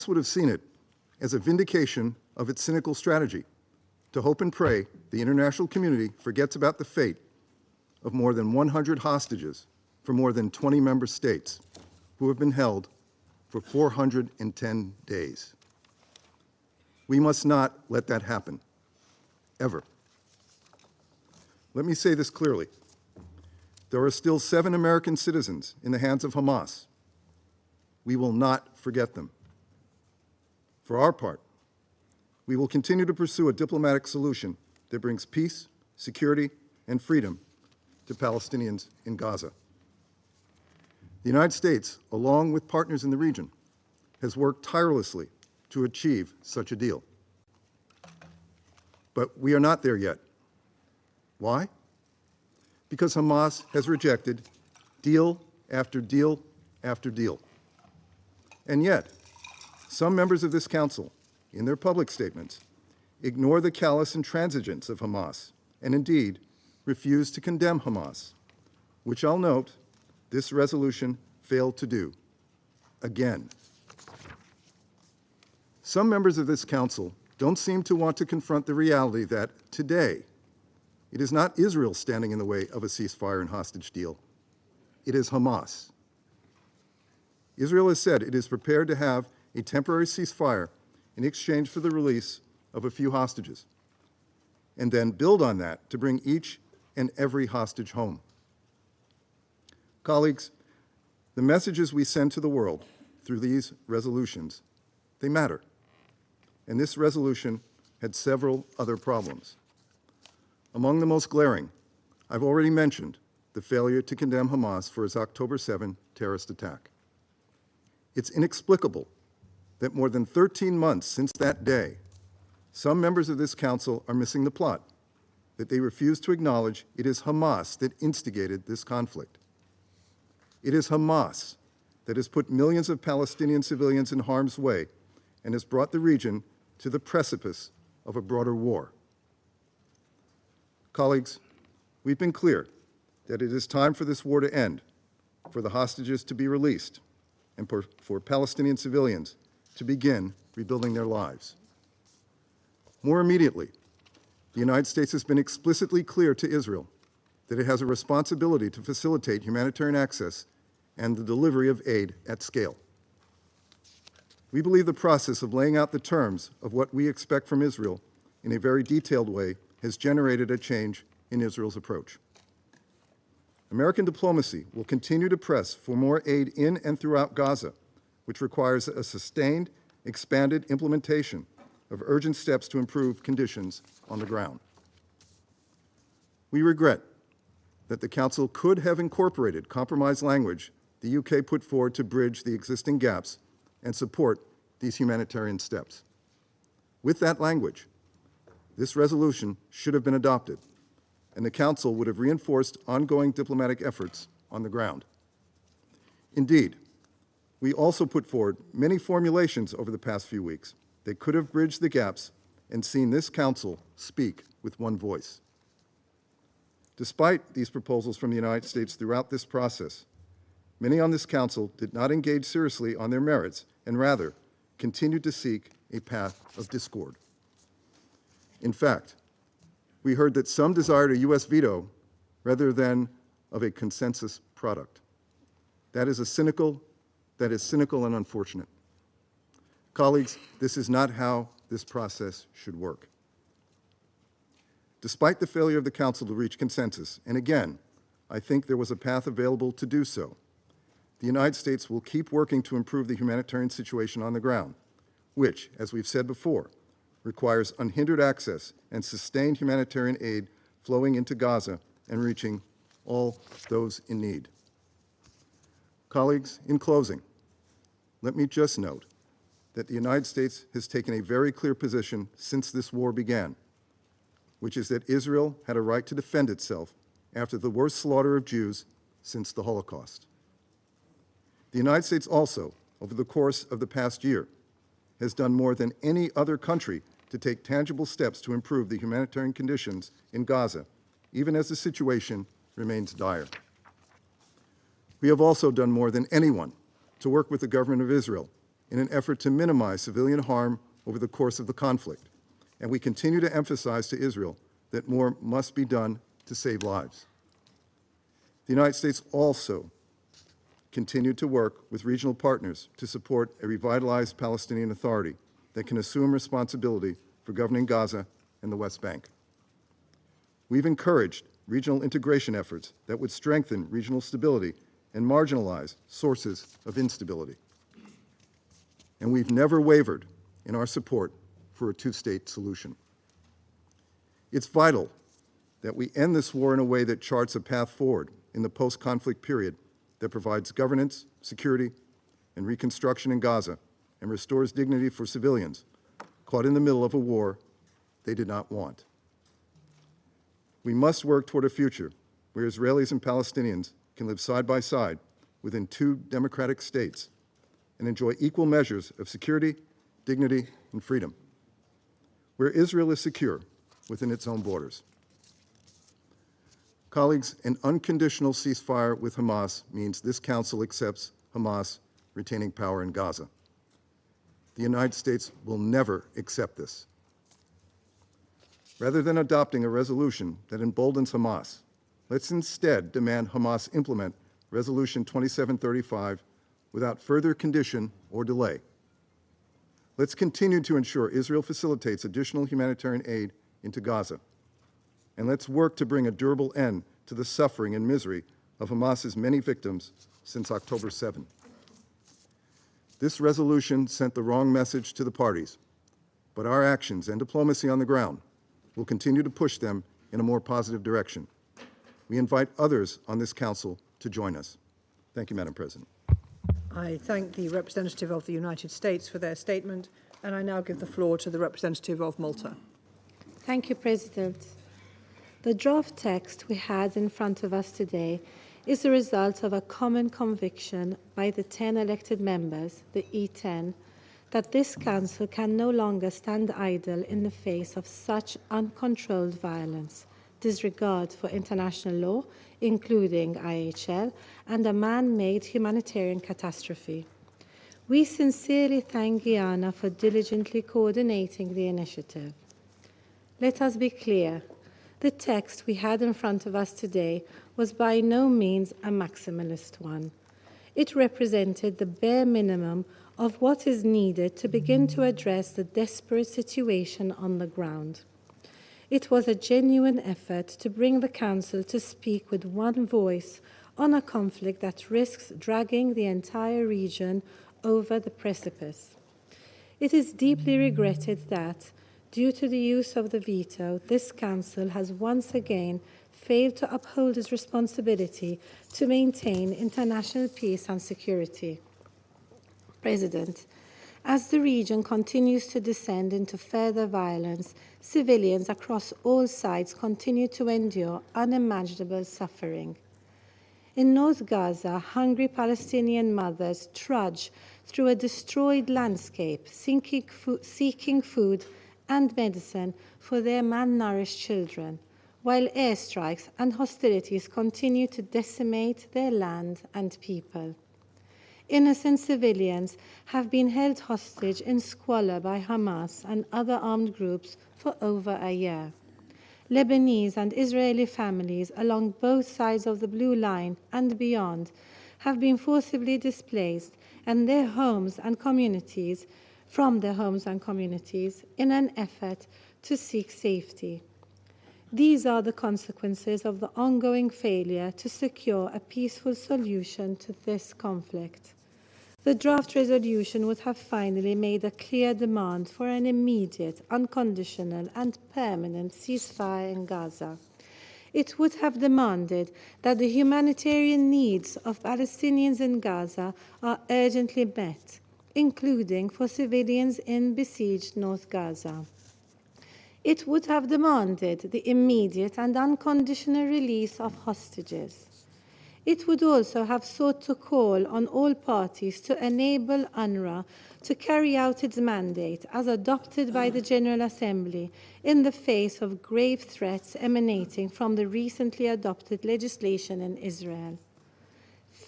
would have seen it as a vindication of its cynical strategy to hope and pray the international community forgets about the fate of more than 100 hostages for more than 20 member states who have been held for 410 days. We must not let that happen, ever. Let me say this clearly. There are still 7 American citizens in the hands of Hamas. We will not forget them. For our part, we will continue to pursue a diplomatic solution that brings peace, security, and freedom to Palestinians in Gaza. The United States, along with partners in the region, has worked tirelessly to achieve such a deal. But we are not there yet. Why? Because Hamas has rejected deal after deal after deal. And yet, some members of this Council, in their public statements, ignore the callous intransigence of Hamas and indeed refuse to condemn Hamas, which I'll note this resolution failed to do, again. Some members of this Council don't seem to want to confront the reality that today, it is not Israel standing in the way of a ceasefire and hostage deal. It is Hamas. Israel has said it is prepared to have a temporary ceasefire in exchange for the release of a few hostages, and then build on that to bring each and every hostage home. Colleagues, the messages we send to the world through these resolutions, they matter. And this resolution had several other problems. Among the most glaring, I've already mentioned the failure to condemn Hamas for its October 7 terrorist attack. It's inexplicable that more than 13 months since that day, some members of this Council are missing the plot, that they refuse to acknowledge it is Hamas that instigated this conflict. It is Hamas that has put millions of Palestinian civilians in harm's way and has brought the region to the precipice of a broader war. Colleagues, we've been clear that it is time for this war to end, for the hostages to be released, and for Palestinian civilians to begin rebuilding their lives. More immediately, the United States has been explicitly clear to Israel that it has a responsibility to facilitate humanitarian access and the delivery of aid at scale. We believe the process of laying out the terms of what we expect from Israel in a very detailed way has generated a change in Israel's approach. American diplomacy will continue to press for more aid in and throughout Gaza, which requires a sustained, expanded implementation of urgent steps to improve conditions on the ground. We regret that the Council could have incorporated compromise language the UK put forward to bridge the existing gaps and support these humanitarian steps. With that language, this resolution should have been adopted, and the Council would have reinforced ongoing diplomatic efforts on the ground. Indeed, we also put forward many formulations over the past few weeks that could have bridged the gaps and seen this Council speak with one voice. Despite these proposals from the United States throughout this process, many on this Council did not engage seriously on their merits and rather continued to seek a path of discord. In fact, we heard that some desired a U.S. veto rather than of a consensus product. That is cynical and unfortunate. Colleagues, this is not how this process should work. Despite the failure of the Council to reach consensus, and again, I think there was a path available to do so, the United States will keep working to improve the humanitarian situation on the ground, which, as we've said before, requires unhindered access and sustained humanitarian aid flowing into Gaza and reaching all those in need. Colleagues, in closing, let me just note that the United States has taken a very clear position since this war began, which is that Israel had a right to defend itself after the worst slaughter of Jews since the Holocaust. The United States also, over the course of the past year, has done more than any other country to take tangible steps to improve the humanitarian conditions in Gaza, even as the situation remains dire. We have also done more than anyone to work with the government of Israel in an effort to minimize civilian harm over the course of the conflict, and we continue to emphasize to Israel that more must be done to save lives. The United States also continued to work with regional partners to support a revitalized Palestinian Authority that can assume responsibility for governing Gaza and the West Bank. We've encouraged regional integration efforts that would strengthen regional stability and marginalize sources of instability. And we've never wavered in our support for a two-state solution. It's vital that we end this war in a way that charts a path forward in the post-conflict period that provides governance, security, and reconstruction in Gaza and restores dignity for civilians caught in the middle of a war they did not want. We must work toward a future where Israelis and Palestinians can live side by side within two democratic states and enjoy equal measures of security, dignity, and freedom, where Israel is secure within its own borders. Colleagues, an unconditional ceasefire with Hamas means this Council accepts Hamas retaining power in Gaza. The United States will never accept this. Rather than adopting a resolution that emboldens Hamas, let's instead demand Hamas implement Resolution 2735 without further condition or delay. Let's continue to ensure Israel facilitates additional humanitarian aid into Gaza. And let's work to bring a durable end to the suffering and misery of Hamas's many victims since October 7. This resolution sent the wrong message to the parties, but our actions and diplomacy on the ground will continue to push them in a more positive direction. We invite others on this Council to join us. Thank you, Madam President. I thank the representative of the United States for their statement, and I now give the floor to the representative of Malta. Thank you, President. The draft text we had in front of us today is the result of a common conviction by the 10 elected members, the E10, that this Council can no longer stand idle in the face of such uncontrolled violence, disregard for international law, including IHL, and a man-made humanitarian catastrophe. We sincerely thank Guyana for diligently coordinating the initiative. Let us be clear. The text we had in front of us today was by no means a maximalist one. It represented the bare minimum of what is needed to begin to address the desperate situation on the ground. It was a genuine effort to bring the Council to speak with one voice on a conflict that risks dragging the entire region over the precipice. It is deeply regretted that, due to the use of the veto, this Council has once again failed to uphold its responsibility to maintain international peace and security. President, as the region continues to descend into further violence, civilians across all sides continue to endure unimaginable suffering. In North Gaza, hungry Palestinian mothers trudge through a destroyed landscape, seeking food and medicine for their malnourished children, while airstrikes and hostilities continue to decimate their land and people. Innocent civilians have been held hostage in squalor by Hamas and other armed groups for over a year. Lebanese and Israeli families along both sides of the Blue Line and beyond have been forcibly displaced and their homes and communities from their homes and communities in an effort to seek safety. These are the consequences of the ongoing failure to secure a peaceful solution to this conflict. The draft resolution would have finally made a clear demand for an immediate, unconditional, and permanent ceasefire in Gaza. It would have demanded that the humanitarian needs of Palestinians in Gaza are urgently met, including for civilians in besieged North Gaza. It would have demanded the immediate and unconditional release of hostages. It would also have sought to call on all parties to enable UNRWA to carry out its mandate as adopted by the General Assembly in the face of grave threats emanating from the recently adopted legislation in Israel.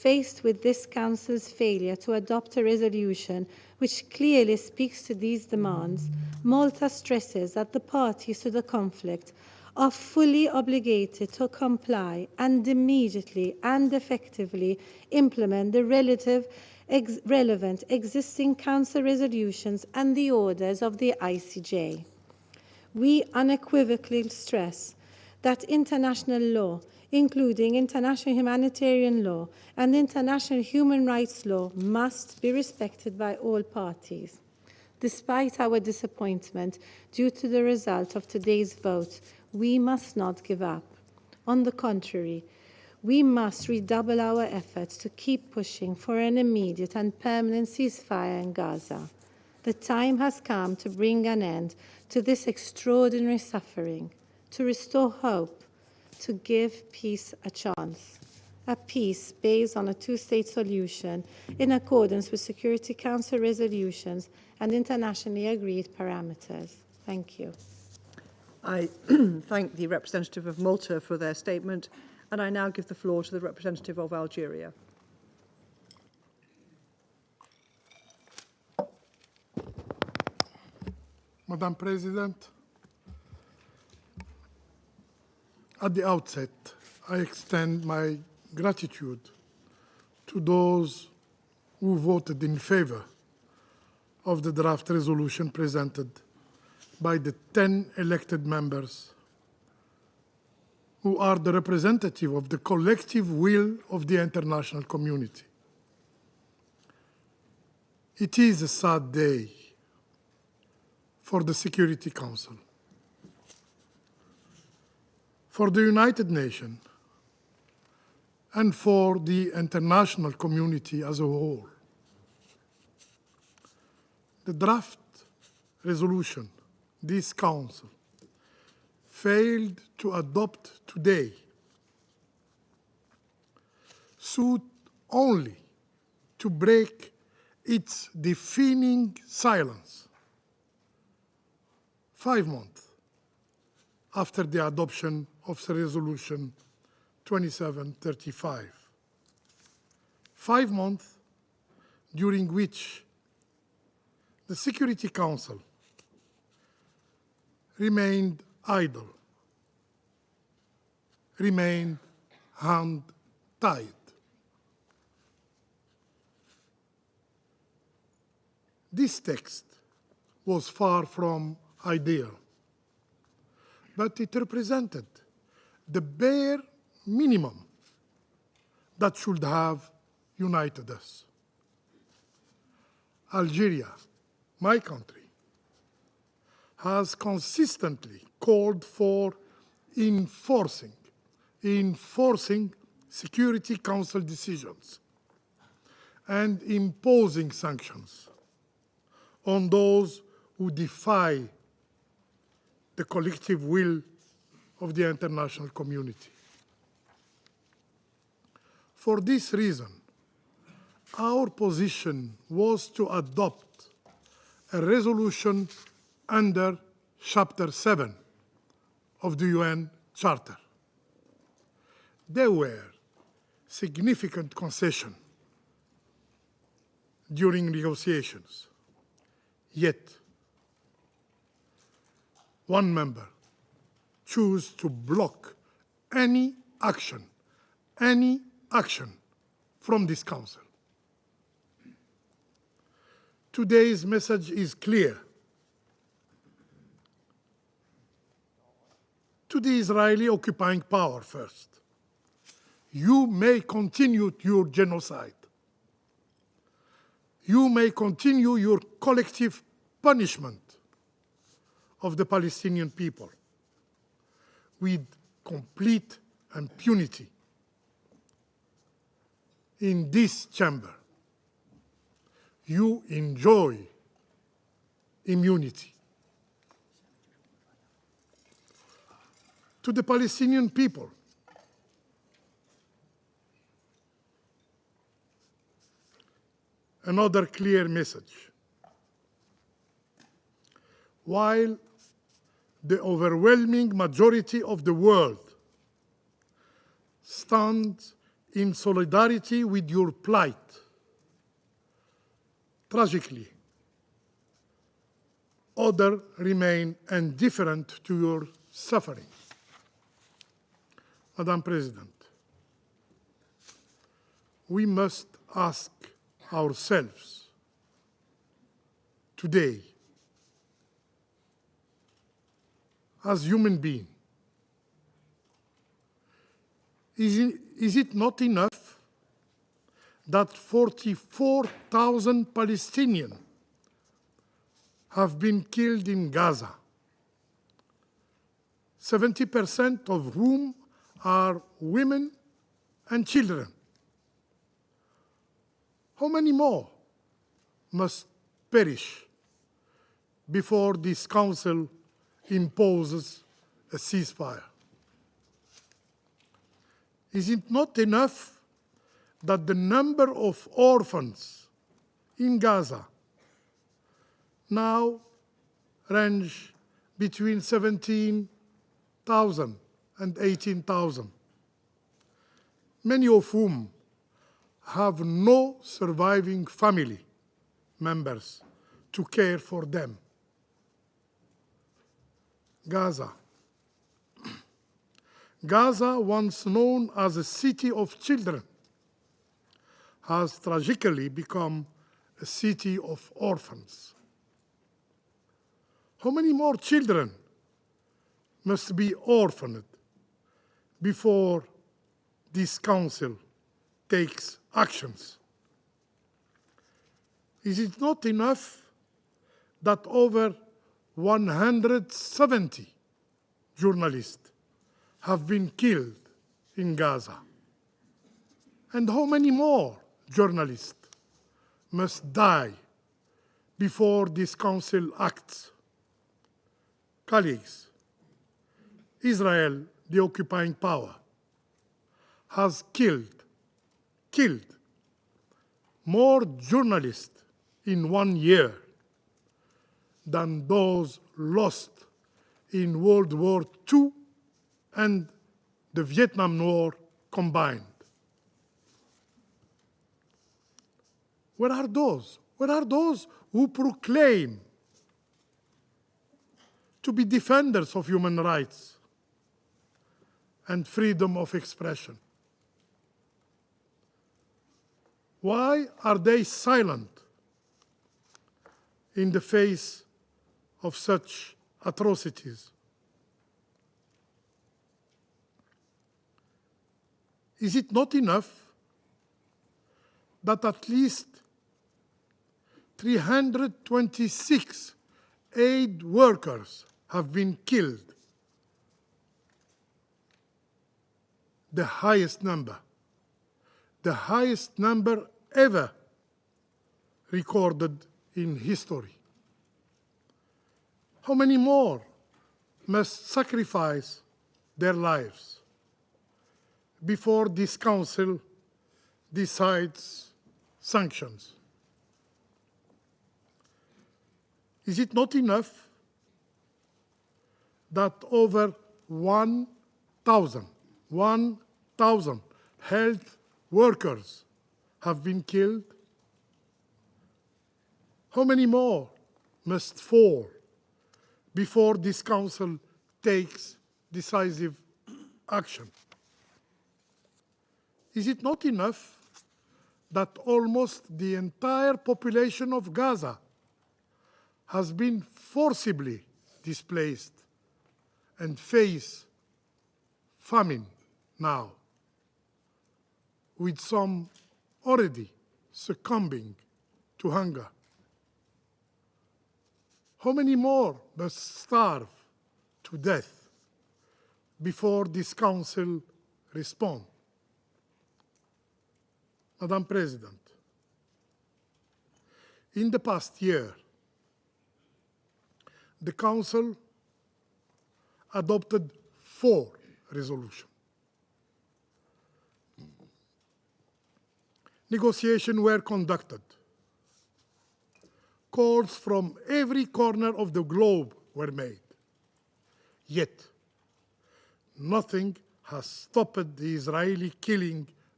faced with this Council's failure to adopt a resolution which clearly speaks to these demands, Malta stresses that the parties to the conflict are fully obligated to comply and immediately and effectively implement the relevant existing Council resolutions and the orders of the ICJ. We unequivocally stress that international law, including international humanitarian law and international human rights law, must be respected by all parties. Despite our disappointment due to the result of today's vote, we must not give up. On the contrary, we must redouble our efforts to keep pushing for an immediate and permanent ceasefire in Gaza. The time has come to bring an end to this extraordinary suffering, to restore hope, to give peace a chance. A peace based on a two-state solution in accordance with Security Council resolutions and internationally agreed parameters. Thank you. I thank the representative of Malta for their statement, and I now give the floor to the representative of Algeria. Madam President, at the outset, I extend my gratitude to those who voted in favor of the draft resolution presented by the 10 elected members who are the representative of the collective will of the international community. It is a sad day for the Security Council, for the United Nations, and for the international community as a whole. The draft resolution this Council failed to adopt today sought only to break its deafening silence 5 months after the adoption of the Resolution 2735. 5 months during which the Security Council remained idle, remained hand-tied. This text was far from ideal, but it represented the bare minimum that should have united us. Algeria, my country, has consistently called for enforcing Security Council decisions and imposing sanctions on those who defy the collective will of the international community. For this reason, our position was to adopt a resolution under Chapter 7 of the UN Charter. There were significant concessions during negotiations, yet one member chose to block any action from this Council. Today's message is clear. To the Israeli occupying power first. You may continue your genocide. You may continue your collective punishment of the Palestinian people with complete impunity. In this chamber, you enjoy immunity. To the Palestinian people, another clear message. While the overwhelming majority of the world stands in solidarity with your plight. Tragically, others remain indifferent to your suffering. Madam President, we must ask ourselves today, as human beings, is it not enough that 44,000 Palestinians have been killed in Gaza, 70% of whom are women and children? How many more must perish before this Council imposes a ceasefire? Is it not enough that the number of orphans in Gaza now range between 17,000 and 18,000, many of whom have no surviving family members to care for them? Gaza, once known as a city of children, has tragically become a city of orphans. How many more children must be orphaned before this Council takes actions? Is it not enough that over 170 journalists have been killed in Gaza? And how many more journalists must die before this Council acts? Colleagues, Israel, the occupying power, has killed more journalists in 1 year than those lost in World War II and the Vietnam War combined. Where are those? Where are those who proclaim to be defenders of human rights and freedom of expression? Why are they silent in the face of such atrocities? Is it not enough that at least 326 aid workers have been killed? The highest number ever recorded in history. How many more must sacrifice their lives before this Council decides sanctions? Is it not enough that over 1,000 health workers have been killed? How many more must fall before this Council takes decisive action? Is it not enough that almost the entire population of Gaza has been forcibly displaced and face famine now, with some already succumbing to hunger? How many more must starve to death before this Council responds? Madam President, in the past year, the Council adopted 4 resolutions. Negotiations were conducted. Calls from every corner of the globe were made. Yet, nothing has stopped the Israeli killing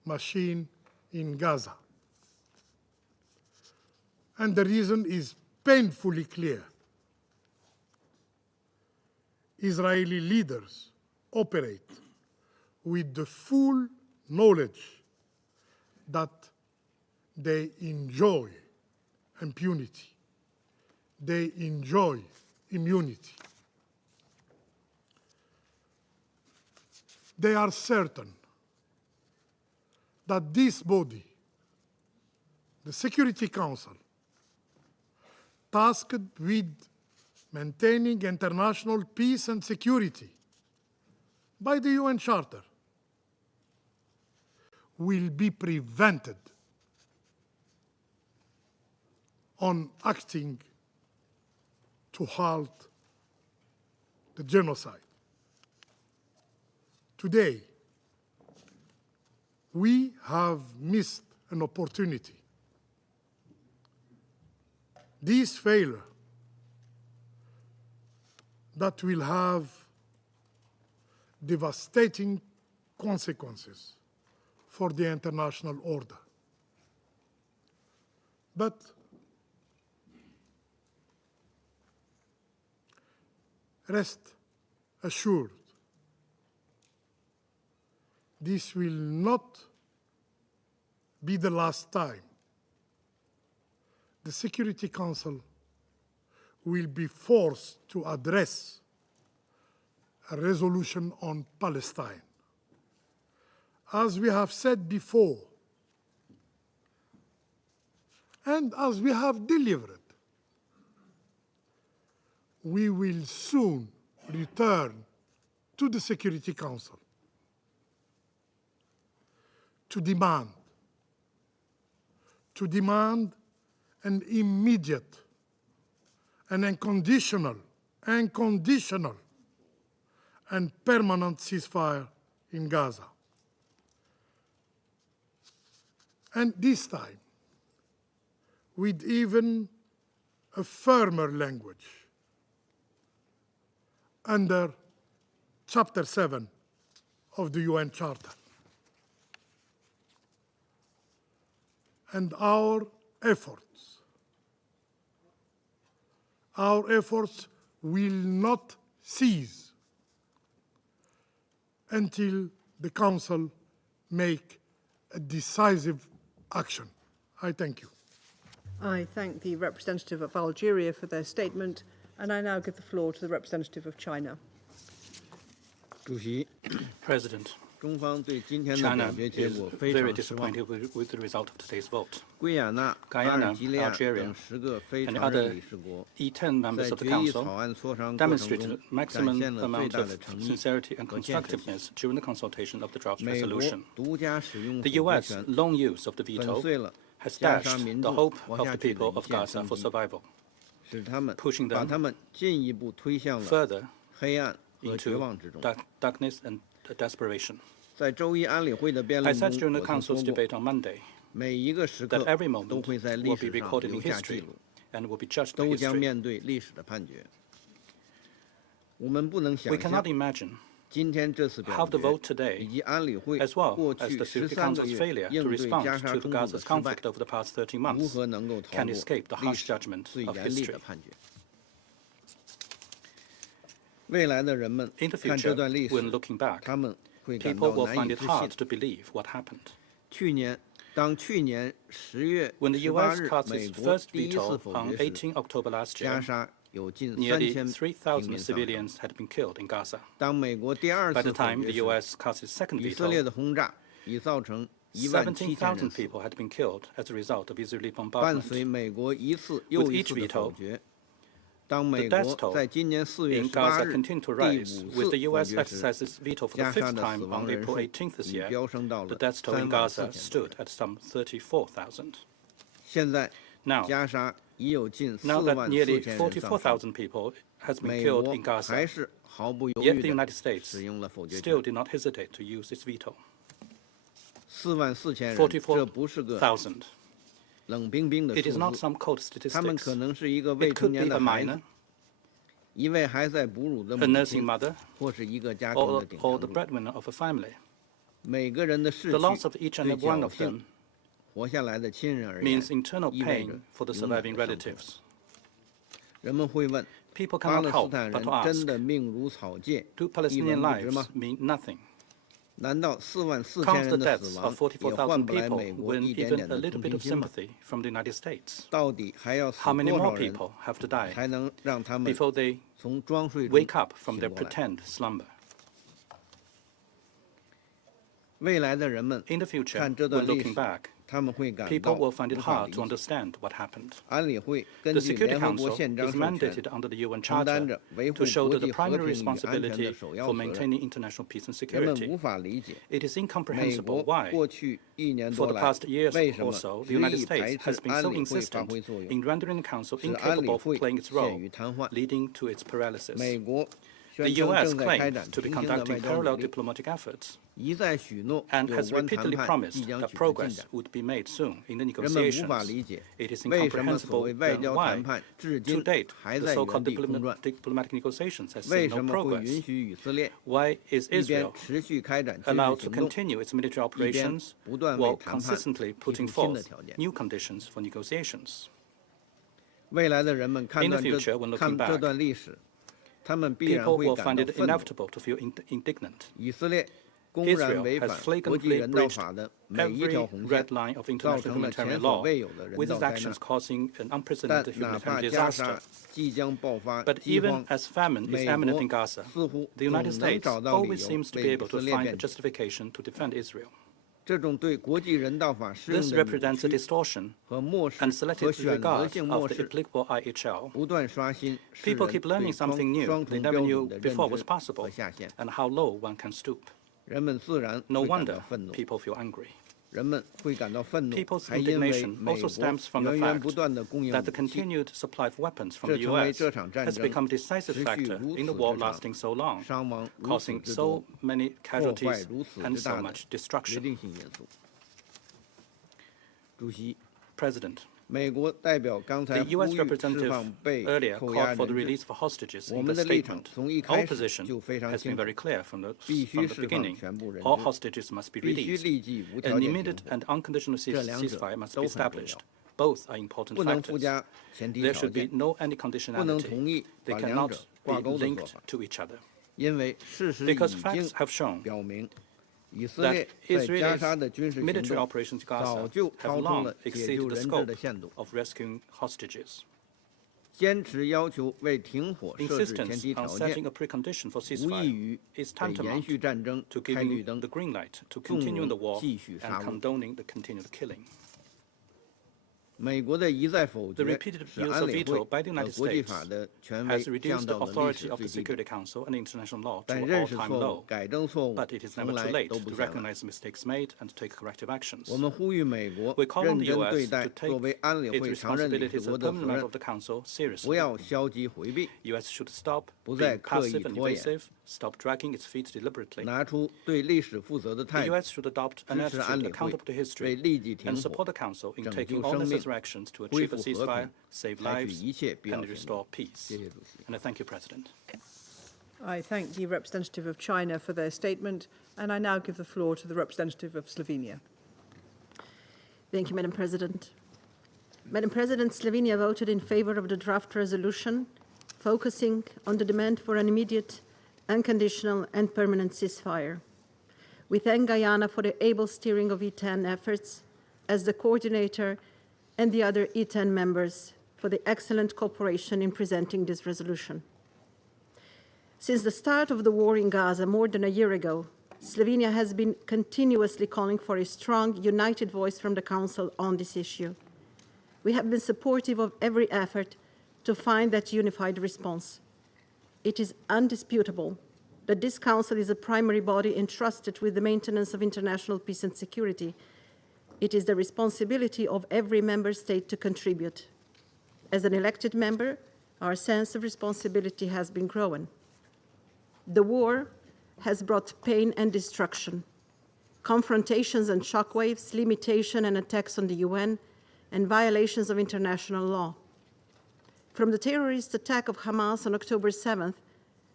machine in Gaza. And the reason is painfully clear. Israeli leaders operate with the full knowledge that they enjoy impunity. They enjoy immunity. They are certain that this body, the Security Council, tasked with maintaining international peace and security by the UN Charter, will be prevented on acting to halt the genocide. Today, we have missed an opportunity. This failure that will have devastating consequences for the international order. But rest assured, this will not be the last time the Security Council will be forced to address a resolution on Palestine. As we have said before, and as we have delivered, we will soon return to the Security Council to demand an immediate and unconditional and permanent ceasefire in Gaza. And this time, with even a firmer language, under Chapter 7 of the UN Charter. And our efforts will not cease until the Council make a decisive action. I thank you. I thank the representative of Algeria for their statement, and I now give the floor to the representative of China. President, China is very disappointed with the result of today's vote. Guyana, Algeria, and other E10 members of the Council demonstrated maximum amount of sincerity and constructiveness during the consultation of the draft resolution. The U.S. long use of the veto has dashed the hope of the people of Gaza for survival, pushing them further into darkness and desperation. I said during the Council's debate on Monday that every moment will be recorded in history and will be judged by history. We cannot imagine how the vote today, as well as the Security Council's failure to respond to the Gaza's conflict over the past 13 months, can escape the harsh judgment of history. In the future, when looking back, people will find it hard to believe what happened. When the U.S. cast its first veto on 18 October last year, nearly 3,000 civilians had been killed in Gaza. By the time the U.S. cast its second veto, 17,000 people had been killed as a result of Israeli bombardment. With each veto, the death toll in Gaza continued to rise. With the U.S. exercised its veto for the fifth time on April 18th this year, the death toll in Gaza stood at some 34,000. Now that nearly 44,000 people has been killed in Gaza, yet the United States still did not hesitate to use its veto. 44,000. It is not some cold statistics. It could be a minor, a nursing mother, or the breadwinner of a family. The loss of each and every one of them means internal pain for the surviving relatives. People cannot help but to ask, do Palestinian lives mean nothing? Can't the deaths of 44,000 people win even a little bit of sympathy from the United States? How many more people have to die before they wake up from their pretend slumber? In the future, when looking back, people will find it hard to understand what happened. The Security Council is mandated under the UN Charter to shoulder the primary responsibility for maintaining international peace and security. It is incomprehensible why, for the past years or so, the United States has been so insistent in rendering the Council incapable of playing its role, leading to its paralysis. The U.S. claimed to be conducting parallel diplomatic efforts and has repeatedly promised that progress would be made soon in the negotiations. It is incomprehensible then why, to date, the so-called diplomatic negotiations has seen no progress. Why is Israel allowed to continue its military operations while consistently putting forth new conditions for negotiations? In the future, when looking back, people will find it inevitable to feel indignant. Israel has flagrantly breached every red line of international humanitarian law, with its actions causing an unprecedented humanitarian disaster. But even as famine is imminent in Gaza, the United States always seems to be able to find a justification to defend Israel. This represents a distortion and selective disregard of the applicable IHL. People keep learning something new they never knew before was possible, and how low one can stoop. No wonder people feel angry. People's indignation also stems from the fact that the continued supply of weapons from the U.S. has become a decisive factor in the war lasting so long, causing so many casualties and so much destruction. President, the U.S. representative earlier called for the release of hostages in the statement. Our position has been very clear from the beginning. All hostages must be released. An immediate and unconditional ceasefire must be established. Both are important factors. There should be no any conditionality. They cannot be linked to each other. Because facts have shown that Israel's military operations in Gaza have long exceeded the scope of rescuing hostages. Insistence on setting a precondition for ceasefire is tantamount to giving the green light to continuing the war and condoning the continued killing. The repeated use of veto by the United States has reduced the authority of the Security Council and international law to an all-time low, but it is never too late to recognize mistakes made and take corrective actions. We call on the U.S. to take its responsibilities as a permanent member of the Council seriously. The U.S. should stop being passive and evasive, stop dragging its feet deliberately. The U.S. should adopt an attitude accountable to history and support the Council in taking all necessary actions to achieve a ceasefire, save lives, and restore peace. And I thank you, President. I thank the representative of China for their statement, and I now give the floor to the representative of Slovenia. Thank you, Madam President. Madam President, Slovenia voted in favor of the draft resolution, focusing on the demand for an immediate, unconditional and permanent ceasefire. We thank Guyana for the able steering of E10 efforts as the coordinator and the other E10 members for the excellent cooperation in presenting this resolution. Since the start of the war in Gaza more than a year ago, Slovenia has been continuously calling for a strong, united voice from the Council on this issue. We have been supportive of every effort to find that unified response. It is undisputable that this Council is a primary body entrusted with the maintenance of international peace and security. It is the responsibility of every member state to contribute. As an elected member, our sense of responsibility has been growing. The war has brought pain and destruction, confrontations and shockwaves, limitation and attacks on the UN, and violations of international law. From the terrorist attack of Hamas on October 7th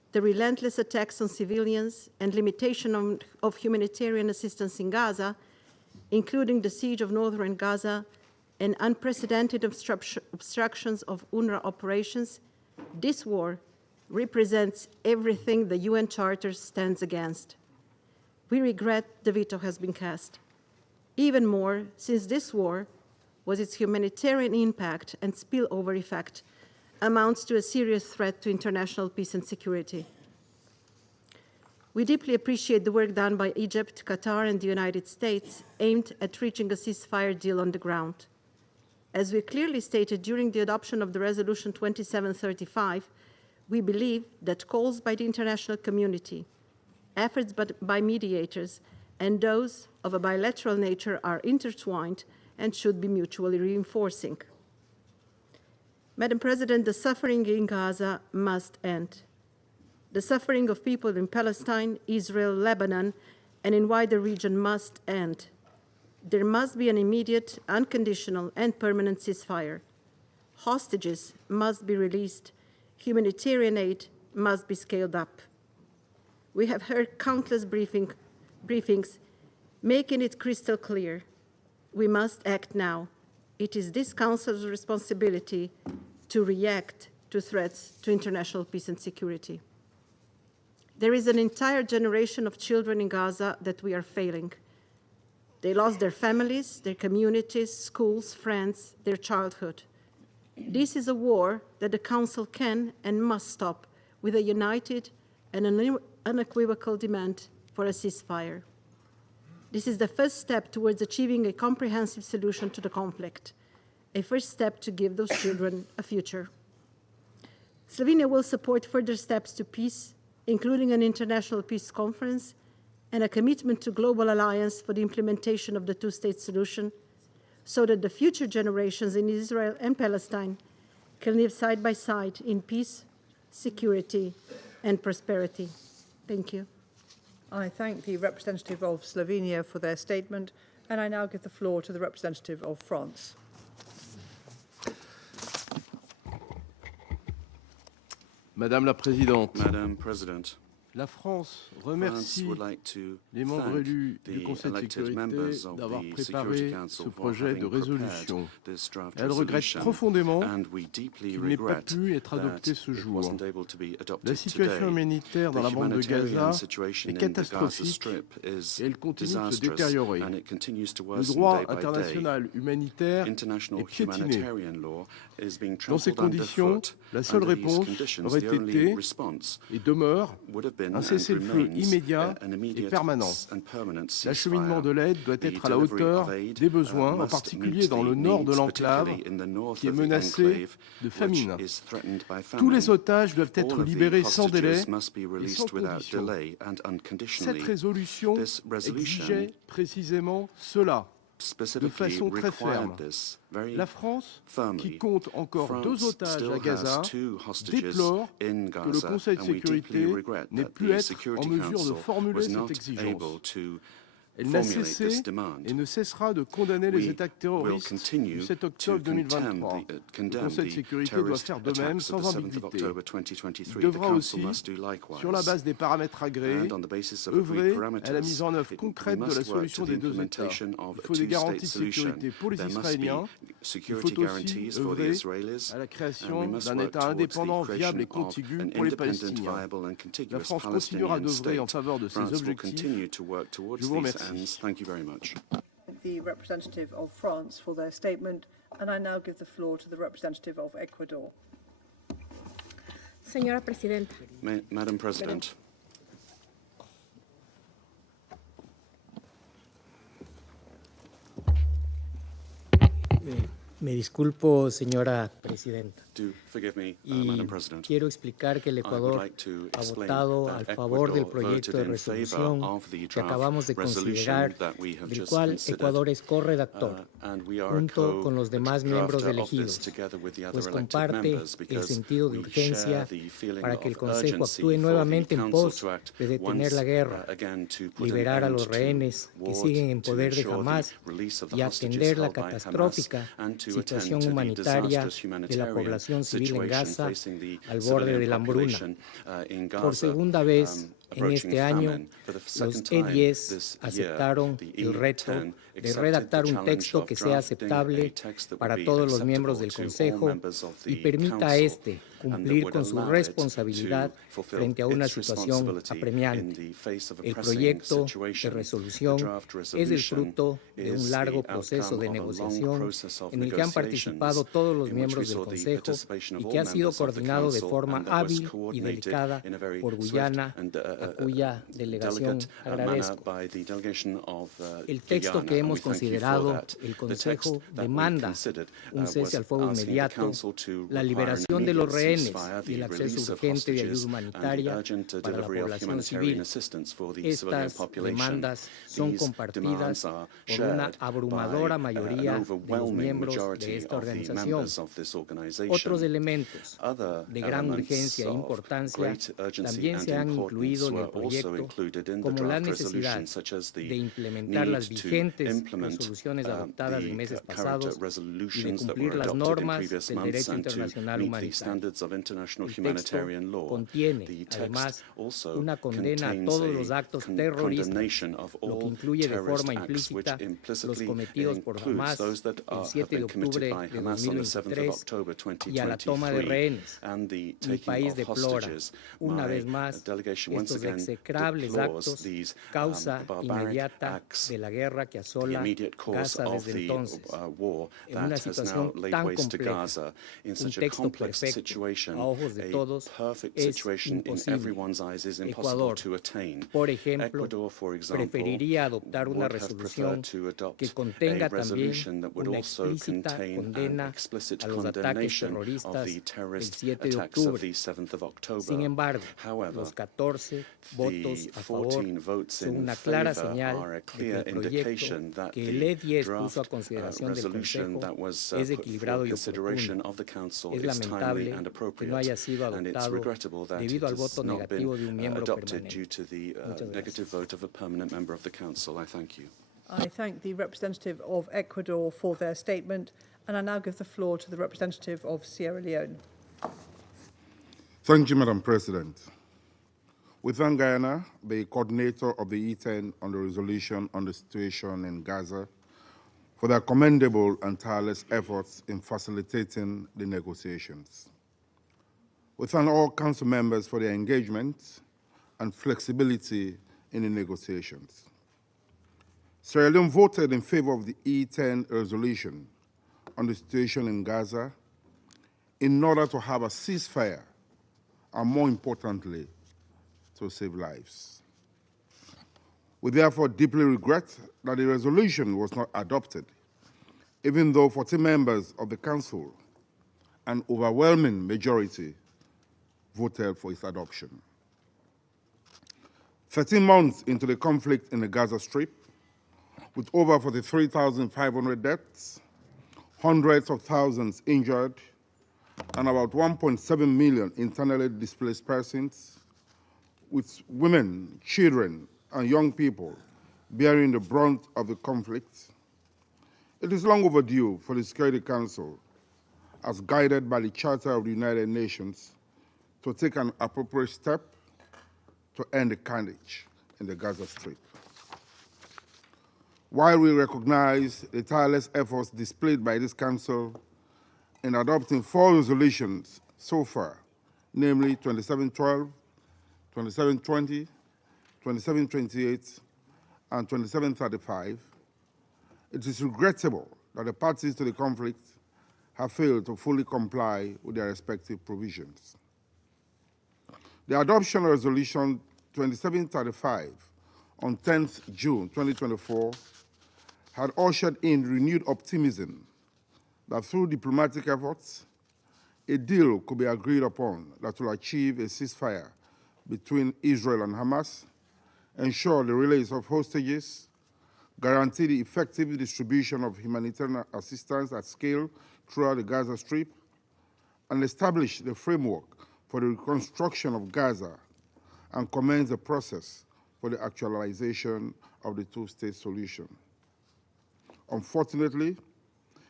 the relentless attacks on civilians and limitation of humanitarian assistance in Gaza, including the siege of northern Gaza and unprecedented obstructions of UNRWA operations, this war represents everything the UN Charter stands against. We regret the veto has been cast. Even more, since this war was its humanitarian impact and spillover effect amounts to a serious threat to international peace and security. We deeply appreciate the work done by Egypt, Qatar, and the United States aimed at reaching a ceasefire deal on the ground. As we clearly stated during the adoption of the Resolution 2735, we believe that calls by the international community, efforts by mediators, and those of a bilateral nature are intertwined and should be mutually reinforcing. Madam President, the suffering in Gaza must end. The suffering of people in Palestine, Israel, Lebanon, and in wider region must end. There must be an immediate, unconditional, and permanent ceasefire. Hostages must be released. Humanitarian aid must be scaled up. We have heard countless briefings making it crystal clear. We must act now. It is this Council's responsibility to react to threats to international peace and security. There is an entire generation of children in Gaza that we are failing. They lost their families, their communities, schools, friends, their childhood. This is a war that the Council can and must stop with a united and unequivocal demand for a ceasefire. This is the first step towards achieving a comprehensive solution to the conflict, a first step to give those children a future. Slovenia will support further steps to peace, including an international peace conference and a commitment to global alliance for the implementation of the two-state solution, so that the future generations in Israel and Palestine can live side by side in peace, security, and prosperity. Thank you. I thank the representative of Slovenia for their statement, and I now give the floor to the representative of France. Madame la Présidente, Madam President, la France France remercie would like to les membres thank élus du the Conseil de elected sécurité members of d'avoir the préparé Security Council ce for projet de having prepared résolution. this draft Elle regrette resolution, profondément and we deeply qu'il n'ait pas regret pu être adopté that ce it jour. wasn't able to be adopted La situation today. humanitaire dans The la bande de humanitarian Gaza situation est in the Gaza catastrophique Strip is et elle continue de se disastrous, détériorer. and it continues to Le worsen droit day by day. international humanitaire International est piétiné. humanitarian law is being Dans ces trampled conditions, underfoot. la seule Under these réponse conditions, aurait the only été response et demeure would have been un and cessez-le-feu remains immédiat an et immediate permanent. and permanent L'acheminement ceasefire. de l'aide doit The être à la delivery hauteur of aid, des besoins, en must particulier meet dans le the nord de needs, l'enclave, particularly in the north qui est of the menacé enclave, de famine. which is threatened by Tous famine. les otages doivent être All of the libérés sans délai hostages must be et sans released without condition. delay and Cette unconditionally. résolution This resolution exigeait précisément cela, de specifically façon très ferme. required this very La France, firmly. qui compte encore France 2 otages still à Gaza, has 2 hostages déplore in que le Gaza, Conseil de and we deeply sécurité regret n'ait that pu the être Security en mesure de Council formuler was cette not exigence. able to Elle n'a formulate cessé this demand. et ne cessera de condamner les We attaques will terroristes continue du 7 to octobre 2023. Le condemn Conseil de the sécurité doit terrorist faire de même attacks of sans the 7th of ambiguïté. October Il 2023. The devra Council aussi, must do likewise. sur la base des paramètres agréés, And on the basis of œuvrer agreed à parameters, la mise en œuvre we concrète de must la work solution to des the 2 États. implementation of Il a faut des two-state garanties de solution. sécurité pour les There must be Israéliens. Il security faut aussi guarantees for the œuvrer Israelis, à la and we création must d'un work État towards the indépendant, viable et creation of contigu an pour les independent, Palestiniens. viable and La contiguous France continuera Palestinian d'œuvrer en state. faveur de ces France will objectifs. continue to work towards Je vous these remercie. ends. Thank you very much. The representative of France for their statement, and I now give the floor to the representative of Ecuador. Señora Presidenta, Madam President, Me disculpo, señora Presidenta. do forgive me, Y Madam President. quiero explicar que el I would Ecuador like to ha explain votado that a favor del Ecuador proyecto de voted in favor resolución of the que draft acabamos de resolution considerar, that we have del just cual considered. Ecuador es corredactor, And we are junto con los demás miembros co-drafter of this elegidos, together with the other pues elected comparte members, el because sentido de we urgencia share the feeling para que el of Consejo urgency actúe for nuevamente the en Council pos to act de detener once la guerra, again to put an liberar a end los to rehenes que war, siguen en to poder de ensure the Hamas release of the y hostages atender la held by Hamas, catastrófica and to situación humanitaria de la población civil en Gaza al borde de la hambruna. Por segunda vez en este año, los E10 aceptaron el reto de redactar un texto que sea aceptable para todos los miembros del Consejo y permita a este cumplir con su responsabilidad frente a una situación apremiante. El proyecto de resolución es el fruto de un largo proceso de negociación en el que han participado todos los miembros del Consejo y que ha sido coordinado de forma hábil y delicada por Guyana, a cuya delegación agradezco. El texto que hemos considerado, el Consejo demanda un cese al fuego inmediato, la liberación de los rehenes y el acceso urgente de ayuda humanitaria para la población civil. Estas demandas son compartidas por una abrumadora mayoría de los miembros de esta organización. Otros elementos de gran urgencia e importancia también se han incluido en el proyecto, como la necesidad de implementar las vigentes resoluciones adoptadas en meses pasados y de cumplir las normas del derecho internacional humanitario. El texto contiene, además, una condena a todos los actos terroristas, lo que incluye de forma implícita los cometidos por Hamas el 7 de octubre de 2023 y a la toma de rehenes. Mi país deplora, una vez más, estos execrables actos, causa inmediata de la guerra que asola Gaza desde entonces. En una situación tan compleja, un texto perfecto, a ojos de todos, es imposible. Ecuador, por ejemplo, preferiría adoptar una resolución que contenga también una explícita condena a los ataques terroristas del 7 de octubre. Sin embargo, los 14 votos a favor son una clara señal de que el proyecto que el E10 puso a consideración del Consejo es equilibrado y oportuno. Es lamentable que no haya sido adoptado debido al voto negativo de un miembro permanente. I thank the representative of Ecuador for their statement, and I now give the floor to the representative of Sierra Leone. Thank you, Madam President. We thank Guyana, the coordinator of the E10 on the resolution on the situation in Gaza, for their commendable and tireless efforts in facilitating the negotiations. We thank all Council members for their engagement and flexibility in the negotiations. Sierra Leone voted in favor of the E10 resolution on the situation in Gaza in order to have a ceasefire and, more importantly, to save lives. We therefore deeply regret that the resolution was not adopted, even though 40 members of the Council, an overwhelming majority, voted for its adoption. 13 months into the conflict in the Gaza Strip, with over 43,500 deaths, hundreds of thousands injured, and about 1.7 million internally displaced persons, with women, children, and young people bearing the brunt of the conflict, it is long overdue for the Security Council, as guided by the Charter of the United Nations, to take an appropriate step to end the carnage in the Gaza Strip. While we recognize the tireless efforts displayed by this Council in adopting 4 resolutions so far, namely 2712, 2720, 2728, and 2735, it is regrettable that the parties to the conflict have failed to fully comply with their respective provisions. The adoption of Resolution 2735 on 10th June 2024 had ushered in renewed optimism that through diplomatic efforts, a deal could be agreed upon that will achieve a ceasefire between Israel and Hamas, ensure the release of hostages, guarantee the effective distribution of humanitarian assistance at scale throughout the Gaza Strip, and establish the framework for the reconstruction of Gaza and commence the process for the actualization of the two-state solution. Unfortunately,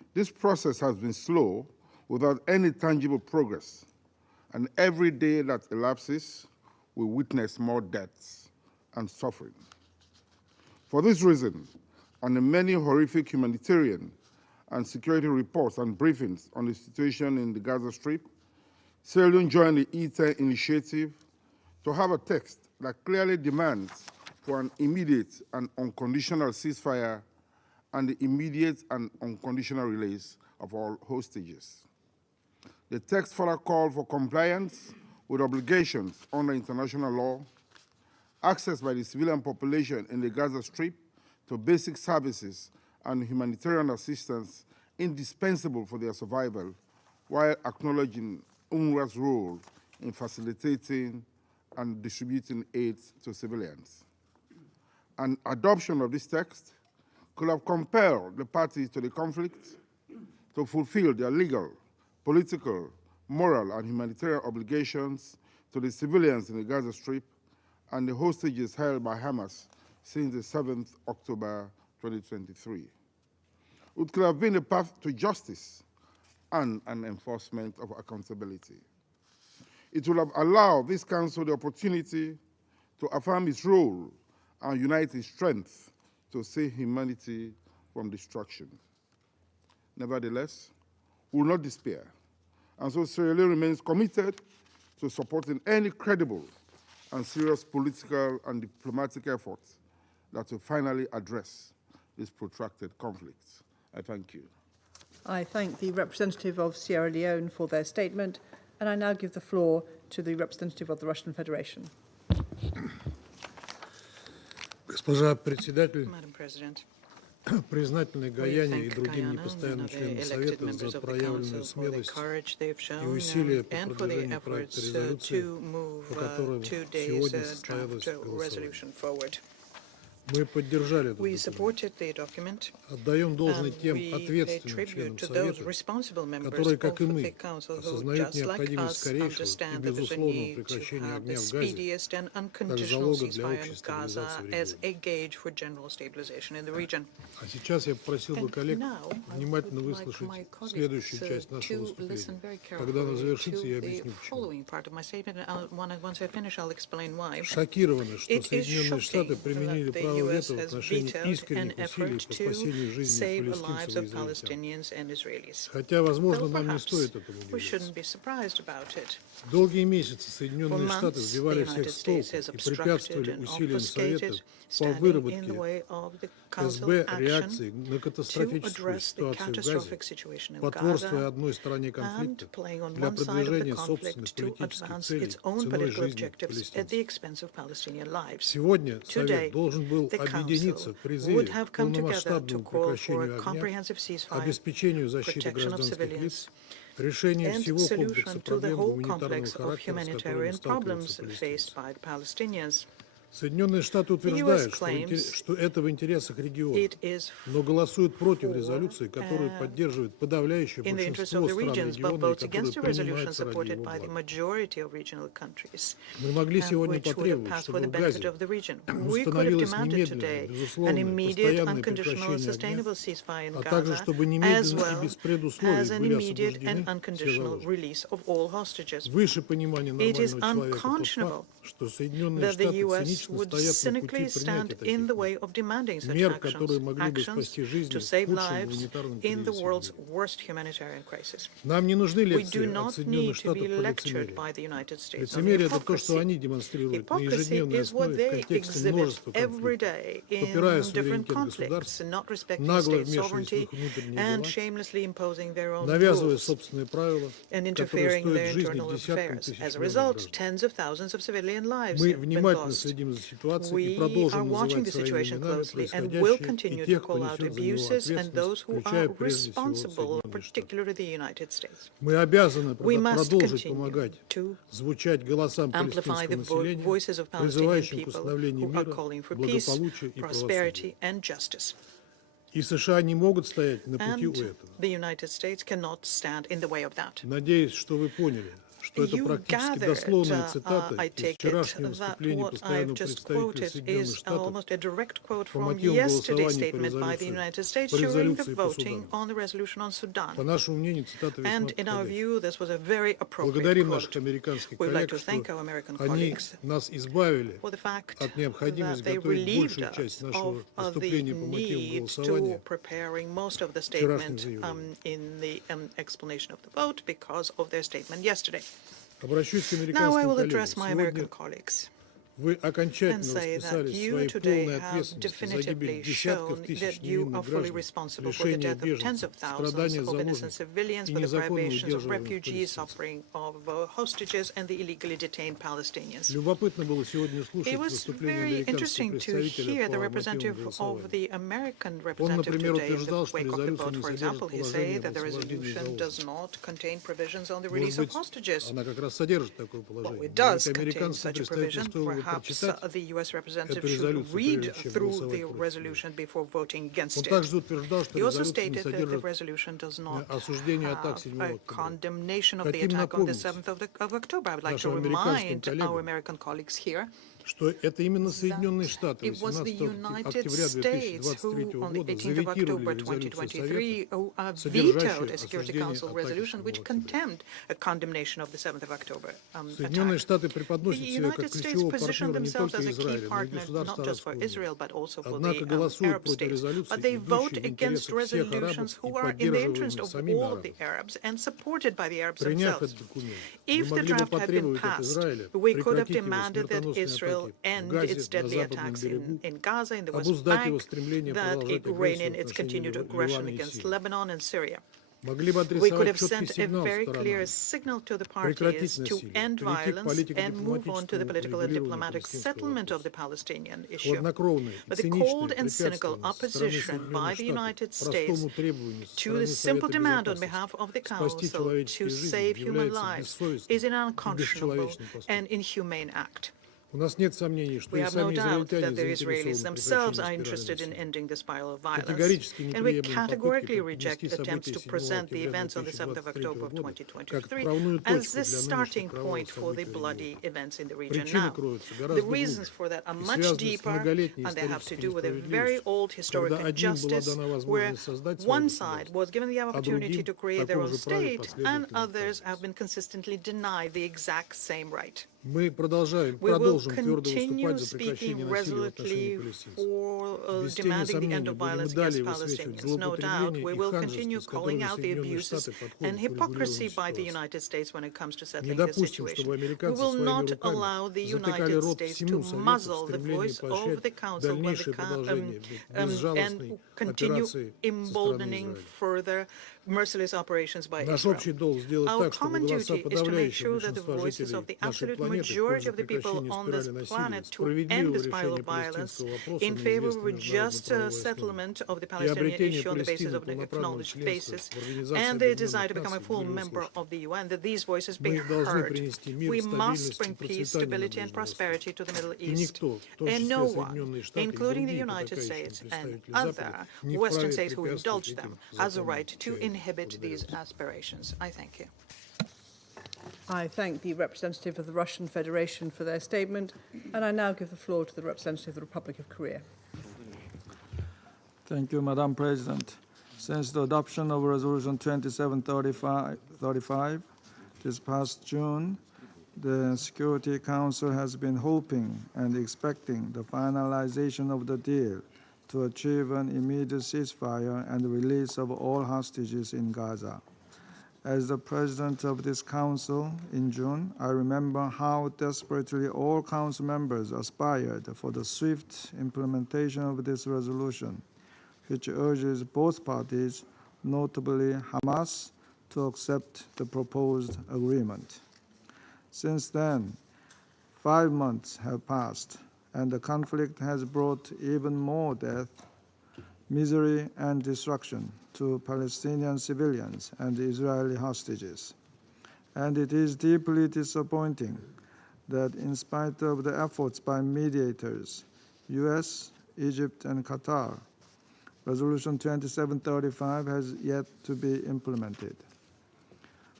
This process has been slow, without any tangible progress, and every day that elapses, we witness more deaths and suffering. For this reason, and the many horrific humanitarian and security reports and briefings on the situation in the Gaza Strip, Sierra Leone joined the E10 initiative to have a text that clearly demands for an immediate and unconditional ceasefire and the immediate and unconditional release of all hostages. The text further called for compliance with obligations under international law, access by the civilian population in the Gaza Strip to basic services and humanitarian assistance indispensable for their survival, while acknowledging UNRWA's role in facilitating and distributing aid to civilians. An adoption of this text could have compelled the parties to the conflict to fulfill their legal, political, moral, and humanitarian obligations to the civilians in the Gaza Strip and the hostages held by Hamas since the 7th October 2023. It could have been a path to justice and an enforcement of accountability. It would have allowed this Council the opportunity to affirm its role and unite its strength to save humanity from destruction. Nevertheless, we will not despair, and so Sierra Leone remains committed to supporting any credible and serious political and diplomatic efforts that will finally address this protracted conflict. I thank you. I thank the representative of Sierra Leone for their statement, and I now give the floor to the representative of the Russian Federation. Госпожа председатель, Madam President, признательны Гаяне и другим непостоянным членам Совета за проявленную смелость и усилия по продвижению проекта резолюции, по которому сегодня состоялось голосование. Мы поддержали этот документ. Отдаем должное тем ответственным членам Совета, которые, как и мы, осознают необходимость скорейшего и безусловного прекращения огня в Газе, как залога для общей стабилизации в регионе. А сейчас я попросил бы коллег внимательно выслушать следующую часть нашего выступления. Когда оно завершится, я объясню почему. Шокированы, что Соединенные Штаты применили право вето в отношении искренних усилий по спасению жизни палестинцев и израильтян. Хотя, возможно, нам не стоит этому удивляться. Долгие месяцы Соединенные Штаты сбивали всех с толку и препятствовали усилиям Совета по выработке СБ реакции на катастрофическую ситуацию в Газе, потворствуя одной стороне конфликта для продвижения собственных политических целей ценой жизни палестинцев. Сегодня Совет должен был объединиться в призыве к полномасштабному прекращению огня, обеспечению защиты гражданских лиц, решению всего комплекса проблем гуманитарного характера, с которыми сталкиваются палестинцы. Соединенные Штаты утверждают, что это в интересах региона, но голосуют против резолюции, которую поддерживает подавляющее большинство стран региона, и которая принимается ради его блага. Мы могли сегодня потребовать, чтобы в Газе установилось немедленное, безусловное, постоянное прекращение огня, а также чтобы немедленно и без предусловий были освобождены все заложники. Выше понимания нормального человека тот факт, что Соединенные Штаты would cynically stand in the way of demanding such actions to save lives in the world's worst humanitarian crisis. We do not need to be lectured by the United States on hypocrisy. Hypocrisy is what they exhibit every day in different conflicts, not respecting state sovereignty and shamelessly imposing their own rules and interfering in their internal affairs. As a result, tens of thousands of civilian lives have been lost. We are watching the situation closely and will continue to call out abuses and those who are responsible, particularly the United States. We must continue to amplify the voices of Palestinian people who are calling for peace, prosperity, and justice. И США не могут стоять на пути у этого. The United States cannot stand in the way of that. Надеюсь, что вы поняли, что это практически дословная цитата из вчерашнего выступления постоянного представителя Соединенных Штатов по мотивам голосования по резолюции по Судану. По нашему мнению, цитата весьма подходящая. Благодарим наших американских коллег, что они нас избавили от необходимости готовить большую часть нашего выступления по мотивам голосования вчерашним заявлением. Обращусь к американским коллегам. Вы окончательно расписали свои полные ответственности за гибель десятков тысяч невинных граждан, лишение беженцев, страдания заложников и незаконно удерживаемых палестинцев. Любопытно было сегодня слушать выступление американского представителя по мотивам голосования. Он, например, утверждал, что резолюция не содержит положения об освобождении заложников. Может быть, она как раз содержит такое положение. Американскому представителю стоило Perhaps the U.S. representative should read through the resolution before voting against it. He also stated that the resolution does not have a condemnation of the attack on the 7th of October. I would like to remind our American colleagues here что это именно Соединенные Штаты 18 октября 2023 года заветировали резолюцию Совета, содержащую осуждение атаки Соединенные Штаты преподносят себя как ключевого партнера не только Израиля, но и государства арабского мира. Однако голосуют против резолюций, идущих в интересах всех арабов и поддерживаемых самими арабами. Приняв этот документ, мы могли бы потребовать от Израиля прекратить его смертоносные атаки end its deadly attacks in Gaza, in the West Bank, that Iranian its continued aggression against Lebanon and Syria. We could have sent a very clear signal to the parties to end violence and move on to the political and diplomatic settlement of the Palestinian issue. But the cold and cynical opposition by the United States to the simple demand on behalf of the Council to save human lives is an unconscionable and inhumane act. We have no doubt that the Israelis themselves are interested in ending the spiral of violence, and we categorically reject attempts to present the events on the 7th of October of 2023 as the starting point for the bloody events in the region now. The reasons for that are much deeper, and they have to do with a very old historical injustice where one side was given the opportunity to create their own state, and others have been consistently denied the exact same right. We will continue speaking resolutely for demanding the end of violence against Palestinians. No doubt, we will continue calling out the abuses and hypocrisy by the United States when it comes to settling the situation. We will not allow the United States to muzzle the voice of the Council and continue emboldening further merciless operations by Israel. Our common duty is to make sure that the voices of the absolute majority of the people on this planet to end the spiral of violence in favor of a just settlement of the Palestinian issue on the basis of an acknowledged basis and the desire to become a full member of the UN, that these voices be heard. We must bring peace, stability and prosperity to the Middle East. And no one, including the United States and other Western states who indulge them, has a right to inhibit these aspirations. I thank you. I thank the representative of the Russian Federation for their statement, and I now give the floor to the representative of the Republic of Korea. Thank you, Madam President. Since the adoption of Resolution 2735 this past June, the Security Council has been hoping and expecting the finalization of the deal to achieve an immediate ceasefire and the release of all hostages in Gaza. As the president of this council in June, I remember how desperately all council members aspired for the swift implementation of this resolution, which urges both parties, notably Hamas, to accept the proposed agreement. Since then, 5 months have passed, and the conflict has brought even more death, misery, and destruction to Palestinian civilians and Israeli hostages. And it is deeply disappointing that in spite of the efforts by mediators, US, Egypt, and Qatar, Resolution 2735 has yet to be implemented.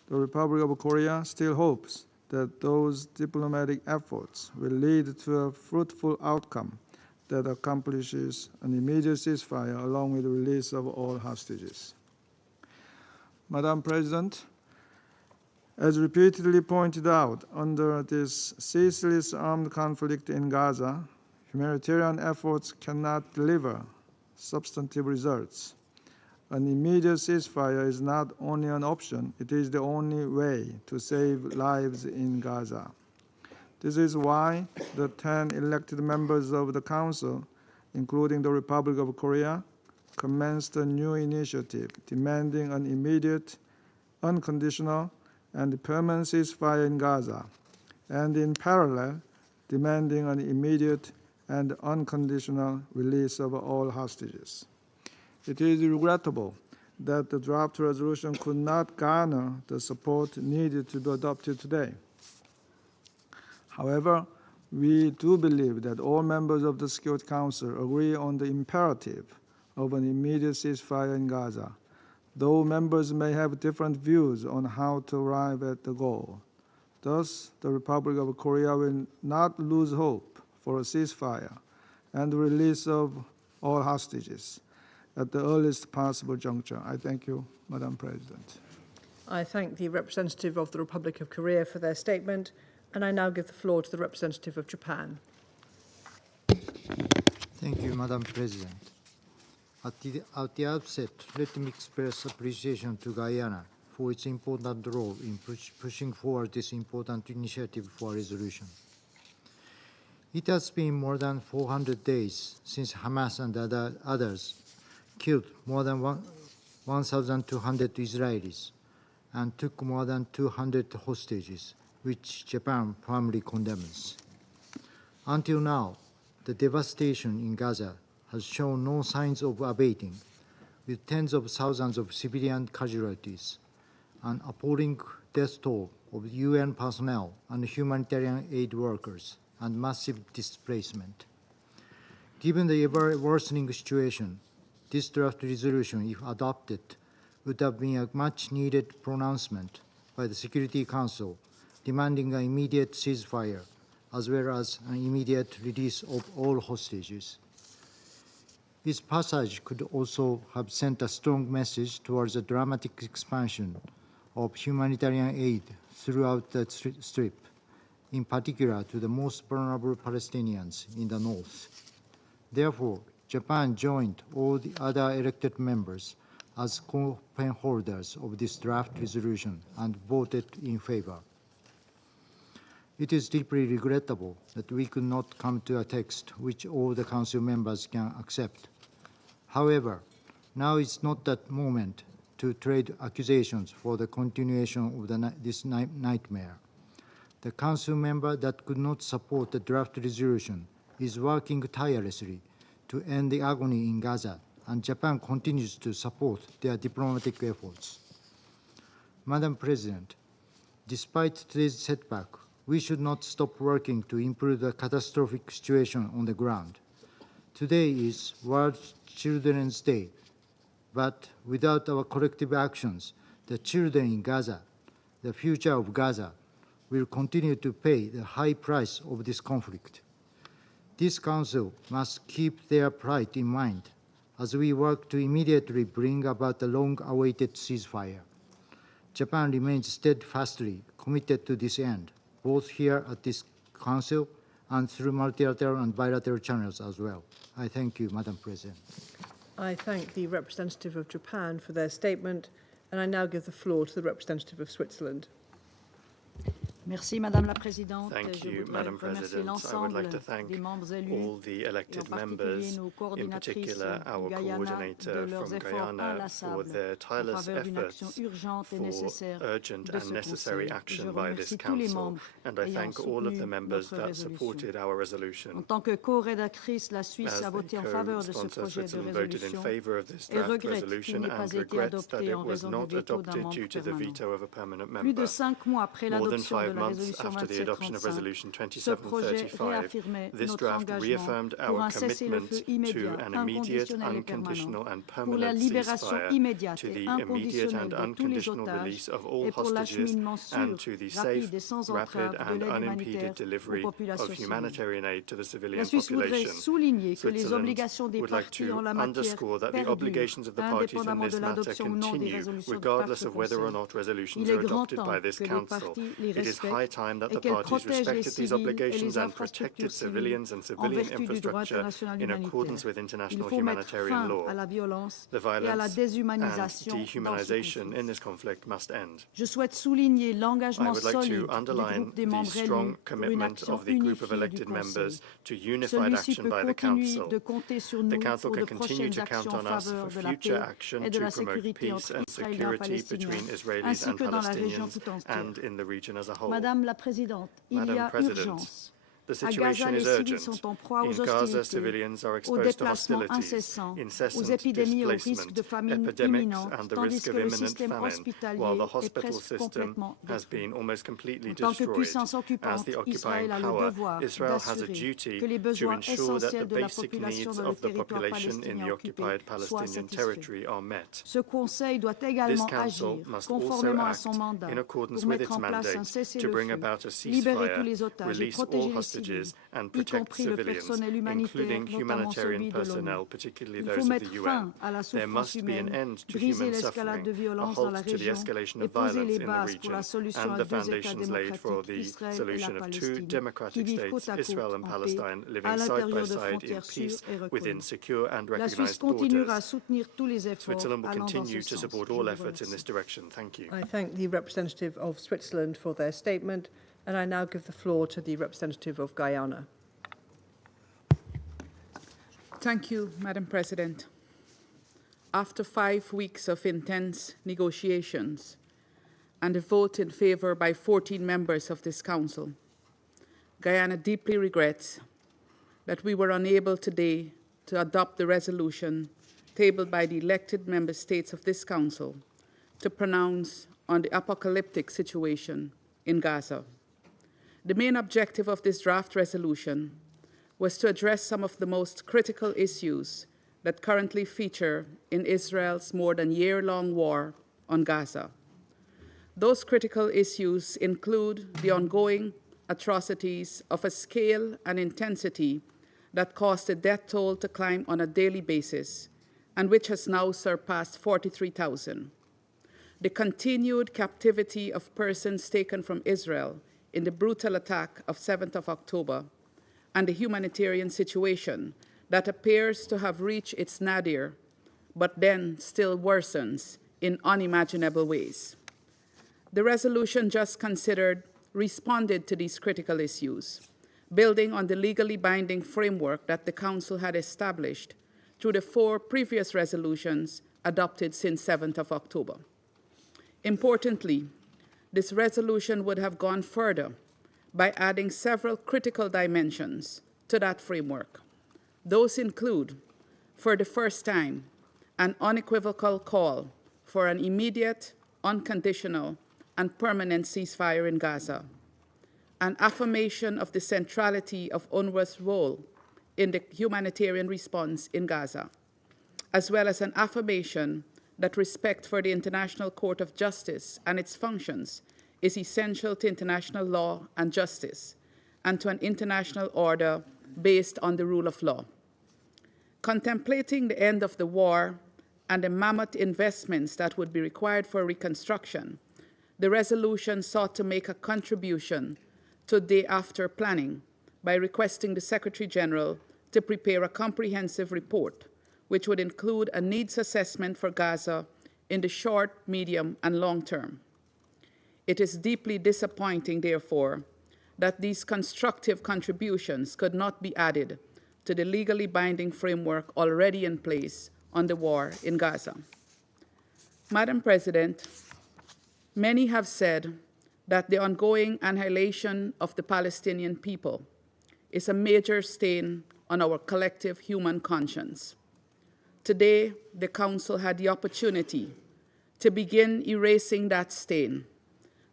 the Republic of Korea still hopes that those diplomatic efforts will lead to a fruitful outcome that accomplishes an immediate ceasefire along with the release of all hostages. Madam President, as repeatedly pointed out, under this ceaseless armed conflict in Gaza, humanitarian efforts cannot deliver substantive results. An immediate ceasefire is not only an option, it is the only way to save lives in Gaza. This is why the 10 elected members of the Council, including the Republic of Korea, commenced a new initiative demanding an immediate, unconditional, and permanent ceasefire in Gaza, and in parallel, demanding an immediate and unconditional release of all hostages. It is regrettable that the draft resolution could not garner the support needed to be adopted today. However, we do believe that all members of the Security Council agree on the imperative of an immediate ceasefire in Gaza, though members may have different views on how to arrive at the goal. Thus, the Republic of Korea will not lose hope for a ceasefire and the release of all hostages at the earliest possible juncture. I thank you, Madam President. I thank the representative of the Republic of Korea for their statement, and I now give the floor to the representative of Japan. Thank you, Madam President. At the outset, let me express appreciation to Guyana for its important role in pushing forward this important initiative for resolution. It has been more than 400 days since Hamas and others killed more than 1,200 Israelis and took more than 200 hostages, which Japan firmly condemns. Until now, the devastation in Gaza has shown no signs of abating, with tens of thousands of civilian casualties, an appalling death toll of UN personnel and humanitarian aid workers, and massive displacement. Given the ever-worsening situation, this draft resolution, if adopted, would have been a much-needed pronouncement by the Security Council demanding an immediate ceasefire, as well as an immediate release of all hostages. This passage could also have sent a strong message towards a dramatic expansion of humanitarian aid throughout the Strip, in particular to the most vulnerable Palestinians in the north. Therefore, Japan joined all the other elected members as co-pen holders of this draft resolution and voted in favor. It is deeply regrettable that we could not come to a text which all the Council members can accept. However, now is not that moment to trade accusations for the continuation of this nightmare. The Council member that could not support the draft resolution is working tirelessly to end the agony in Gaza, and Japan continues to support their diplomatic efforts. Madam President, despite today's setback, we should not stop working to improve the catastrophic situation on the ground. Today is World Children's Day, but without our collective actions, the children in Gaza, the future of Gaza, will continue to pay the high price of this conflict. This Council must keep their plight in mind as we work to immediately bring about a long-awaited ceasefire. Japan remains steadfastly committed to this end, both here at this Council and through multilateral and bilateral channels as well. I thank you, Madam President. I thank the representative of Japan for their statement, and I now give the floor to the representative of Switzerland. Merci, Madame la Présidente. Thank you, Madam President. I would like to thank all the elected members, in particular our coordinator from Guyana, for their tireless efforts for urgent and necessary action by this Council. And I thank all of the members that supported our resolution. En tant que co-rédactrice, la Suisse a voté en faveur de ce projet de résolution et regrette qu'il n'ait pas été adopté en raison du veto d'un membre permanent. Plus de 5 mois après l'adoption de la résolution 2735, ce projet réaffirmait notre engagement pour un cessez-le-feu immédiat, inconditionnel et permanent, pour la libération immédiate et inconditionnelle de tous les otages et pour l'acheminement sûr, rapide et sans entrave de l'aide humanitaire aux populations civiles. La Suisse voudrait souligner que les obligations des parties en la matière perdurent, indépendamment de l'adoption ou non des résolutions du Conseil. Il est grand temps que les parties les respectent et qu'elles protègent les civils et les infrastructures civiles en vertu du droit international humanitaire. Il faut mettre fin à la violence et à la déshumanisation dans ce conflit. Je souhaite souligner l'engagement solide du groupe des membres élus pour une action unifiée du Conseil. Celui-ci peut continuer de compter sur nous pour de prochaines actions en faveur de la paix et de la sécurité entre Israéliens et Palestiniens, ainsi que dans la région tout entière. Madame la Présidente, il y a urgence. À Gaza, les civils sont en proie aux hostilités, aux déplacements incessants, aux épidémies et aux risques de famine imminente, tandis que le système hospitalier est presque complètement détruit. En tant que puissance occupante, Israël a le devoir d'assurer que les besoins essentiels de la population dans le territoire palestinien occupé soient satisfaits. Ce Conseil doit également agir conformément à son mandat pour mettre en place un cessez-le-feu, libérer tous les otages et protéger les civils, y compris le personnel humanitaire, notamment celui de l'ONU. Il faut mettre fin à la souffrance humaine, briser l'escalade de violence dans la région et poser les bases pour la solution à deux États démocratiques, Israël et la Palestine, qui vivent côte à côte en paix, à l'intérieur de frontières sûres et reconnues. La Suisse continuera à soutenir tous les efforts allant dans ce sens. I thank the representative of Switzerland for their statement. And I now give the floor to the representative of Guyana. Thank you, Madam President. After 5 weeks of intense negotiations and a vote in favor by 14 members of this Council, Guyana deeply regrets that we were unable today to adopt the resolution tabled by the elected member states of this Council to pronounce on the apocalyptic situation in Gaza. The main objective of this draft resolution was to address some of the most critical issues that currently feature in Israel's more than year-long war on Gaza. Those critical issues include the ongoing atrocities of a scale and intensity that caused the death toll to climb on a daily basis and which has now surpassed 43,000. The continued captivity of persons taken from Israel in the brutal attack of 7th of October, and the humanitarian situation that appears to have reached its nadir, but then still worsens in unimaginable ways. The resolution just considered responded to these critical issues, building on the legally binding framework that the Council had established through the 4 previous resolutions adopted since 7th of October. Importantly, this resolution would have gone further by adding several critical dimensions to that framework. Those include, for the first time, an unequivocal call for an immediate, unconditional, and permanent ceasefire in Gaza, an affirmation of the centrality of UNRWA's role in the humanitarian response in Gaza, as well as an affirmation that respect for the International Court of Justice and its functions is essential to international law and justice, and to an international order based on the rule of law. Contemplating the end of the war and the mammoth investments that would be required for reconstruction, the resolution sought to make a contribution to day-after planning by requesting the Secretary General to prepare a comprehensive report, which would include a needs assessment for Gaza in the short, medium, and long term. It is deeply disappointing, therefore, that these constructive contributions could not be added to the legally binding framework already in place on the war in Gaza. Madam President, many have said that the ongoing annihilation of the Palestinian people is a major stain on our collective human conscience. Today, the Council had the opportunity to begin erasing that stain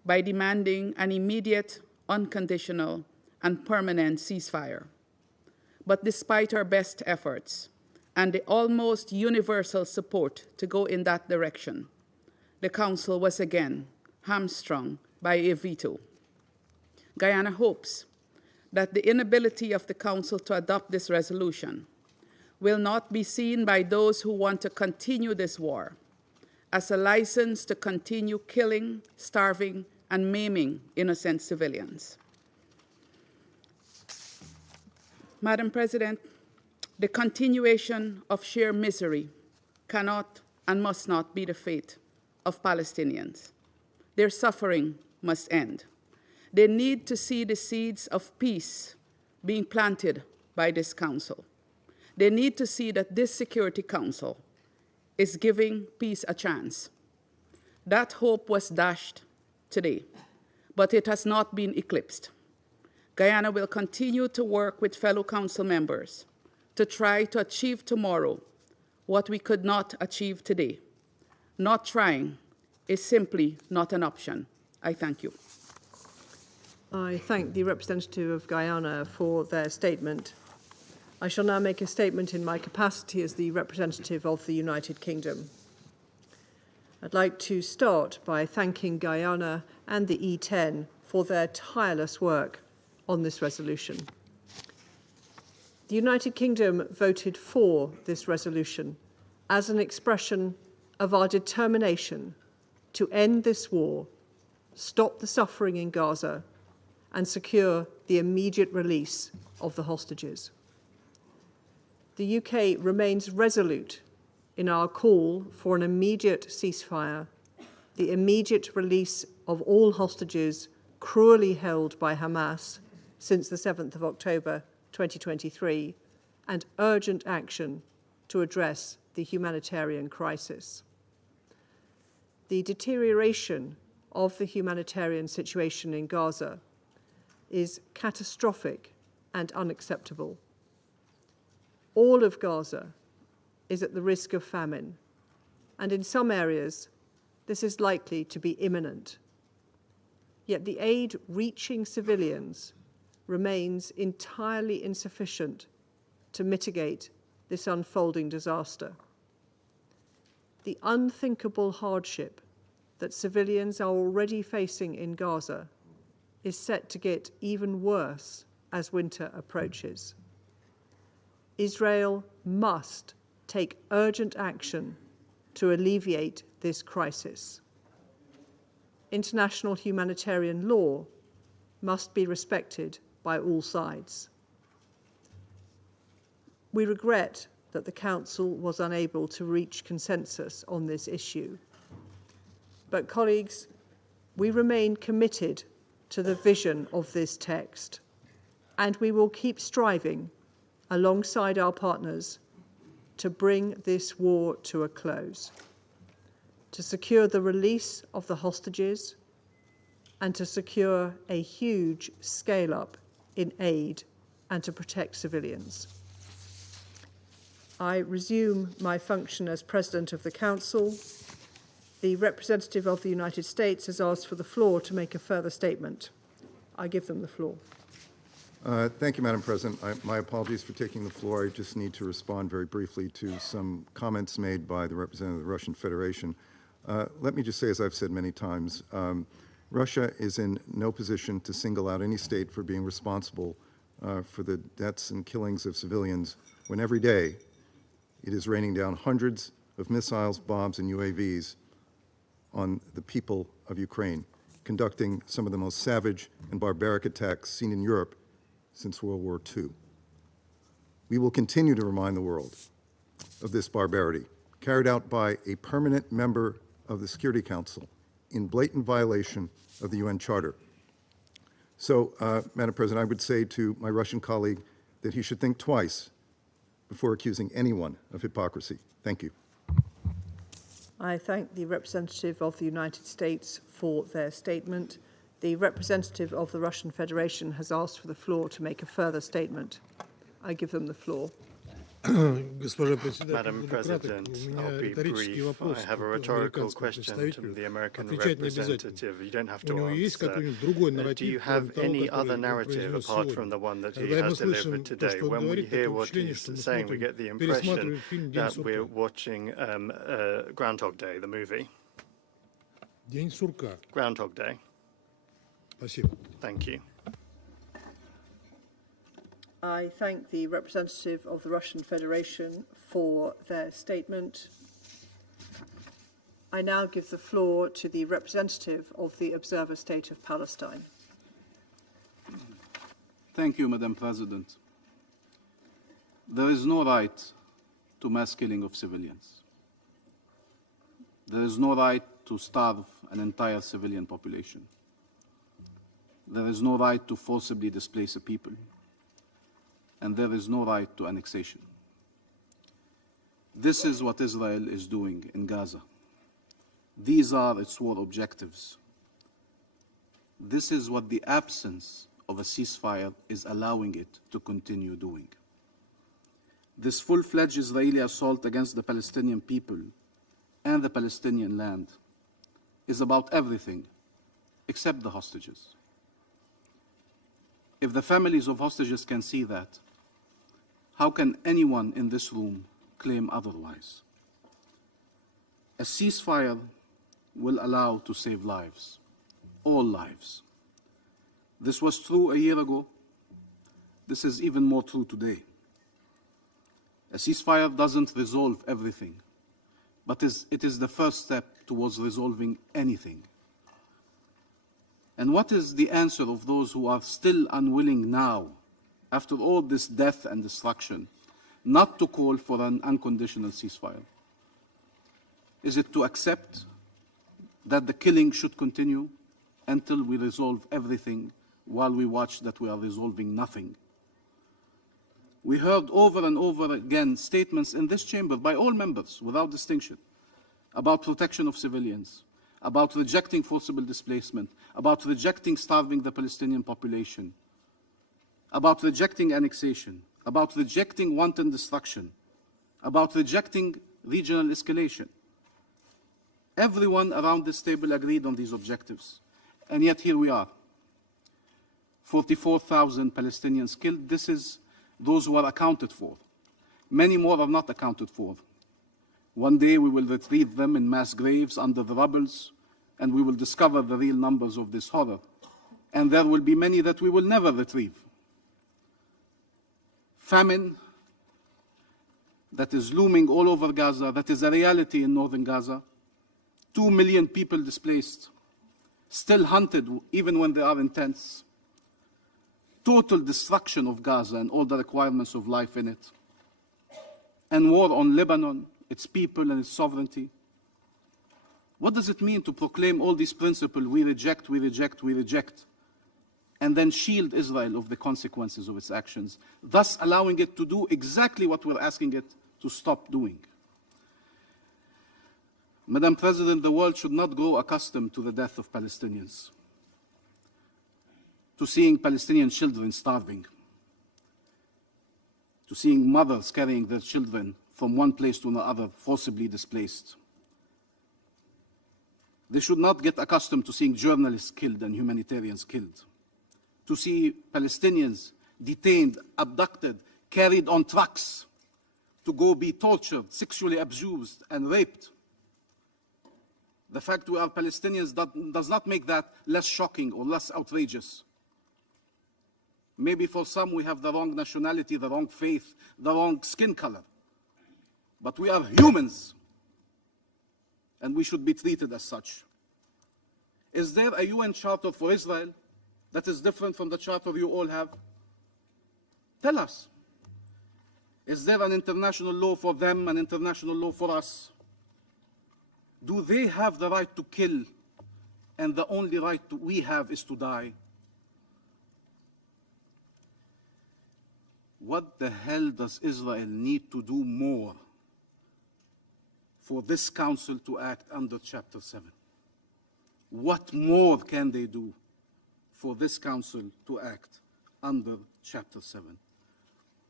by demanding an immediate, unconditional, and permanent ceasefire. But despite our best efforts and the almost universal support to go in that direction, the Council was again hamstrung by a veto. Guyana hopes that the inability of the Council to adopt this resolution will not be seen by those who want to continue this war as a license to continue killing, starving, and maiming innocent civilians. Madam President, the continuation of sheer misery cannot and must not be the fate of Palestinians. Their suffering must end. They need to see the seeds of peace being planted by this Council. They need to see that this Security Council is giving peace a chance. That hope was dashed today, but it has not been eclipsed. Guyana will continue to work with fellow Council members to try to achieve tomorrow what we could not achieve today. Not trying is simply not an option. I thank you. I thank the representative of Guyana for their statement. I shall now make a statement in my capacity as the representative of the United Kingdom. I'd like to start by thanking Guyana and the E10 for their tireless work on this resolution. The United Kingdom voted for this resolution as an expression of our determination to end this war, stop the suffering in Gaza, and secure the immediate release of the hostages. The UK remains resolute in our call for an immediate ceasefire, the immediate release of all hostages cruelly held by Hamas since the 7th of October 2023, and urgent action to address the humanitarian crisis. The deterioration of the humanitarian situation in Gaza is catastrophic and unacceptable. All of Gaza is at the risk of famine, and in some areas, this is likely to be imminent. Yet the aid reaching civilians remains entirely insufficient to mitigate this unfolding disaster. The unthinkable hardship that civilians are already facing in Gaza is set to get even worse as winter approaches. Israel must take urgent action to alleviate this crisis. International humanitarian law must be respected by all sides. We regret that the Council was unable to reach consensus on this issue. But colleagues, we remain committed to the vision of this text, and we will keep striving alongside our partners to bring this war to a close, to secure the release of the hostages, and to secure a huge scale-up in aid and to protect civilians. I resume my function as President of the Council. The representative of the United States has asked for the floor to make a further statement. I give them the floor. Thank you, Madam President. My apologies for taking the floor. I just need to respond very briefly to some comments made by the representative of the Russian Federation. Let me just say, as I've said many times, Russia is in no position to single out any state for being responsible for the deaths and killings of civilians when every day it is raining down hundreds of missiles, bombs, and UAVs on the people of Ukraine, conducting some of the most savage and barbaric attacks seen in Europe since World War II. We will continue to remind the world of this barbarity, carried out by a permanent member of the Security Council in blatant violation of the UN Charter. So, Madam President, I would say to my Russian colleague that he should think twice before accusing anyone of hypocrisy. Thank you. I thank the representative of the United States for their statement. The representative of the Russian Federation has asked for the floor to make a further statement. I give them the floor. Madam President, I'll be brief. I have a rhetorical question to the American representative. You don't have to answer. Do you have any other narrative apart from the one that he has delivered today? When we hear what he's saying, we get the impression that we're watching Groundhog Day, the movie. Groundhog Day. Thank you. I thank the representative of the Russian Federation for their statement. I now give the floor to the representative of the Observer State of Palestine. Thank you, Madam President. There is no right to mass killing of civilians. There is no right to starve an entire civilian population. There is no right to forcibly displace a people. And there is no right to annexation. This is what Israel is doing in Gaza. These are its war objectives. This is what the absence of a ceasefire is allowing it to continue doing. This full-fledged Israeli assault against the Palestinian people and the Palestinian land is about everything except the hostages. If the families of hostages can see that, how can anyone in this room claim otherwise? A ceasefire will allow to save lives, all lives. This was true a year ago. This is even more true today. A ceasefire doesn't resolve everything, but it is the first step towards resolving anything. And what is the answer of those who are still unwilling now, after all this death and destruction, not to call for an unconditional ceasefire? Is it to accept that the killing should continue until we resolve everything while we watch that we are resolving nothing? We heard over and over again statements in this chamber by all members without distinction about protection of civilians, about rejecting forcible displacement, about rejecting starving the Palestinian population, about rejecting annexation, about rejecting wanton destruction, about rejecting regional escalation. Everyone around this table agreed on these objectives, and yet here we are. 44,000 Palestinians killed. This is those who are accounted for. Many more are not accounted for. One day we will retrieve them in mass graves under the rubbles, and we will discover the real numbers of this horror. And there will be many that we will never retrieve. Famine that is looming all over Gaza, that is a reality in northern Gaza. 2 million people displaced, still hunted even when they are in tents. Total destruction of Gaza and all the requirements of life in it. And war on Lebanon, its people and its sovereignty. What does it mean to proclaim all these principles, we reject, we reject, we reject, and then shield Israel of the consequences of its actions, thus allowing it to do exactly what we're asking it to stop doing? Madam President, the world should not grow accustomed to the death of Palestinians, to seeing Palestinian children starving, to seeing mothers carrying their children from one place to another, forcibly displaced. They should not get accustomed to seeing journalists killed and humanitarians killed, to see Palestinians detained, abducted, carried on trucks to go be tortured, sexually abused, and raped. The fact we are Palestinians does not make that less shocking or less outrageous. Maybe for some we have the wrong nationality, the wrong faith, the wrong skin color. But we are humans, and we should be treated as such. Is there a UN charter for Israel that is different from the charter you all have? Tell us. Is there an international law for them, an international law for us? Do they have the right to kill, and the only right we have is to die? What the hell does Israel need to do more for this council to act under Chapter 7? What more can they do for this council to act under Chapter 7?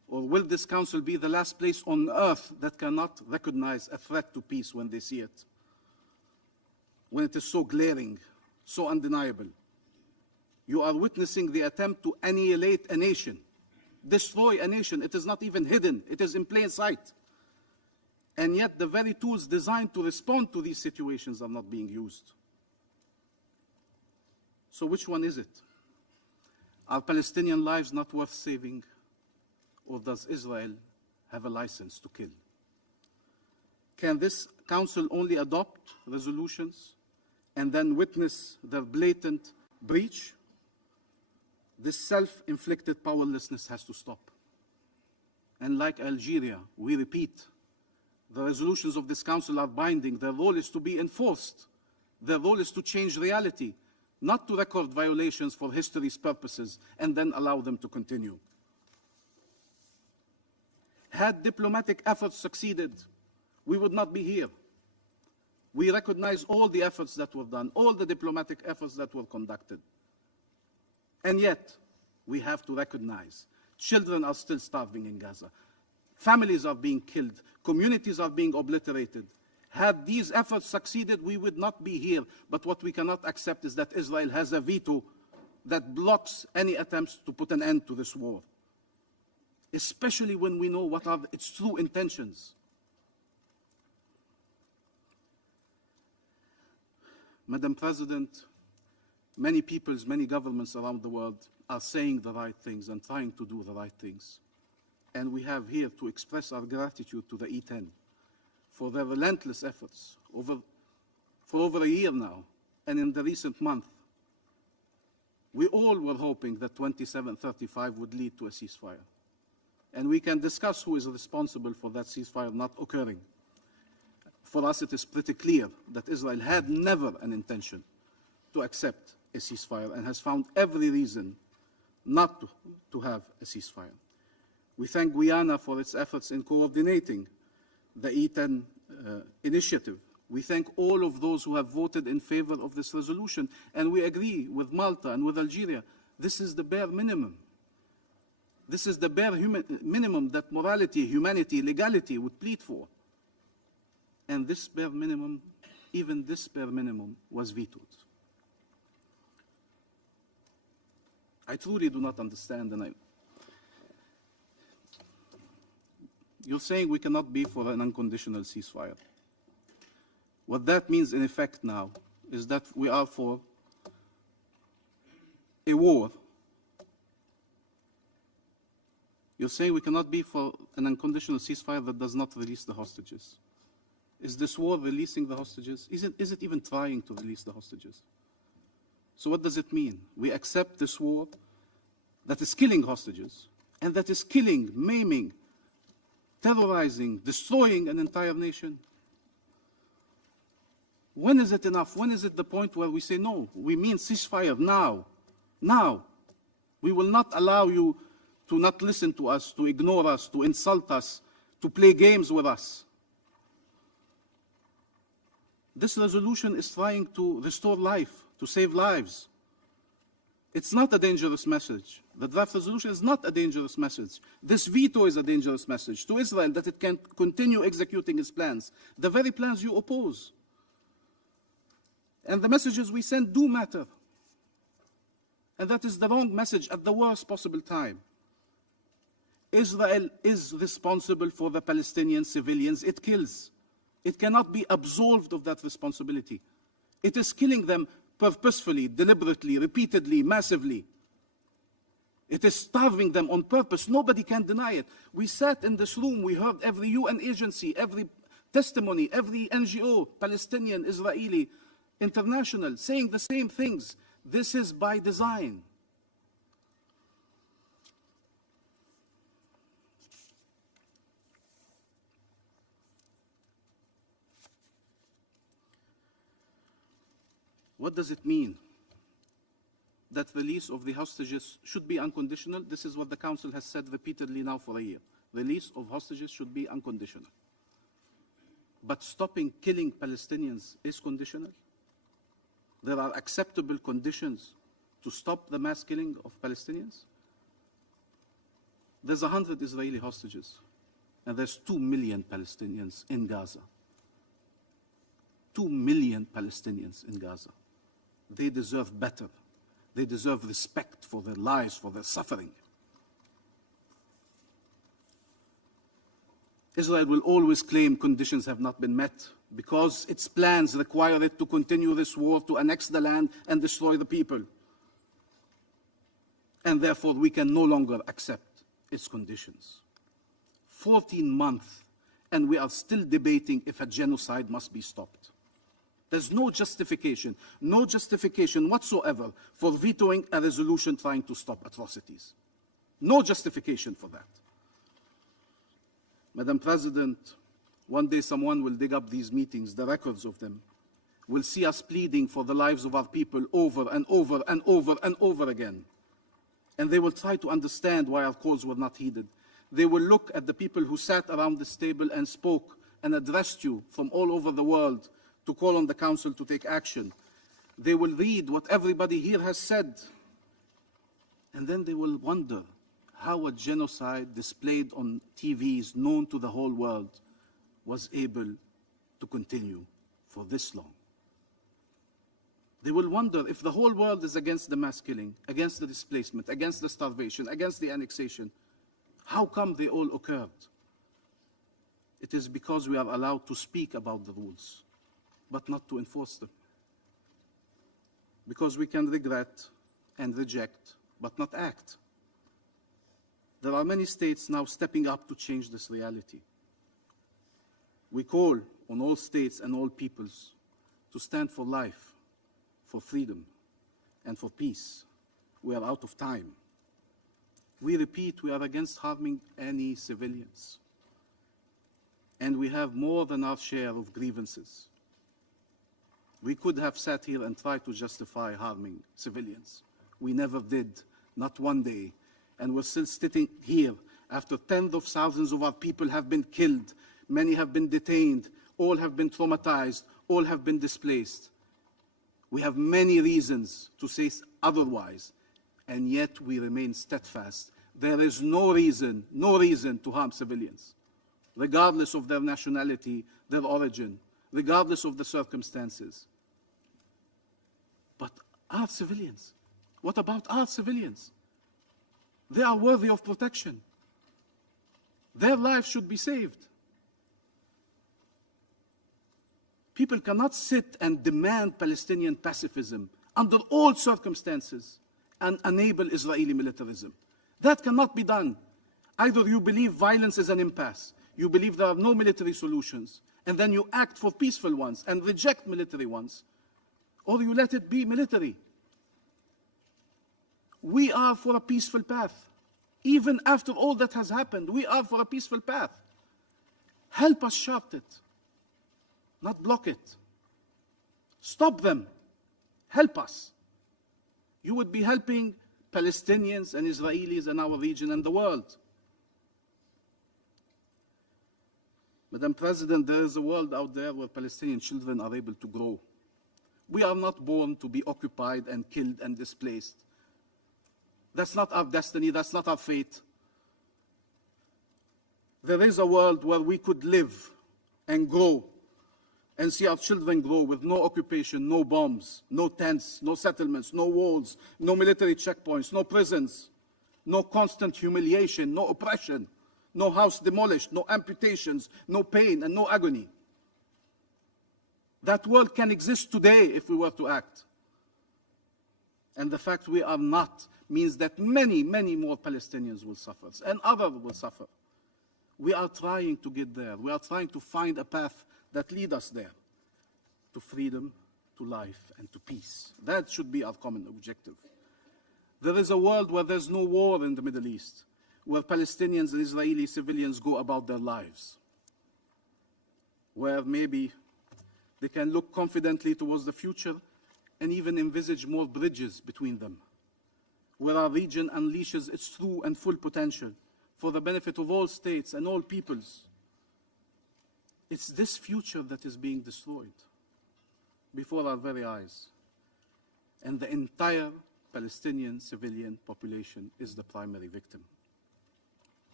Or will this council be the last place on earth that cannot recognize a threat to peace when they see it? When it is so glaring, so undeniable? You are witnessing the attempt to annihilate a nation, destroy a nation. It is not even hidden. It is in plain sight. And yet the very tools designed to respond to these situations are not being used. So which one is it? Are Palestinian lives not worth saving? Or does Israel have a license to kill? Can this council only adopt resolutions and then witness their blatant breach? This self-inflicted powerlessness has to stop. And like Algeria, we repeat, the resolutions of this council are binding. Their role is to be enforced. Their role is to change reality, not to record violations for history's purposes and then allow them to continue. Had diplomatic efforts succeeded, we would not be here. We recognize all the efforts that were done, all the diplomatic efforts that were conducted. And yet, we have to recognize children are still starving in Gaza. Families are being killed. Communities are being obliterated. Had these efforts succeeded, we would not be here. But what we cannot accept is that Israel has a veto that blocks any attempts to put an end to this war, especially when we know what are its true intentions. Madam President, many peoples, many governments around the world are saying the right things and trying to do the right things. And we have here to express our gratitude to the E10 for their relentless efforts for over a year now, and in the recent month. We all were hoping that 2735 would lead to a ceasefire. And we can discuss who is responsible for that ceasefire not occurring. For us, it is pretty clear that Israel had never an intention to accept a ceasefire and has found every reason not to have a ceasefire. We thank Guyana for its efforts in coordinating the E10 initiative. We thank all of those who have voted in favor of this resolution, and we agree with Malta and with Algeria. This is the bare minimum. This is the bare minimum that morality, humanity, legality would plead for. And this bare minimum, even this bare minimum, was vetoed. I truly do not understand, and you're saying we cannot be for an unconditional ceasefire. What that means, in effect now, is that we are for a war. You're saying we cannot be for an unconditional ceasefire that does not release the hostages. Is this war releasing the hostages? Is it even trying to release the hostages? So what does it mean? We accept this war that is killing hostages and that is killing, maiming, terrorizing, destroying an entire nation? When is it enough? When is it the point where we say, no, we mean ceasefire now? Now. We will not allow you to not listen to us, to ignore us, to insult us, to play games with us. This resolution is trying to restore life, to save lives. It's not a dangerous message. The draft resolution is not a dangerous message. This veto is a dangerous message to Israel that it can continue executing its plans, the very plans you oppose. And the messages we send do matter. And that is the wrong message at the worst possible time. Israel is responsible for the Palestinian civilians it kills. It cannot be absolved of that responsibility. It is killing them purposefully, deliberately, repeatedly, massively. It is starving them on purpose. Nobody can deny it. We sat in this room, we heard every UN agency, every testimony, every NGO, Palestinian, Israeli, international, saying the same things. This is by design. What does it mean that release of the hostages should be unconditional? This is what the Council has said repeatedly now for a year. Release of hostages should be unconditional. But stopping killing Palestinians is conditional? There are acceptable conditions to stop the mass killing of Palestinians? There's 100 Israeli hostages, and there's 2 million Palestinians in Gaza. 2 million Palestinians in Gaza. They deserve better. They deserve respect for their lives, for their suffering. Israel will always claim conditions have not been met because its plans require it to continue this war, to annex the land and destroy the people. And therefore, we can no longer accept its conditions. 14 months, and we are still debating if a genocide must be stopped. There's no justification whatsoever for vetoing a resolution trying to stop atrocities. No justification for that. Madam President, one day someone will dig up these meetings, the records of them, will see us pleading for the lives of our people over and over and over and over again. And they will try to understand why our calls were not heeded. They will look at the people who sat around this table and spoke and addressed you from all over the world to call on the Council to take action. They will read what everybody here has said. And then they will wonder how a genocide displayed on TVs known to the whole world was able to continue for this long. They will wonder if the whole world is against the mass killing, against the displacement, against the starvation, against the annexation. How come they all occurred? It is because we are allowed to speak about the rules, but not to enforce them. Because we can regret and reject, but not act. There are many states now stepping up to change this reality. We call on all states and all peoples to stand for life, for freedom, and for peace. We are out of time. We repeat, we are against harming any civilians. And we have more than our share of grievances. We could have sat here and tried to justify harming civilians. We never did, not one day. And we're still sitting here after tens of thousands of our people have been killed. Many have been detained. All have been traumatized. All have been displaced. We have many reasons to say otherwise, and yet we remain steadfast. There is no reason to harm civilians, regardless of their nationality, their origin, regardless of the circumstances. But our civilians, what about our civilians? They are worthy of protection. Their lives should be saved. People cannot sit and demand Palestinian pacifism under all circumstances and enable Israeli militarism. That cannot be done. Either you believe violence is an impasse, you believe there are no military solutions, and then you act for peaceful ones and reject military ones, or you let it be military. We are for a peaceful path. Even after all that has happened, we are for a peaceful path. Help us chart it, not block it. Stop them. Help us. You would be helping Palestinians and Israelis in our region and the world. Madam President, there is a world out there where Palestinian children are able to grow. We are not born to be occupied and killed and displaced. That's not our destiny, that's not our fate. There is a world where we could live and grow and see our children grow with no occupation, no bombs, no tents, no settlements, no walls, no military checkpoints, no prisons, no constant humiliation, no oppression, no house demolished, no amputations, no pain and no agony. That world can exist today if we were to act. And the fact we are not means that many, many more Palestinians will suffer and others will suffer. We are trying to get there. We are trying to find a path that leads us there, to freedom, to life, and to peace. That should be our common objective. There is a world where there's no war in the Middle East, where Palestinians and Israeli civilians go about their lives, where maybe they can look confidently towards the future and even envisage more bridges between them, where our region unleashes its true and full potential for the benefit of all states and all peoples. It's this future that is being destroyed before our very eyes. And the entire Palestinian civilian population is the primary victim.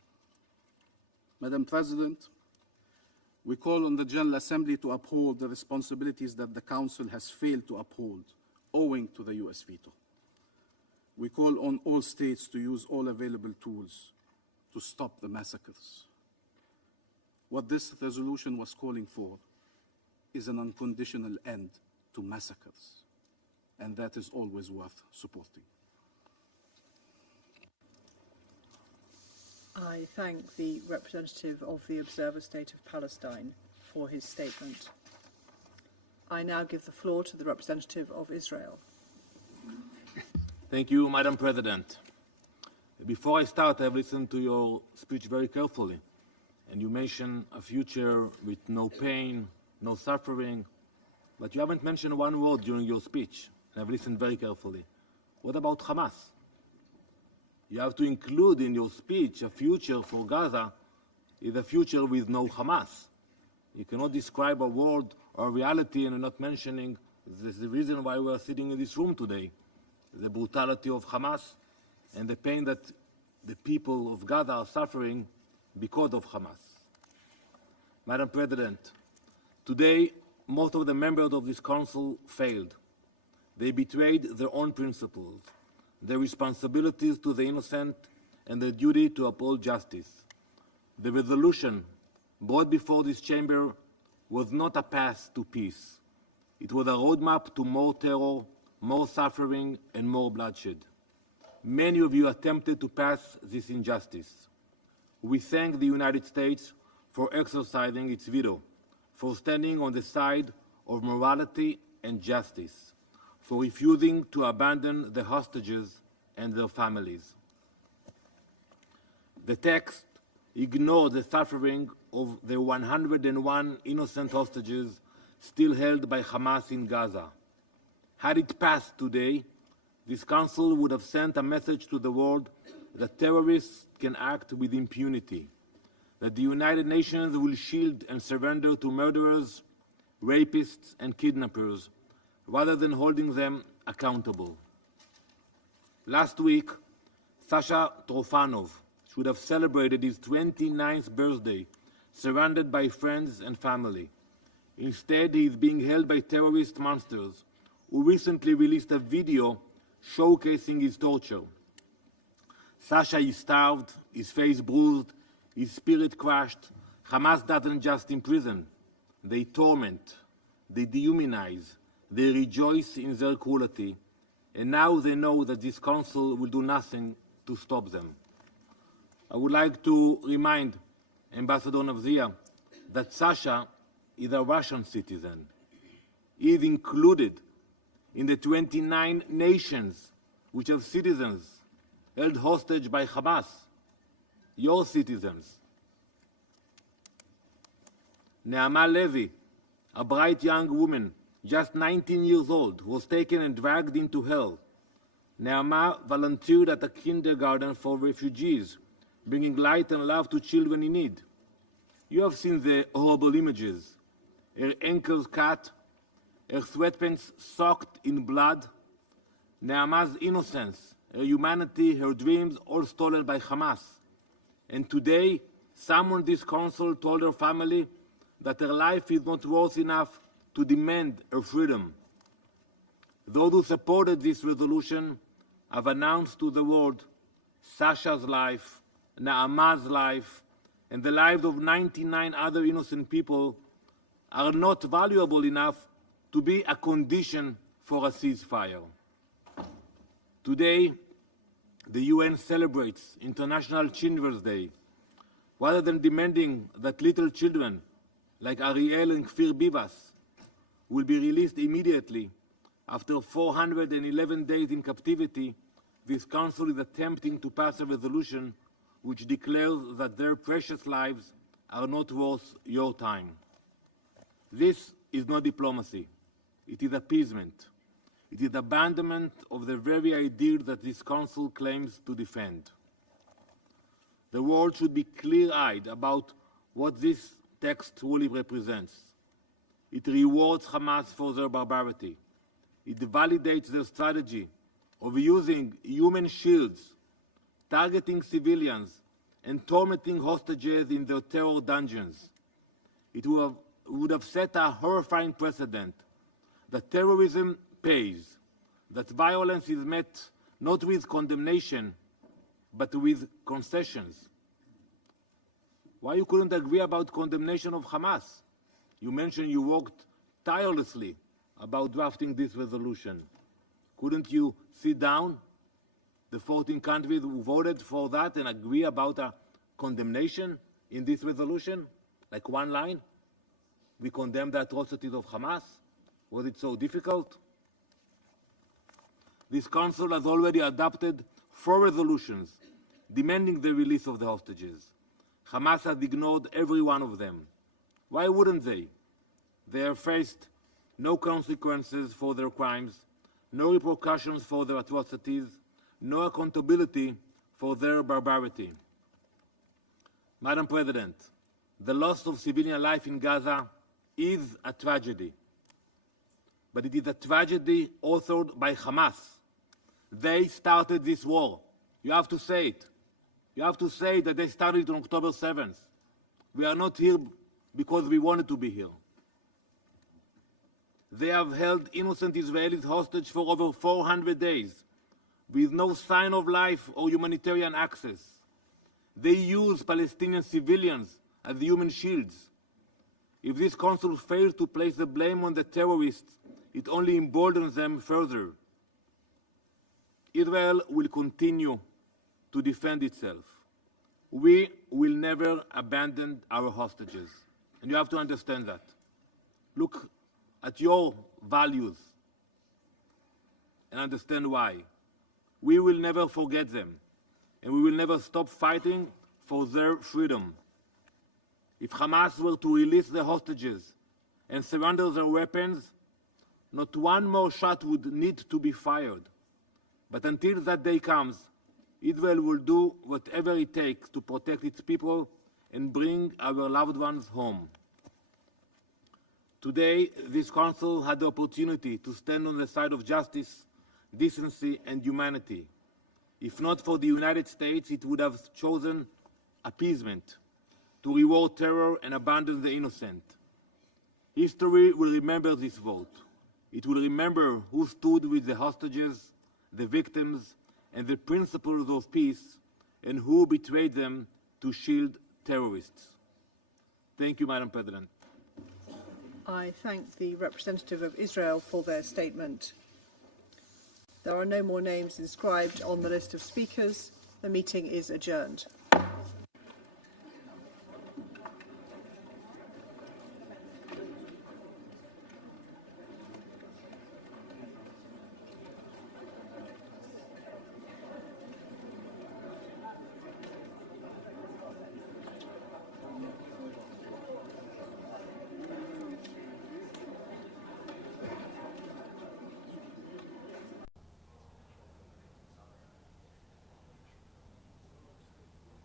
Madam President, we call on the General Assembly to uphold the responsibilities that the Council has failed to uphold, owing to the US veto. We call on all states to use all available tools to stop the massacres. What this resolution was calling for is an unconditional end to massacres, and that is always worth supporting. I thank the representative of the Observer State of Palestine for his statement. I now give the floor to the representative of Israel. Thank you, Madam President. Before I start, I've listened to your speech very carefully, and you mentioned a future with no pain, no suffering, but you haven't mentioned one word during your speech, and I've listened very carefully. What about Hamas? You have to include in your speech a future for Gaza is a future with no Hamas. You cannot describe a world or a reality and you're not mentioning this is the reason why we are sitting in this room today, the brutality of Hamas and the pain that the people of Gaza are suffering because of Hamas. Madam President, today most of the members of this Council failed. They betrayed their own principles, their responsibilities to the innocent, and their duty to uphold justice. The resolution brought before this chamber was not a path to peace. It was a roadmap to more terror, more suffering, and more bloodshed. Many of you attempted to pass this injustice. We thank the United States for exercising its veto, for standing on the side of morality and justice, for refusing to abandon the hostages and their families. The text ignored the suffering of the 101 innocent hostages still held by Hamas in Gaza. Had it passed today, this Council would have sent a message to the world that terrorists can act with impunity, that the United Nations will shield and surrender to murderers, rapists, and kidnappers, rather than holding them accountable. Last week, Sasha Trofanov should have celebrated his 29th birthday, surrounded by friends and family. Instead, he is being held by terrorist monsters who recently released a video showcasing his torture. Sasha is starved, his face bruised, his spirit crushed. Hamas doesn't just imprison, they torment, they dehumanize, they rejoice in their cruelty, and now they know that this Council will do nothing to stop them. I would like to remind Ambassador Navzia that Sasha is a Russian citizen. He is included in the 29 nations which have citizens held hostage by Hamas, your citizens. Neama Levy, a bright young woman, just 19 years old, was taken and dragged into hell. Neama volunteered at a kindergarten for refugees, bringing light and love to children in need. You have seen the horrible images. Her ankles cut, her sweatpants soaked in blood. Neama's innocence, her humanity, her dreams, all stolen by Hamas. And today, someone in this Council told her family that her life is not worth enough to demand her freedom. Those who supported this resolution have announced to the world Sasha's life, Naama's life, and the lives of 99 other innocent people are not valuable enough to be a condition for a ceasefire. Today, the UN celebrates International Children's Day. Rather than demanding that little children like Ariel and Kfir Bivas will be released immediately after 411 days in captivity, this Council is attempting to pass a resolution which declares that their precious lives are not worth your time. This is not diplomacy. It is appeasement. It is abandonment of the very ideal that this Council claims to defend. The world should be clear-eyed about what this text truly represents. It rewards Hamas for their barbarity. It validates their strategy of using human shields, targeting civilians, and tormenting hostages in their terror dungeons. It would have set a horrifying precedent that terrorism pays, that violence is met not with condemnation, but with concessions. Why you couldn't agree about condemnation of Hamas? You mentioned you worked tirelessly about drafting this resolution. Couldn't you sit down, the 14 countries who voted for that, and agree about a condemnation in this resolution? Like one line? We condemn the atrocities of Hamas? Was it so difficult? This Council has already adopted 4 resolutions demanding the release of the hostages. Hamas has ignored every one of them. Why wouldn't they? They have faced no consequences for their crimes, no repercussions for their atrocities, no accountability for their barbarity. Madam President, the loss of civilian life in Gaza is a tragedy. But it is a tragedy authored by Hamas. They started this war. You have to say it. You have to say that they started on October 7th. We are not here because we wanted to be here. They have held innocent Israelis hostage for over 400 days, with no sign of life or humanitarian access. They use Palestinian civilians as human shields. If this Council fails to place the blame on the terrorists, it only emboldens them further. Israel will continue to defend itself. We will never abandon our hostages. And you have to understand that. Look at your values and understand why. We will never forget them, and we will never stop fighting for their freedom. If Hamas were to release the hostages and surrender their weapons, not one more shot would need to be fired. But until that day comes, Israel will do whatever it takes to protect its people and bring our loved ones home. Today, this Council had the opportunity to stand on the side of justice, decency, and humanity. If not for the United States, it would have chosen appeasement, to reward terror and abandon the innocent. History will remember this vote. It will remember who stood with the hostages, the victims, and the principles of peace, and who betrayed them to shield terrorists. Thank you, Madam President. I thank the representative of Israel for their statement. There are no more names inscribed on the list of speakers. The meeting is adjourned.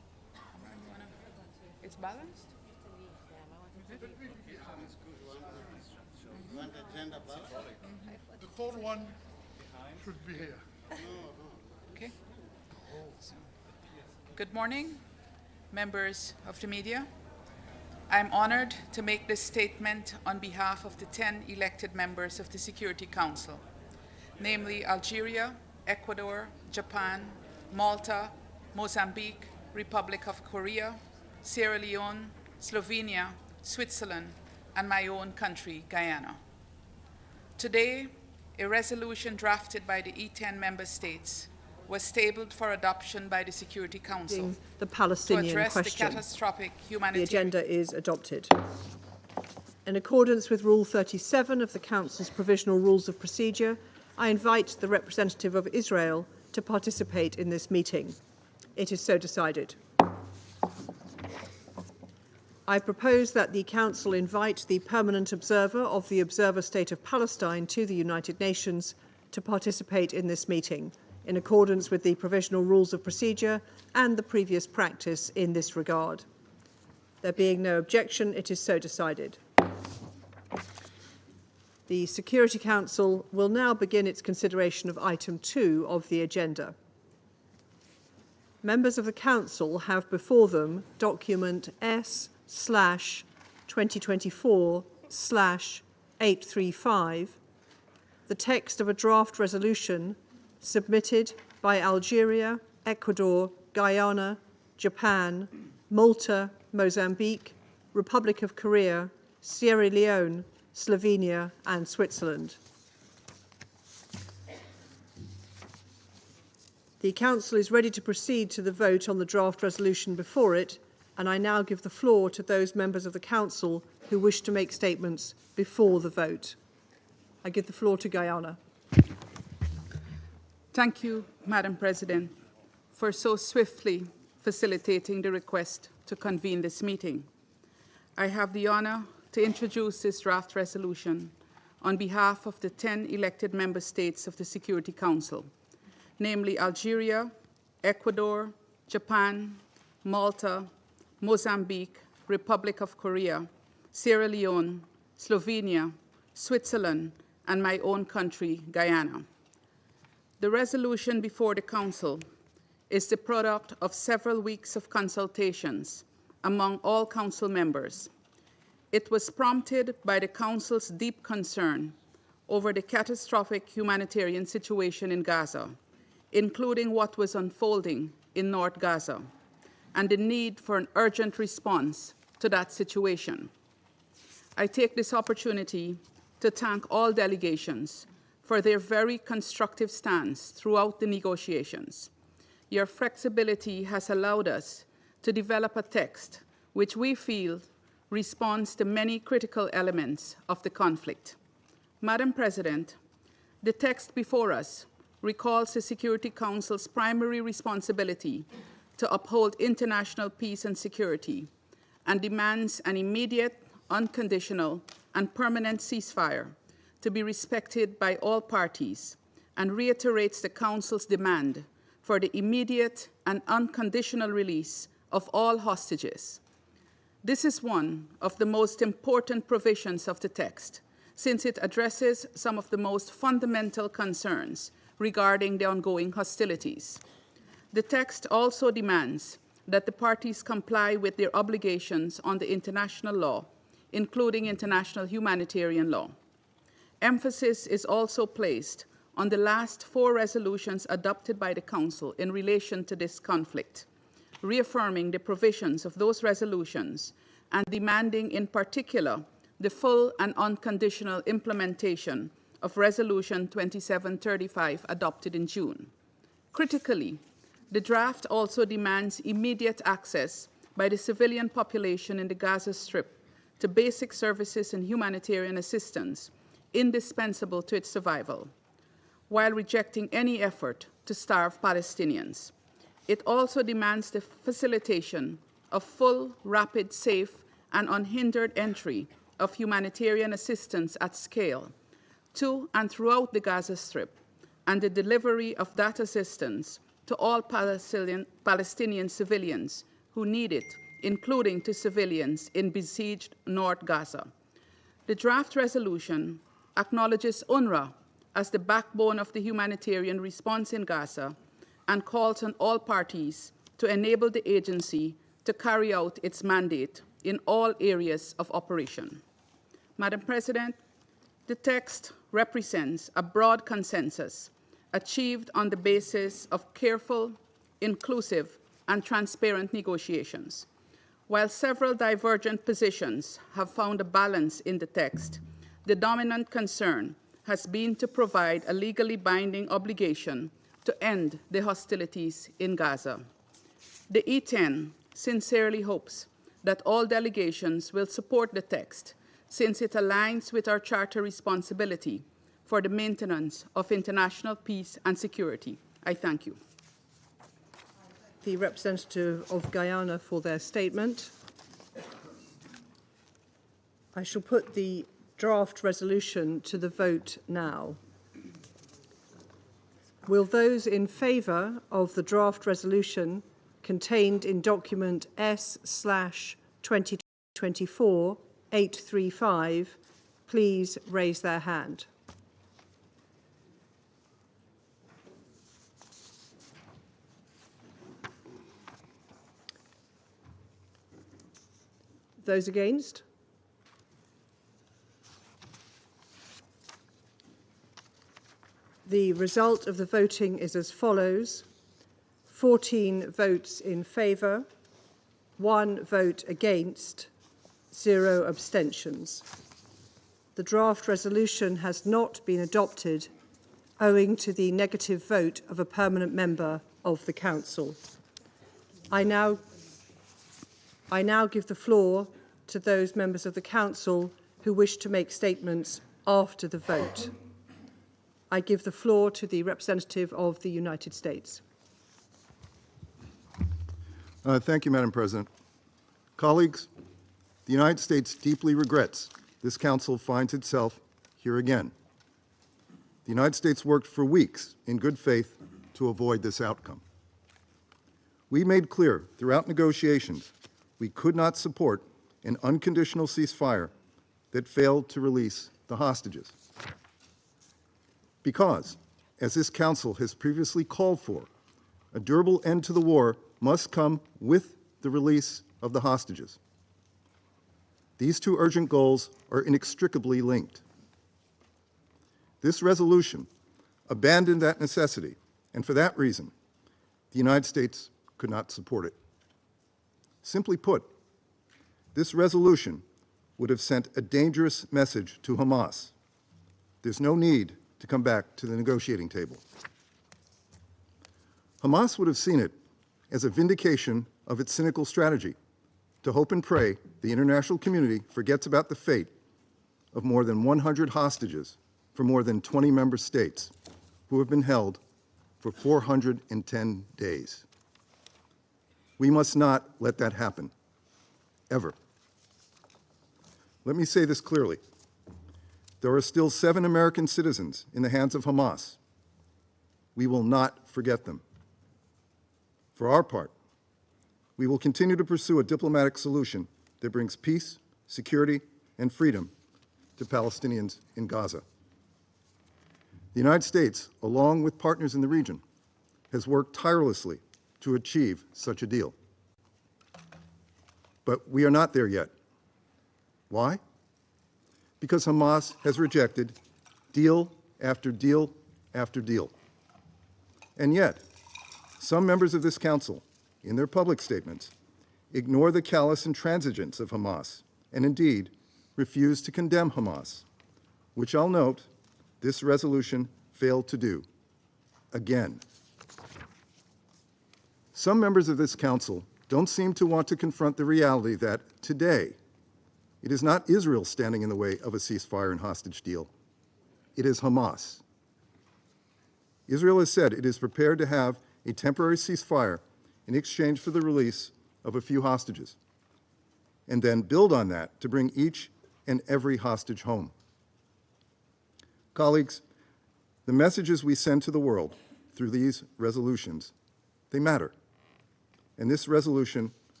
It's balanced? The third one should be here. Okay. Good morning, members of the media. I'm honored to make this statement on behalf of the 10 elected members of the Security Council, namely Algeria, Ecuador, Japan, Malta, Mozambique, Republic of Korea, Sierra Leone, Slovenia, Switzerland, and my own country, Guyana. Today, a resolution drafted by the E10 member states was tabled for adoption by the Security Council the Palestinian to address question. the catastrophic The humanitarian... agenda is adopted. In accordance with Rule 37 of the Council's Provisional Rules of Procedure, I invite the representative of Israel to participate in this meeting. It is so decided. I propose that the Council invite the permanent observer of the Observer State of Palestine to the United Nations to participate in this meeting, in accordance with the Provisional Rules of Procedure and the previous practice in this regard. There being no objection, it is so decided. The Security Council will now begin its consideration of item 2 of the agenda. Members of the Council have before them document S/2024/835, the text of a draft resolution submitted by Algeria, Ecuador, Guyana, Japan, Malta, Mozambique, Republic of Korea, Sierra Leone, Slovenia, and Switzerland. The Council is ready to proceed to the vote on the draft resolution before it, and I now give the floor to those members of the Council who wish to make statements before the vote. I give the floor to Guyana. Thank you, Madam President, for so swiftly facilitating the request to convene this meeting. I have the honor to introduce this draft resolution on behalf of the 10 elected member states of the Security Council, namely Algeria, Ecuador, Japan, Malta, Mozambique, Republic of Korea, Sierra Leone, Slovenia, Switzerland, and my own country, Guyana. The resolution before the Council is the product of several weeks of consultations among all Council members. It was prompted by the Council's deep concern over the catastrophic humanitarian situation in Gaza, including what was unfolding in North Gaza, and the need for an urgent response to that situation. I take this opportunity to thank all delegations for their very constructive stance throughout the negotiations. Your flexibility has allowed us to develop a text which we feel responds to many critical elements of the conflict. Madam President, the text before us recalls the Security Council's primary responsibility to uphold international peace and security, and demands an immediate, unconditional, and permanent ceasefire to be respected by all parties, and reiterates the Council's demand for the immediate and unconditional release of all hostages. This is one of the most important provisions of the text, since it addresses some of the most fundamental concerns regarding the ongoing hostilities. The text also demands that the parties comply with their obligations under international law, including international humanitarian law. Emphasis is also placed on the last 4 resolutions adopted by the Council in relation to this conflict, reaffirming the provisions of those resolutions and demanding in particular the full and unconditional implementation of Resolution 2735 adopted in June. Critically, the draft also demands immediate access by the civilian population in the Gaza Strip to basic services and humanitarian assistance indispensable to its survival, while rejecting any effort to starve Palestinians. It also demands the facilitation of full, rapid, safe, and unhindered entry of humanitarian assistance at scale to and throughout the Gaza Strip, and the delivery of that assistance to all Palestinian civilians who need it including to civilians in besieged North Gaza. The draft resolution acknowledges UNRWA as the backbone of the humanitarian response in Gaza and calls on all parties to enable the agency to carry out its mandate in all areas of operation. Madam President, the text represents a broad consensus achieved on the basis of careful, inclusive, and transparent negotiations. While several divergent positions have found a balance in the text, the dominant concern has been to provide a legally binding obligation to end the hostilities in Gaza. The E10 sincerely hopes that all delegations will support the text, since it aligns with our Charter responsibility for the maintenance of international peace and security. I thank you. The representative of Guyana for their statement. I shall put the draft resolution to the vote now. Will those in favour of the draft resolution contained in document S/2024-835 please raise their hand? Those against? The result of the voting is as follows: 14 votes in favour, 1 vote against, 0 abstentions. The draft resolution has not been adopted owing to the negative vote of a permanent member of the Council. I now give the floor to those members of the Council who wish to make statements after the vote. I give the floor to the representative of the United States. Thank you, Madam President. Colleagues, the United States deeply regrets this Council finds itself here again. The United States worked for weeks in good faith to avoid this outcome. We made clear throughout negotiations we could not support an unconditional ceasefire that failed to release the hostages. Because, as this Council has previously called for, a durable end to the war must come with the release of the hostages. These two urgent goals are inextricably linked. This resolution abandoned that necessity, and for that reason, the United States could not support it. Simply put, this resolution would have sent a dangerous message to Hamas. There's no need to come back to the negotiating table. Hamas would have seen it as a vindication of its cynical strategy to hope and pray the international community forgets about the fate of more than 100 hostages from more than 20 member states who have been held for 410 days. We must not let that happen, ever. Let me say this clearly. There are still 7 American citizens in the hands of Hamas. We will not forget them. For our part, we will continue to pursue a diplomatic solution that brings peace, security, and freedom to Palestinians in Gaza. The United States, along with partners in the region, has worked tirelessly to achieve such a deal. But we are not there yet. Why? Because Hamas has rejected deal after deal after deal. And yet, some members of this Council, in their public statements, ignore the callous intransigence of Hamas and indeed refuse to condemn Hamas, which I'll note this resolution failed to do, again. Some members of this Council don't seem to want to confront the reality that today, it is not Israel standing in the way of a ceasefire and hostage deal. It is Hamas. Israel has said it is prepared to have a temporary ceasefire in exchange for the release of a few hostages, and then build on that to bring each and every hostage home. Colleagues, the messages we send to the world through these resolutions, they matter. And this resolution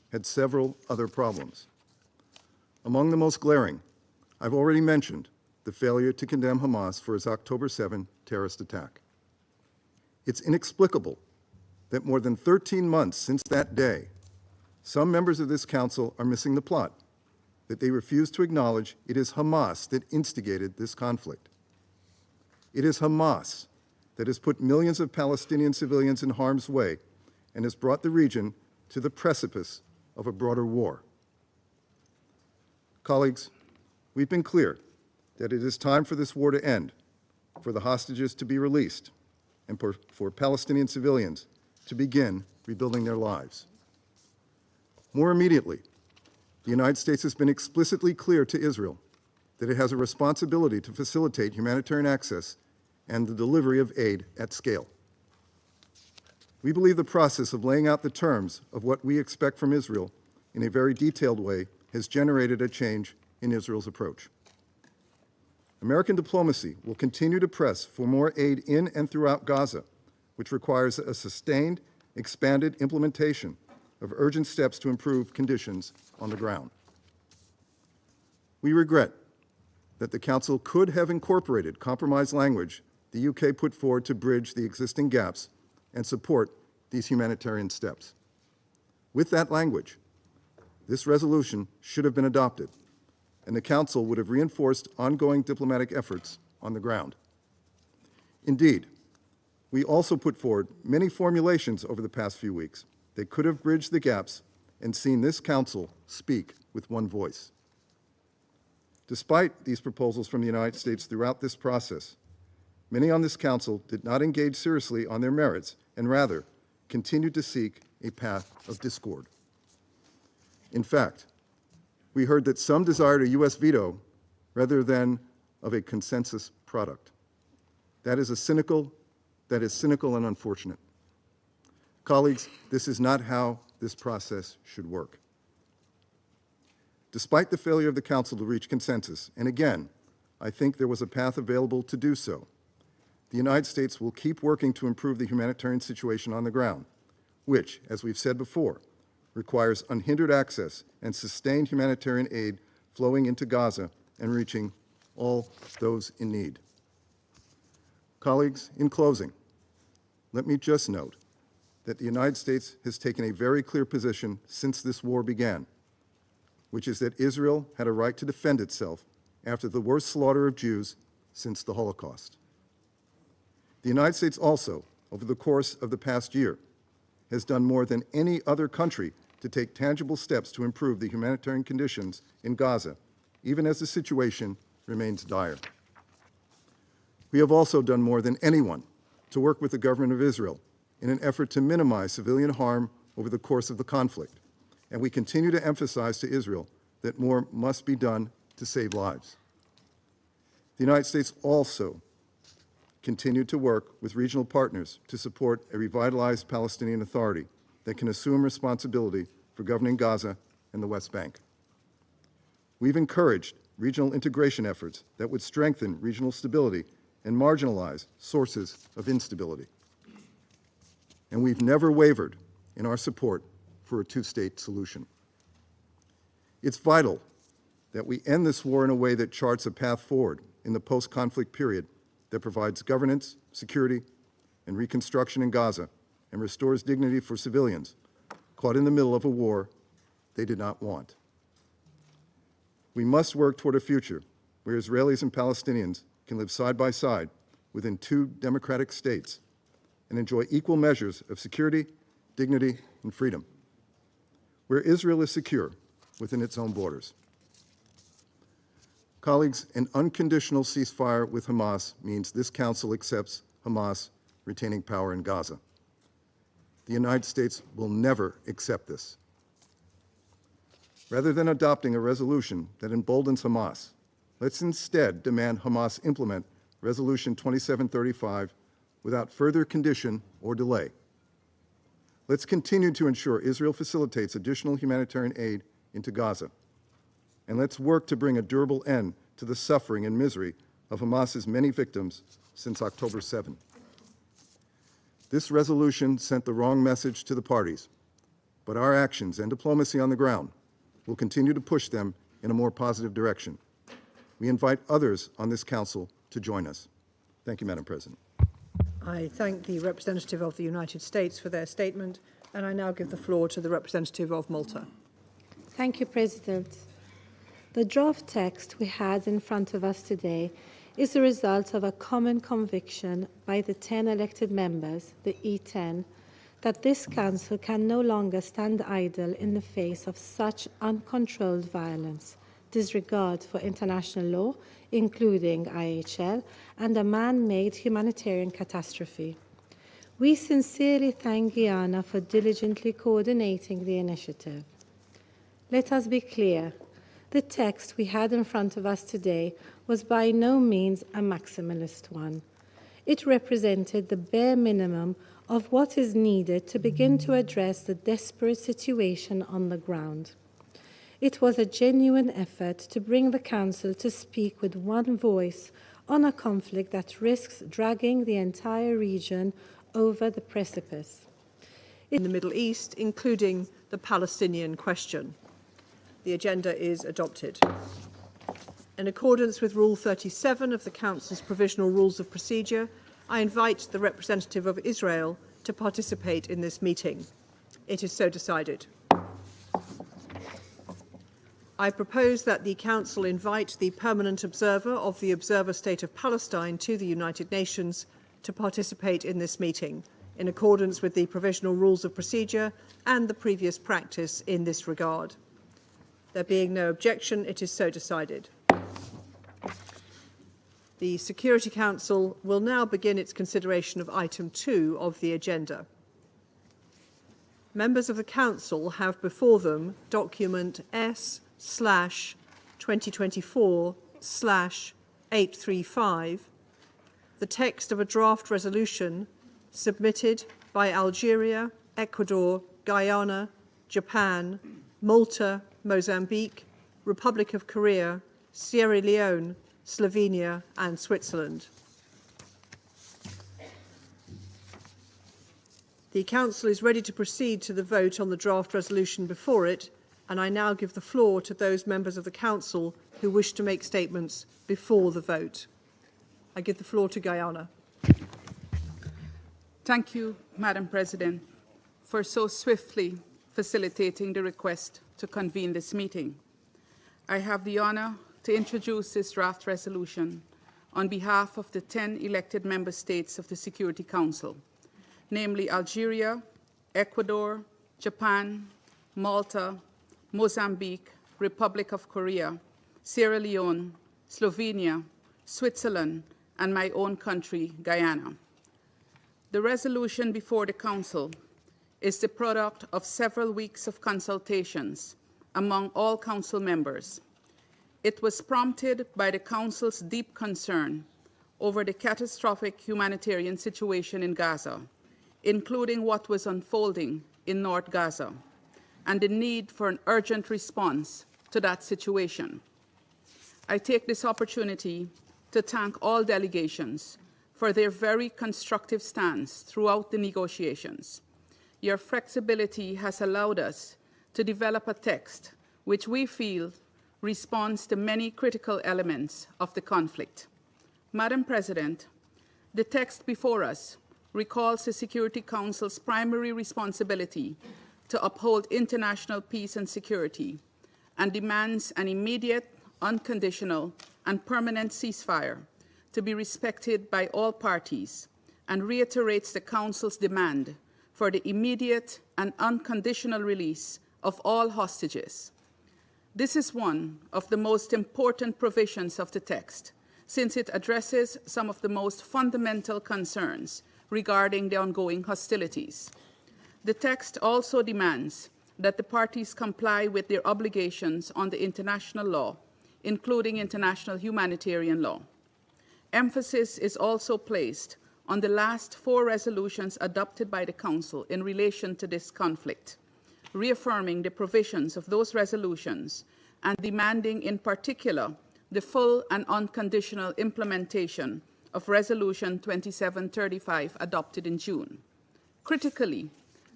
had several other problems. Among the most glaring, I've already mentioned the failure to condemn Hamas for its October 7 terrorist attack. It's inexplicable that more than 13 months since that day, some members of this council are missing the plot, that they refuse to acknowledge it is Hamas that instigated this conflict. It is Hamas that has put millions of Palestinian civilians in harm's way and has brought the region to the precipice of a broader war. Colleagues, we've been clear that it is time for this war to end, for the hostages to be released, and for Palestinian civilians to begin rebuilding their lives. More immediately, the United States has been explicitly clear to Israel that it has a responsibility to facilitate humanitarian access and the delivery of aid at scale. We believe the process of laying out the terms of what we expect from Israel in a very detailed way has generated a change in Israel's approach. American diplomacy will continue to press for more aid in and throughout Gaza, which requires a sustained, expanded implementation of urgent steps to improve conditions on the ground. We regret that the Council could have incorporated compromise language the UK put forward to bridge the existing gaps and support these humanitarian steps. With that language, this resolution should have been adopted, and the Council would have reinforced ongoing diplomatic efforts on the ground. Indeed, we also put forward many formulations over the past few weeks that could have bridged the gaps and seen this Council speak with one voice. Despite these proposals from the United States throughout this process, many on this Council did not engage seriously on their merits and rather continued to seek a path of discord. In fact, we heard that some desired a U.S. veto rather than of a consensus product. That is cynical and unfortunate. Colleagues, this is not how this process should work. Despite the failure of the Council to reach consensus, and again, I think there was a path available to do so, the United States will keep working to improve the humanitarian situation on the ground, which, as we've said before, requires unhindered access and sustained humanitarian aid flowing into Gaza and reaching all those in need. Colleagues, in closing, let me just note that the United States has taken a very clear position since this war began, which is that Israel had a right to defend itself after the worst slaughter of Jews since the Holocaust. The United States also, over the course of the past year, has done more than any other country to take tangible steps to improve the humanitarian conditions in Gaza, even as the situation remains dire. We have also done more than anyone to work with the government of Israel in an effort to minimize civilian harm over the course of the conflict, and we continue to emphasize to Israel that more must be done to save lives. The United States also continued to work with regional partners to support a revitalized Palestinian Authority that can assume responsibility for governing Gaza and the West Bank. We've encouraged regional integration efforts that would strengthen regional stability and marginalize sources of instability. And we've never wavered in our support for a two-state solution. It's vital that we end this war in a way that charts a path forward in the post-conflict period that provides governance, security, and reconstruction in Gaza and restores dignity for civilians caught in the middle of a war they did not want. We must work toward a future where Israelis and Palestinians can live side by side within two democratic states and enjoy equal measures of security, dignity, and freedom, where Israel is secure within its own borders. Colleagues, an unconditional ceasefire with Hamas means this Council accepts Hamas retaining power in Gaza. The United States will never accept this. Rather than adopting a resolution that emboldens Hamas, let's instead demand Hamas implement Resolution 2735 without further condition or delay. Let's continue to ensure Israel facilitates additional humanitarian aid into Gaza. And let's work to bring a durable end to the suffering and misery of Hamas's many victims since October 7. This resolution sent the wrong message to the parties, but our actions and diplomacy on the ground will continue to push them in a more positive direction. We invite others on this Council to join us. Thank you, Madam President. I thank the representative of the United States for their statement, and I now give the floor to the representative of Malta. Thank you, President. The draft text we had in front of us today is the result of a common conviction by the 10 elected members, the E10, that this Council can no longer stand idle in the face of such uncontrolled violence, disregard for international law, including IHL, and a man-made humanitarian catastrophe. We sincerely thank Guyana for diligently coordinating the initiative. Let us be clear. The text we had in front of us today was by no means a maximalist one. It represented the bare minimum of what is needed to begin to address the desperate situation on the ground. It was a genuine effort to bring the Council to speak with one voice on a conflict that risks dragging the entire region over the precipice. In the Middle East, including the Palestinian question. The agenda is adopted. In accordance with Rule 37 of the Council's Provisional Rules of Procedure, I invite the representative of Israel to participate in this meeting. It is so decided. I propose that the Council invite the permanent observer of the Observer State of Palestine to the United Nations to participate in this meeting, in accordance with the Provisional Rules of Procedure and the previous practice in this regard. There being no objection, it is so decided. The Security Council will now begin its consideration of item 2 of the agenda. Members of the Council have before them document S/2024/835, the text of a draft resolution submitted by Algeria, Ecuador, Guyana, Japan, Malta, Mozambique, Republic of Korea, Sierra Leone, Slovenia, and Switzerland. The Council is ready to proceed to the vote on the draft resolution before it, and I now give the floor to those members of the Council who wish to make statements before the vote. I give the floor to Guyana. Thank you, Madam President, for so swiftly facilitating the request to convene this meeting. I have the honor to introduce this draft resolution on behalf of the 10 elected member states of the Security Council, namely Algeria, Ecuador, Japan, Malta, Mozambique, Republic of Korea, Sierra Leone, Slovenia, Switzerland, and my own country, Guyana. The resolution before the Council is the product of several weeks of consultations among all Council members. It was prompted by the Council's deep concern over the catastrophic humanitarian situation in Gaza, including what was unfolding in North Gaza, and the need for an urgent response to that situation. I take this opportunity to thank all delegations for their very constructive stance throughout the negotiations. Your flexibility has allowed us to develop a text which we feel responds to many critical elements of the conflict. Madam President, the text before us recalls the Security Council's primary responsibility to uphold international peace and security and demands an immediate, unconditional, and permanent ceasefire to be respected by all parties, and reiterates the Council's demand for the immediate and unconditional release of all hostages. This is one of the most important provisions of the text, since it addresses some of the most fundamental concerns regarding the ongoing hostilities. The text also demands that the parties comply with their obligations under international law, including international humanitarian law. Emphasis is also placed on the last 4 resolutions adopted by the Council in relation to this conflict, reaffirming the provisions of those resolutions and demanding in particular the full and unconditional implementation of Resolution 2735 adopted in June. Critically,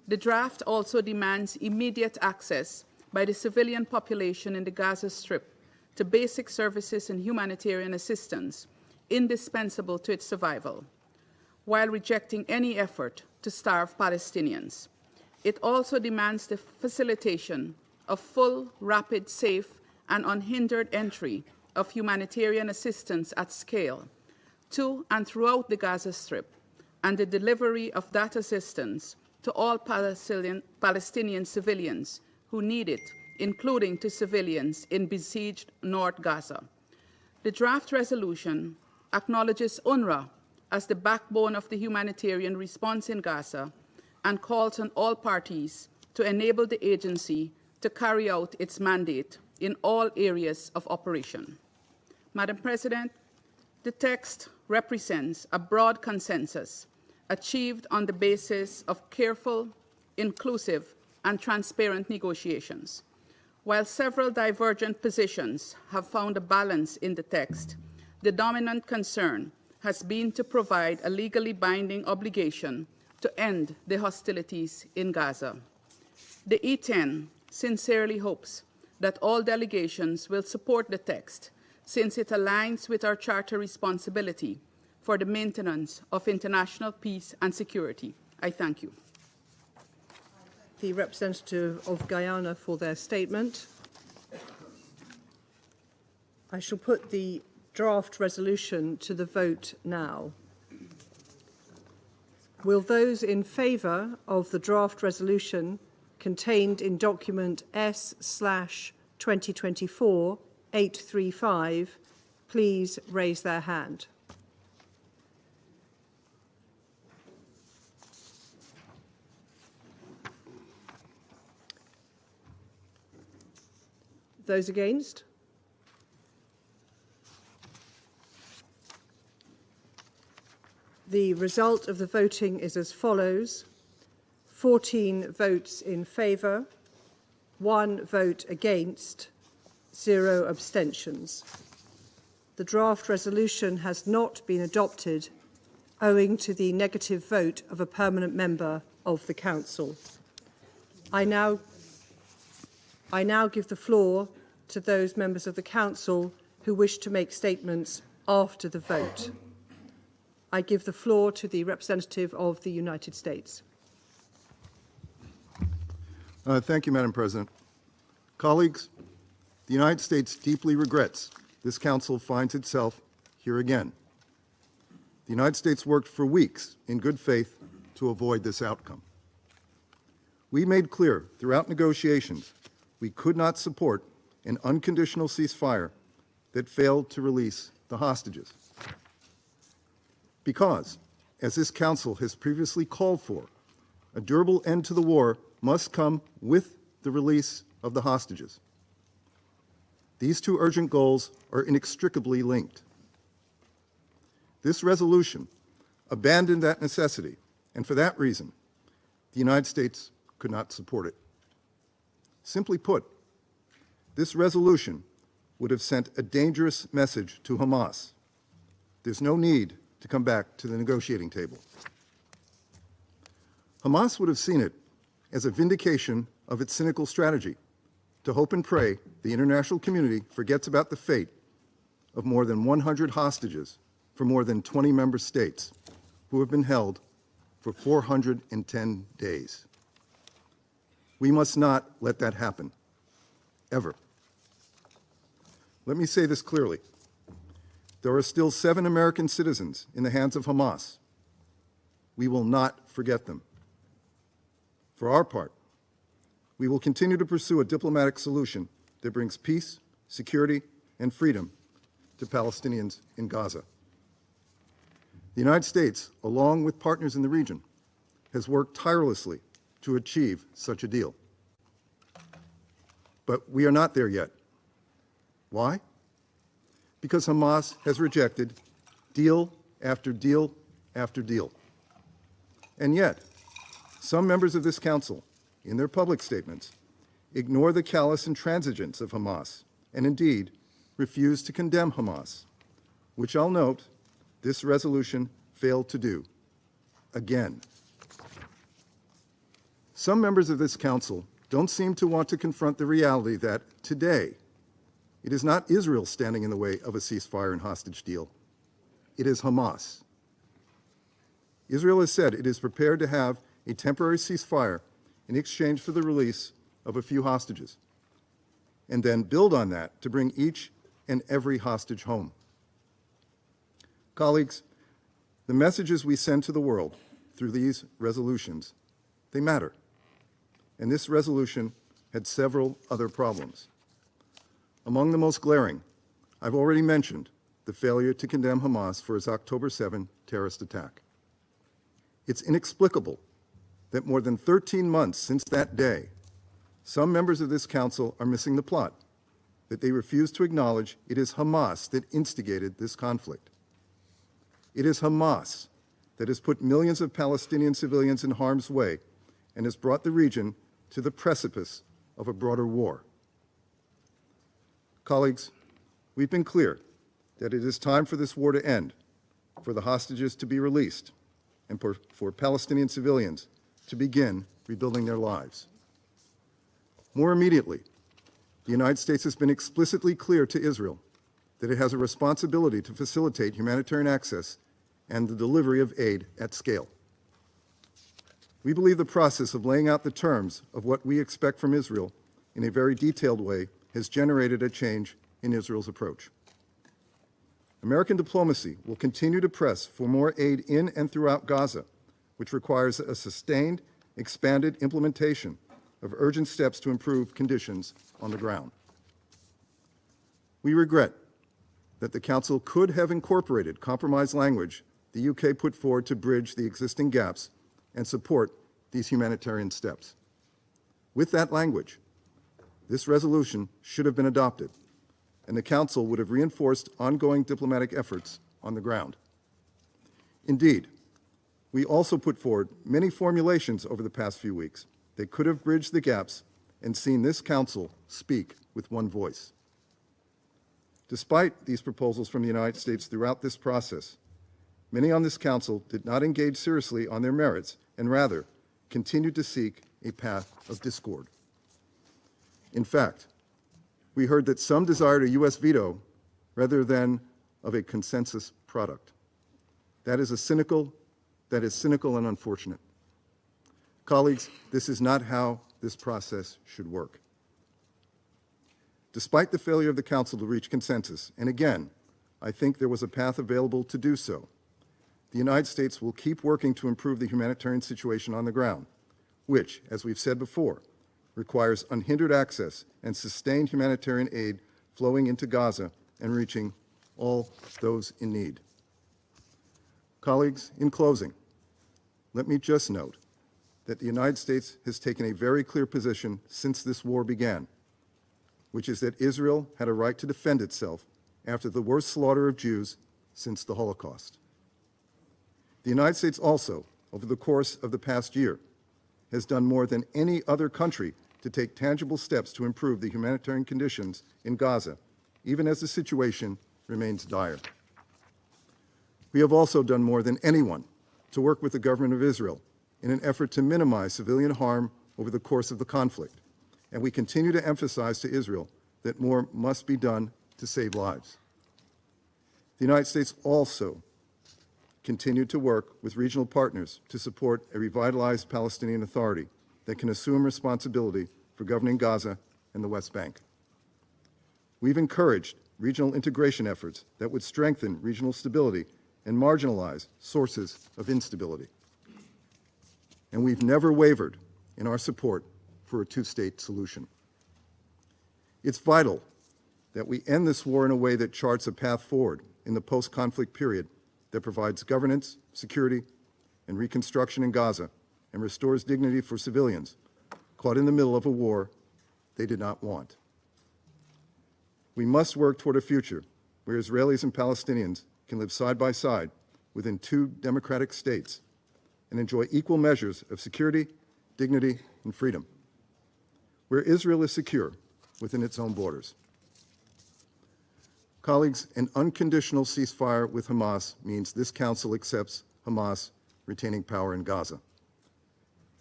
The draft also demands immediate access by the civilian population in the Gaza Strip to basic services and humanitarian assistance indispensable to its survival, while rejecting any effort to starve Palestinians. It also demands the facilitation of full, rapid, safe, and unhindered entry of humanitarian assistance at scale to and throughout the Gaza Strip, and the delivery of that assistance to all Palestinian civilians who need it, including to civilians in besieged North Gaza. The draft resolution acknowledges UNRWA as the backbone of the humanitarian response in Gaza and calls on all parties to enable the agency to carry out its mandate in all areas of operation. Madam President, the text represents a broad consensus achieved on the basis of careful, inclusive, and transparent negotiations. While several divergent positions have found a balance in the text, the dominant concern has been to provide a legally binding obligation to end the hostilities in Gaza. The E10 sincerely hopes that all delegations will support the text, since it aligns with our Charter responsibility for the maintenance of international peace and security. I thank you. The representative of Guyana for their statement. I shall put the draft resolution to the vote now. Will those in favour of the draft resolution contained in document S/2024-835 please raise their hand? Those against? The result of the voting is as follows: 14 votes in favour, 1 vote against, 0 abstentions. The draft resolution has not been adopted owing to the negative vote of a permanent member of the Council. I now give the floor to those members of the Council who wish to make statements after the vote. I give the floor to the representative of the United States. Thank you, Madam President. Colleagues, the United States deeply regrets this Council finds itself here again. The United States worked for weeks in good faith to avoid this outcome. We made clear throughout negotiations we could not support an unconditional ceasefire that failed to release the hostages. Because, as this Council has previously called for, a durable end to the war must come with the release of the hostages. These two urgent goals are inextricably linked. This resolution abandoned that necessity, and for that reason, the United States could not support it. Simply put, this resolution would have sent a dangerous message to Hamas. There's no need to come back to the negotiating table. Hamas would have seen it as a vindication of its cynical strategy to hope and pray the international community forgets about the fate of more than 100 hostages from more than 20 member states who have been held for 410 days. We must not let that happen, ever. Let me say this clearly. There are still 7 American citizens in the hands of Hamas. We will not forget them. For our part, we will continue to pursue a diplomatic solution that brings peace, security, and freedom to Palestinians in Gaza. The United States, along with partners in the region, has worked tirelessly to achieve such a deal. But we are not there yet. Why? Because Hamas has rejected deal after deal after deal. And yet, some members of this Council, in their public statements, ignore the callous intransigence of Hamas and indeed refuse to condemn Hamas, which I'll note this resolution failed to do again. Some members of this council don't seem to want to confront the reality that today, it is not Israel standing in the way of a ceasefire and hostage deal. It is Hamas. Israel has said it is prepared to have a temporary ceasefire in exchange for the release of a few hostages, and then build on that to bring each and every hostage home. Colleagues, the messages we send to the world through these resolutions, they matter. And this resolution had several other problems. Among the most glaring, I've already mentioned the failure to condemn Hamas for its October 7 terrorist attack. It's inexplicable that more than 13 months since that day, some members of this council are missing the plot, that they refuse to acknowledge it is Hamas that instigated this conflict. It is Hamas that has put millions of Palestinian civilians in harm's way and has brought the region to the precipice of a broader war. Colleagues, we've been clear that it is time for this war to end, for the hostages to be released, and for Palestinian civilians to begin rebuilding their lives. More immediately, the United States has been explicitly clear to Israel that it has a responsibility to facilitate humanitarian access and the delivery of aid at scale. We believe the process of laying out the terms of what we expect from Israel in a very detailed way has generated a change in Israel's approach. American diplomacy will continue to press for more aid in and throughout Gaza, which requires a sustained, expanded implementation of urgent steps to improve conditions on the ground. We regret that the Council could have incorporated compromise language the UK put forward to bridge the existing gaps and support these humanitarian steps. With that language, this resolution should have been adopted, and the Council would have reinforced ongoing diplomatic efforts on the ground. Indeed, we also put forward many formulations over the past few weeks that could have bridged the gaps and seen this Council speak with one voice. Despite these proposals from the United States throughout this process, many on this Council did not engage seriously on their merits and rather continued to seek a path of discord. In fact, we heard that some desired a U.S. veto rather than of a consensus product. That is cynical and unfortunate. Colleagues, this is not how this process should work. Despite the failure of the Council to reach consensus, and again, I think there was a path available to do so, the United States will keep working to improve the humanitarian situation on the ground, which, as we've said before, requires unhindered access and sustained humanitarian aid flowing into Gaza and reaching all those in need. Colleagues, in closing, let me just note that the United States has taken a very clear position since this war began, which is that Israel had a right to defend itself after the worst slaughter of Jews since the Holocaust. The United States also, over the course of the past year, has done more than any other country to take tangible steps to improve the humanitarian conditions in Gaza, even as the situation remains dire. We have also done more than anyone to work with the government of Israel in an effort to minimize civilian harm over the course of the conflict, and we continue to emphasize to Israel that more must be done to save lives. The United States also continued to work with regional partners to support a revitalized Palestinian Authority that can assume responsibility for governing Gaza and the West Bank. We've encouraged regional integration efforts that would strengthen regional stability and marginalize sources of instability. And we've never wavered in our support for a two-state solution. It's vital that we end this war in a way that charts a path forward in the post-conflict period that provides governance, security, and reconstruction in Gaza and restores dignity for civilians caught in the middle of a war they did not want. We must work toward a future where Israelis and Palestinians can live side by side within two democratic states and enjoy equal measures of security, dignity, and freedom, where Israel is secure within its own borders. Colleagues, an unconditional ceasefire with Hamas means this Council accepts Hamas retaining power in Gaza.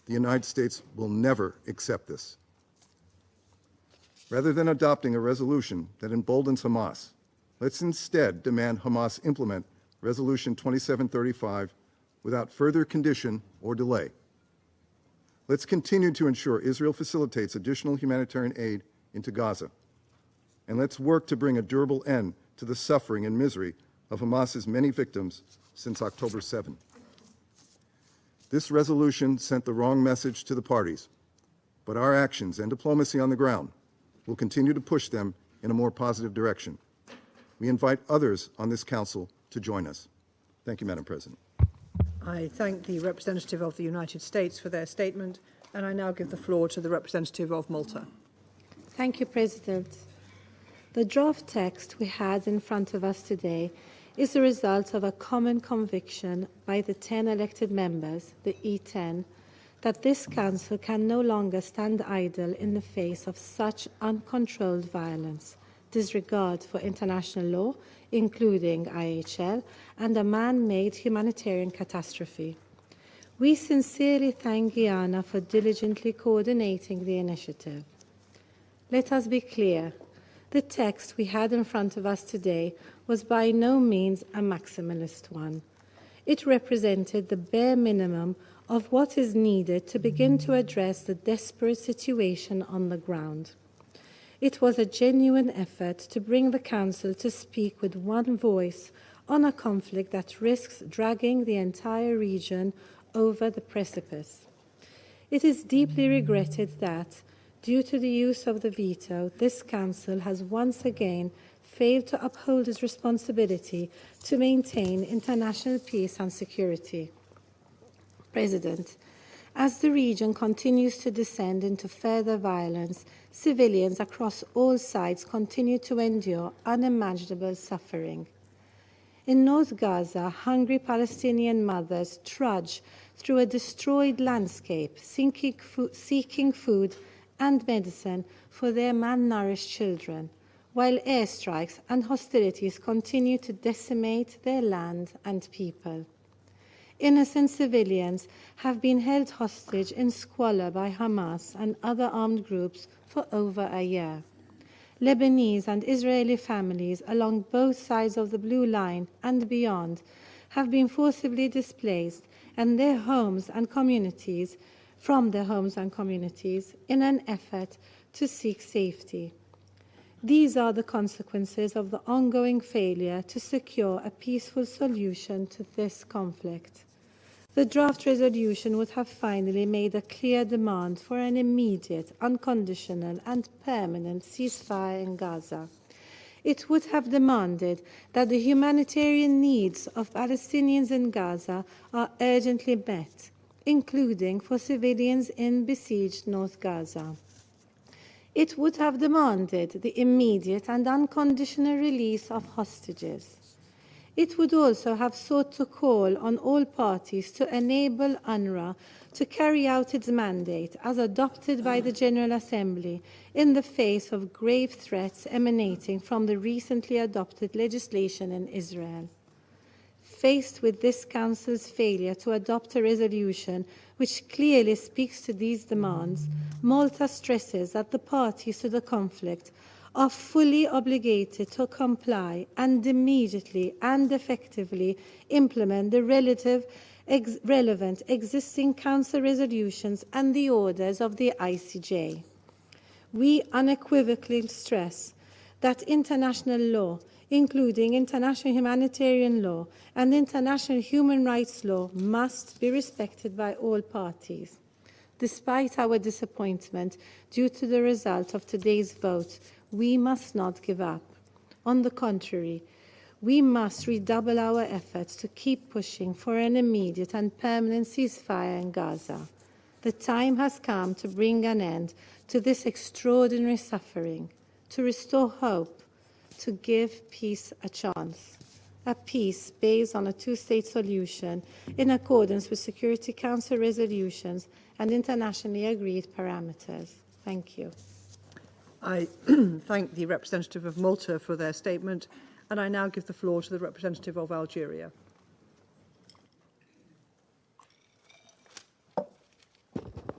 The United States will never accept this. Rather than adopting a resolution that emboldens Hamas, let's instead demand Hamas implement Resolution 2735 without further condition or delay. Let's continue to ensure Israel facilitates additional humanitarian aid into Gaza. And let's work to bring a durable end to the suffering and misery of Hamas's many victims since October 7. This resolution sent the wrong message to the parties, but our actions and diplomacy on the ground will continue to push them in a more positive direction. We invite others on this Council to join us. Thank you, Madam President. I thank the representative of the United States for their statement, and I now give the floor to the representative of Malta. Thank you, President. The draft text we had in front of us today is the result of a common conviction by the 10 elected members, the E10, that this Council can no longer stand idle in the face of such uncontrolled violence, disregard for international law, including IHL, and a man-made humanitarian catastrophe. We sincerely thank Guyana for diligently coordinating the initiative. Let us be clear. The text we had in front of us today was by no means a maximalist one. It represented the bare minimum of what is needed to begin to address the desperate situation on the ground. It was a genuine effort to bring the Council to speak with one voice on a conflict that risks dragging the entire region over the precipice. It is deeply regretted that, due to the use of the veto, this Council has once again failed to uphold its responsibility to maintain international peace and security. President, as the region continues to descend into further violence, civilians across all sides continue to endure unimaginable suffering. In North Gaza, hungry Palestinian mothers trudge through a destroyed landscape, seeking food and medicine for their malnourished children, while airstrikes and hostilities continue to decimate their land and people. Innocent civilians have been held hostage in squalor by Hamas and other armed groups for over a year. Lebanese and Israeli families along both sides of the Blue Line and beyond have been forcibly displaced and from their homes and communities in an effort to seek safety. These are the consequences of the ongoing failure to secure a peaceful solution to this conflict. The draft resolution would have finally made a clear demand for an immediate, unconditional and permanent ceasefire in Gaza. It would have demanded that the humanitarian needs of Palestinians in Gaza are urgently met, including for civilians in besieged North Gaza. It would have demanded the immediate and unconditional release of hostages. It would also have sought to call on all parties to enable UNRWA to carry out its mandate as adopted by the General Assembly in the face of grave threats emanating from the recently adopted legislation in Israel. Faced with this Council's failure to adopt a resolution which clearly speaks to these demands, Malta stresses that the parties to the conflict are fully obligated to comply and immediately and effectively implement the relevant existing Council resolutions and the orders of the ICJ. We unequivocally stress that international law, including international humanitarian law and international human rights law, must be respected by all parties. Despite our disappointment due to the result of today's vote, we must not give up. On the contrary, we must redouble our efforts to keep pushing for an immediate and permanent ceasefire in Gaza. The time has come to bring an end to this extraordinary suffering, to restore hope, to give peace a chance. A peace based on a two-state solution in accordance with Security Council resolutions and internationally agreed parameters. Thank you. I thank the representative of Malta for their statement, and I now give the floor to the representative of Algeria.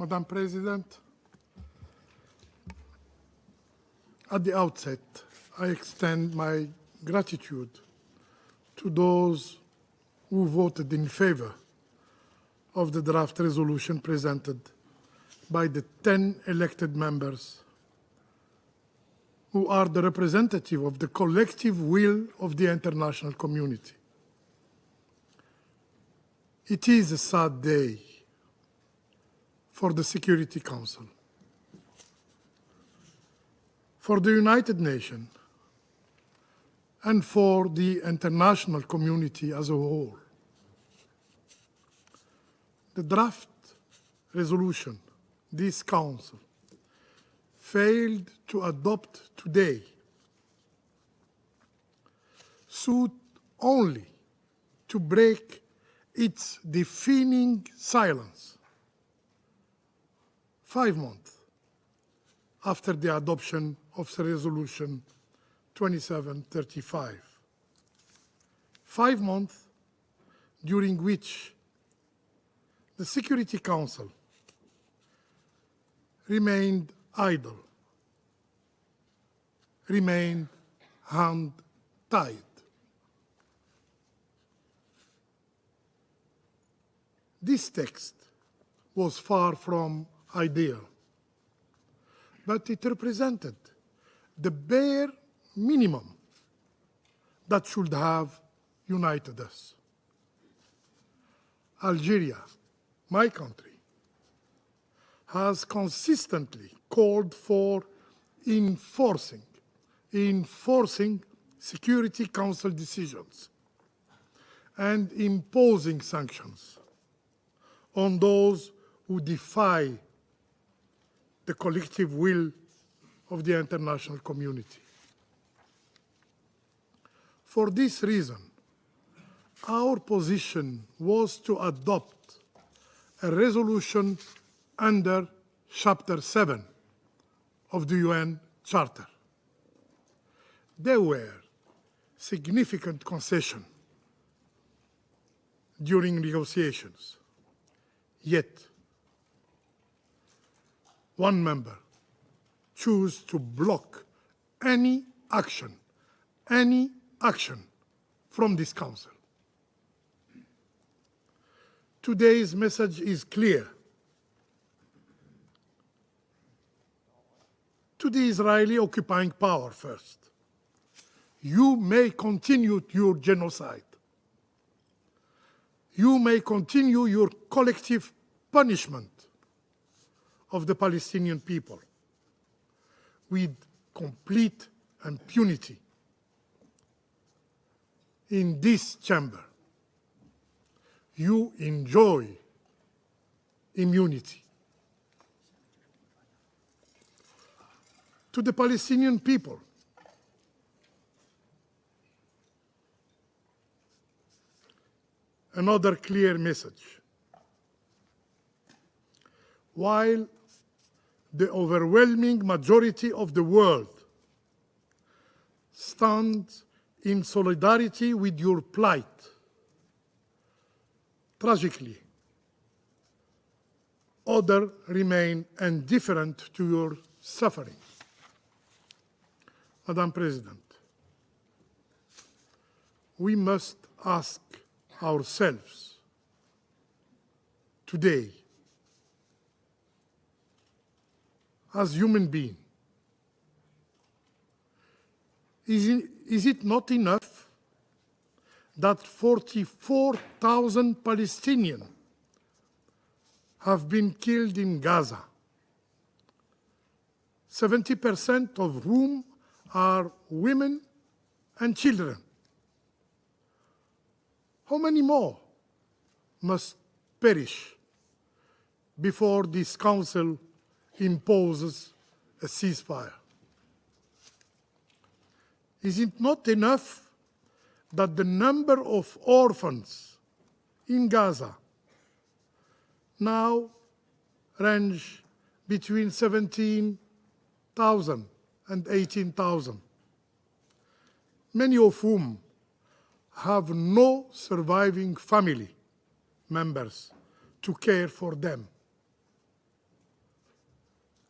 Madam President, at the outset, I extend my gratitude to those who voted in favor of the draft resolution presented by the 10 elected members who are the representative of the collective will of the international community. It is a sad day for the Security Council, for the United Nations, and for the international community as a whole. The draft resolution this Council failed to adopt today sought only to break its deafening silence 5 months after the adoption of the resolution 2735. 5 months during which the Security Council remained idle, remained hand-tied. This text was far from ideal, but it represented the bare minimum that should have united us. Algeria, my country, has consistently called for enforcing Security Council decisions and imposing sanctions on those who defy the collective will of the international community. For this reason, our position was to adopt a resolution under Chapter 7 of the UN Charter. There were significant concessions during negotiations, yet one member chose to block any action from this Council. Today's message is clear. To the Israeli occupying power first. You may continue your genocide. You may continue your collective punishment of the Palestinian people with complete impunity. In this chamber, you enjoy immunity. To the Palestinian people, another clear message. While the overwhelming majority of the world stands in solidarity with your plight, tragically, others remain indifferent to your suffering. Madam President, we must ask ourselves today, as human beings, is it not enough that 44,000 Palestinians have been killed in Gaza, 70% of whom are women and children? How many more must perish before this Council imposes a ceasefire? Is it not enough that the number of orphans in Gaza now range between 17,000 and 18,000, many of whom have no surviving family members to care for them?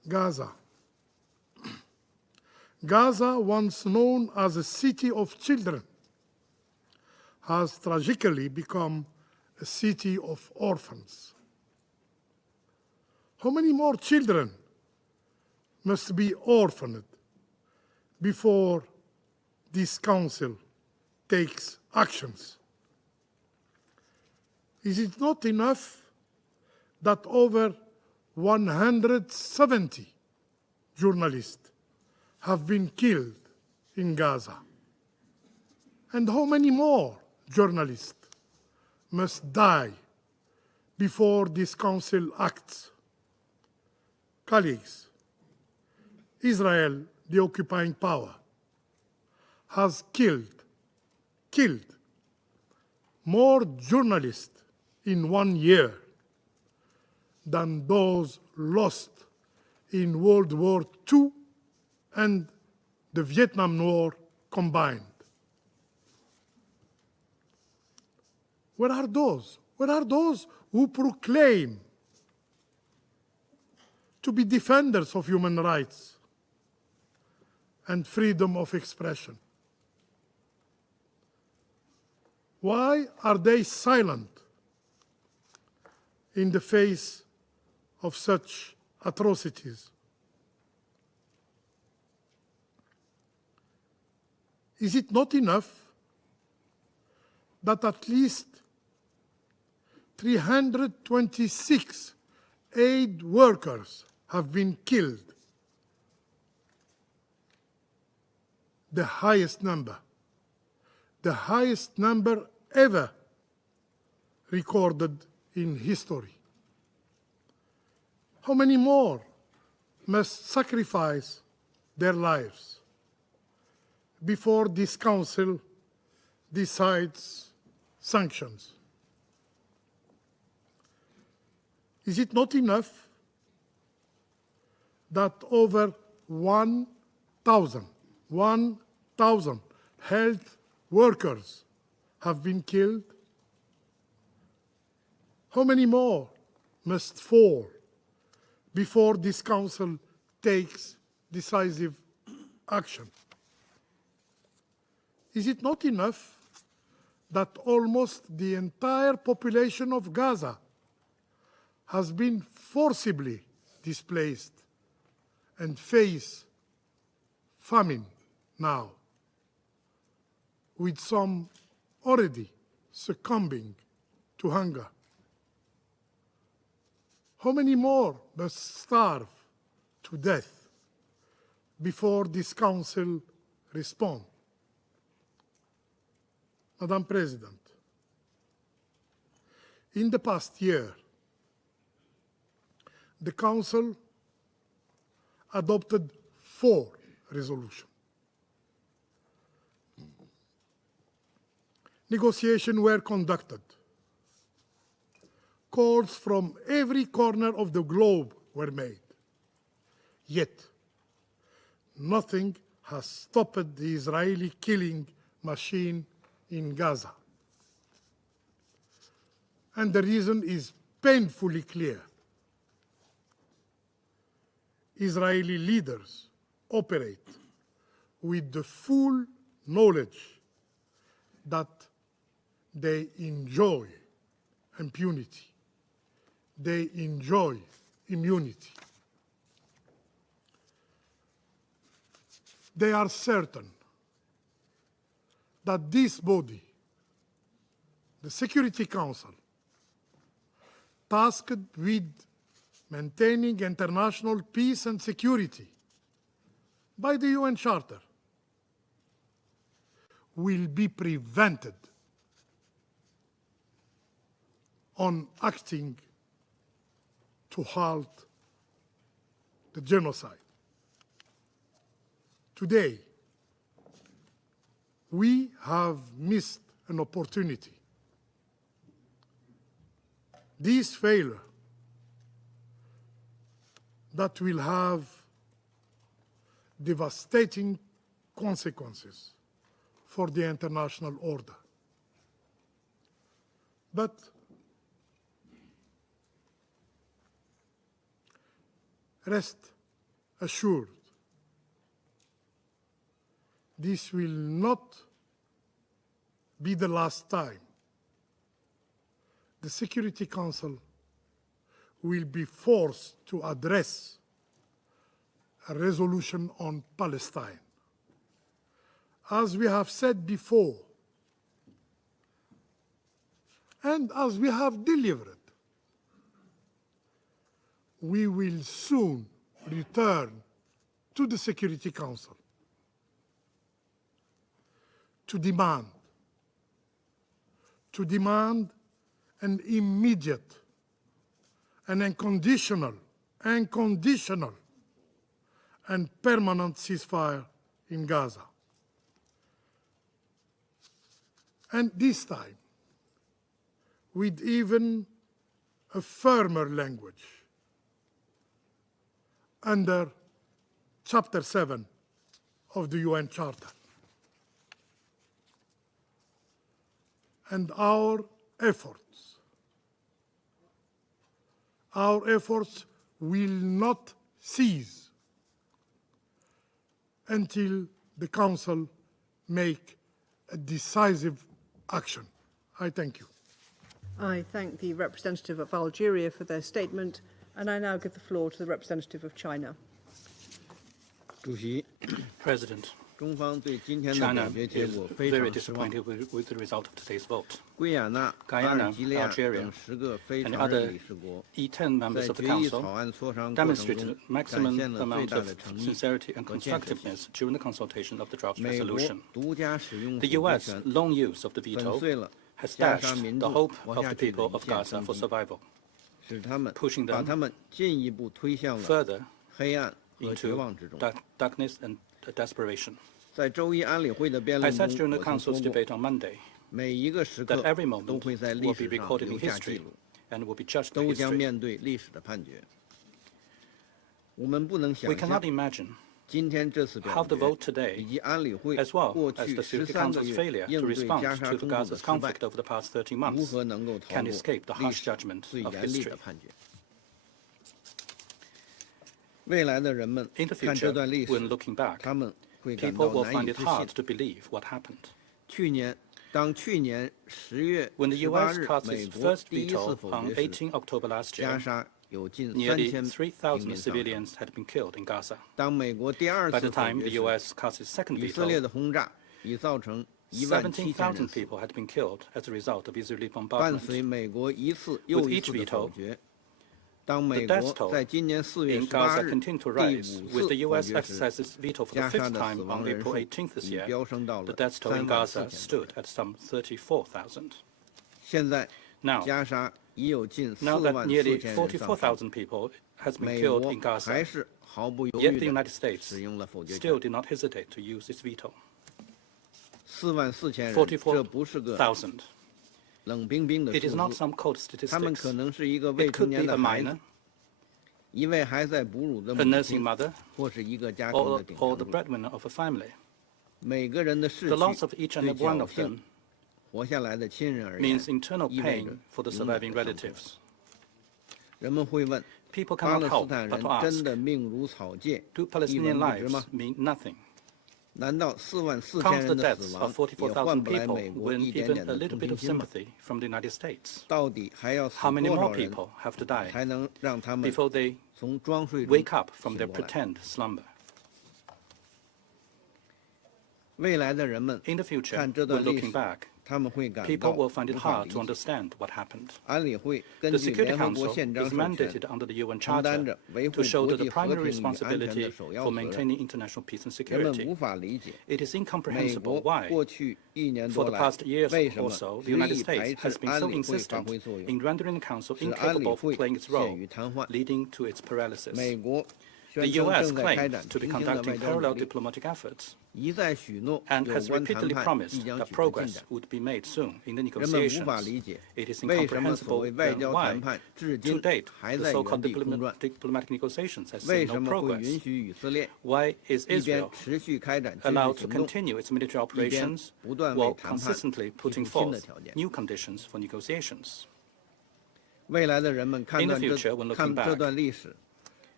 Gaza. Gaza, once known as a city of children, has tragically become a city of orphans. How many more children must be orphaned before this Council takes actions? Is it not enough that over 170 journalists have been killed in Gaza? And how many more journalists must die before this Council acts? Colleagues, Israel, the occupying power, has killed more journalists in 1 year than those lost in World War II and the Vietnam War combined. Where are those? Where are those who proclaim to be defenders of human rights and freedom of expression? Why are they silent in the face of such atrocities? Is it not enough that at least 326 aid workers have been killed? The highest number ever recorded in history. How many more must sacrifice their lives before this Council decides sanctions? Is it not enough that over 1,000 health workers have been killed? How many more must fall before this Council takes decisive action? Is it not enough that almost the entire population of Gaza has been forcibly displaced and face famine now, with some already succumbing to hunger? How many more must starve to death before this Council responds? Madam President, in the past year, the Council adopted 4 resolutions. Negotiations were conducted. Calls from every corner of the globe were made. Yet, nothing has stopped the Israeli killing machine in Gaza. And the reason is painfully clear. Israeli leaders operate with the full knowledge that they enjoy impunity. They enjoy immunity. They are certain that this body, the Security Council, tasked with maintaining international peace and security by the UN Charter, will be prevented on acting to halt the genocide. Today, we have missed an opportunity. This failure that will have devastating consequences for the international order. But rest assured this will not be the last time the Security Council will be forced to address a resolution on Palestine. As we have said before, and as we have delivered, we will soon return to the Security Council to demand an immediate and unconditional and permanent ceasefire in Gaza. And this time, with even a firmer language under Chapter 7 of the UN Charter. And our efforts will not cease until the Council make a decisive action. I thank you. I thank the representative of Algeria for their statement, and I now give the floor to the representative of China. President, China is very disappointed with the result of today's vote. Guyana, Algeria, and other E10 members of the Council demonstrated maximum amount of sincerity and constructiveness during the consultation of the draft resolution. The U.S. long use of the veto has dashed the hope of the people of Gaza for survival, pushing them further into darkness and desperation. I said during the Council's debate on Monday that every moment will be recorded in history and will be judged by history. We cannot imagine how the vote today, as well as the Security Council's failure to respond to the Gaza's conflict over the past 13 months, can escape the harsh judgment of history. In the future, when looking back, people will find it hard to believe what happened. When the U.S. cast its first veto on 18 October last year, nearly 3,000 civilians had been killed in Gaza. By the time the U.S. cast its second veto, 17,000 people had been killed as a result of Israeli bombardment. With each veto, the death toll in Gaza continued to rise, with the U.S. exercising its veto for the fifth time on April 18th this year. The death toll in Gaza stood at some 34,000. Now that nearly 44,000 people has been killed in Gaza, yet the United States still did not hesitate to use its veto. 44,000. It is not some cold statistics. It could be a minor, a nursing mother, or the breadwinner of a family. The loss of each and every one of them means internal pain for the surviving relatives. People cannot help but to ask, do Palestinian lives mean nothing? Can't the deaths of 44,000 people win even a little bit of sympathy from the United States? How many more people have to die before they wake up from their pretend slumber? In the future, when looking back, people will find it hard to understand what happened. The Security Council is mandated under the UN Charter to shoulder the primary responsibility for maintaining international peace and security. It is incomprehensible why, for the past years or so, the United States has been so insistent in rendering the Council incapable of playing its role, leading to its paralysis. The U.S. claimed to be conducting parallel diplomatic efforts and has repeatedly promised that progress would be made soon in the negotiations. It is incomprehensible why, to date, the so-called diplomatic negotiations has seen no progress. Why is Israel allowed to continue its military operations while consistently putting forth new conditions for negotiations? In the future, when looking back,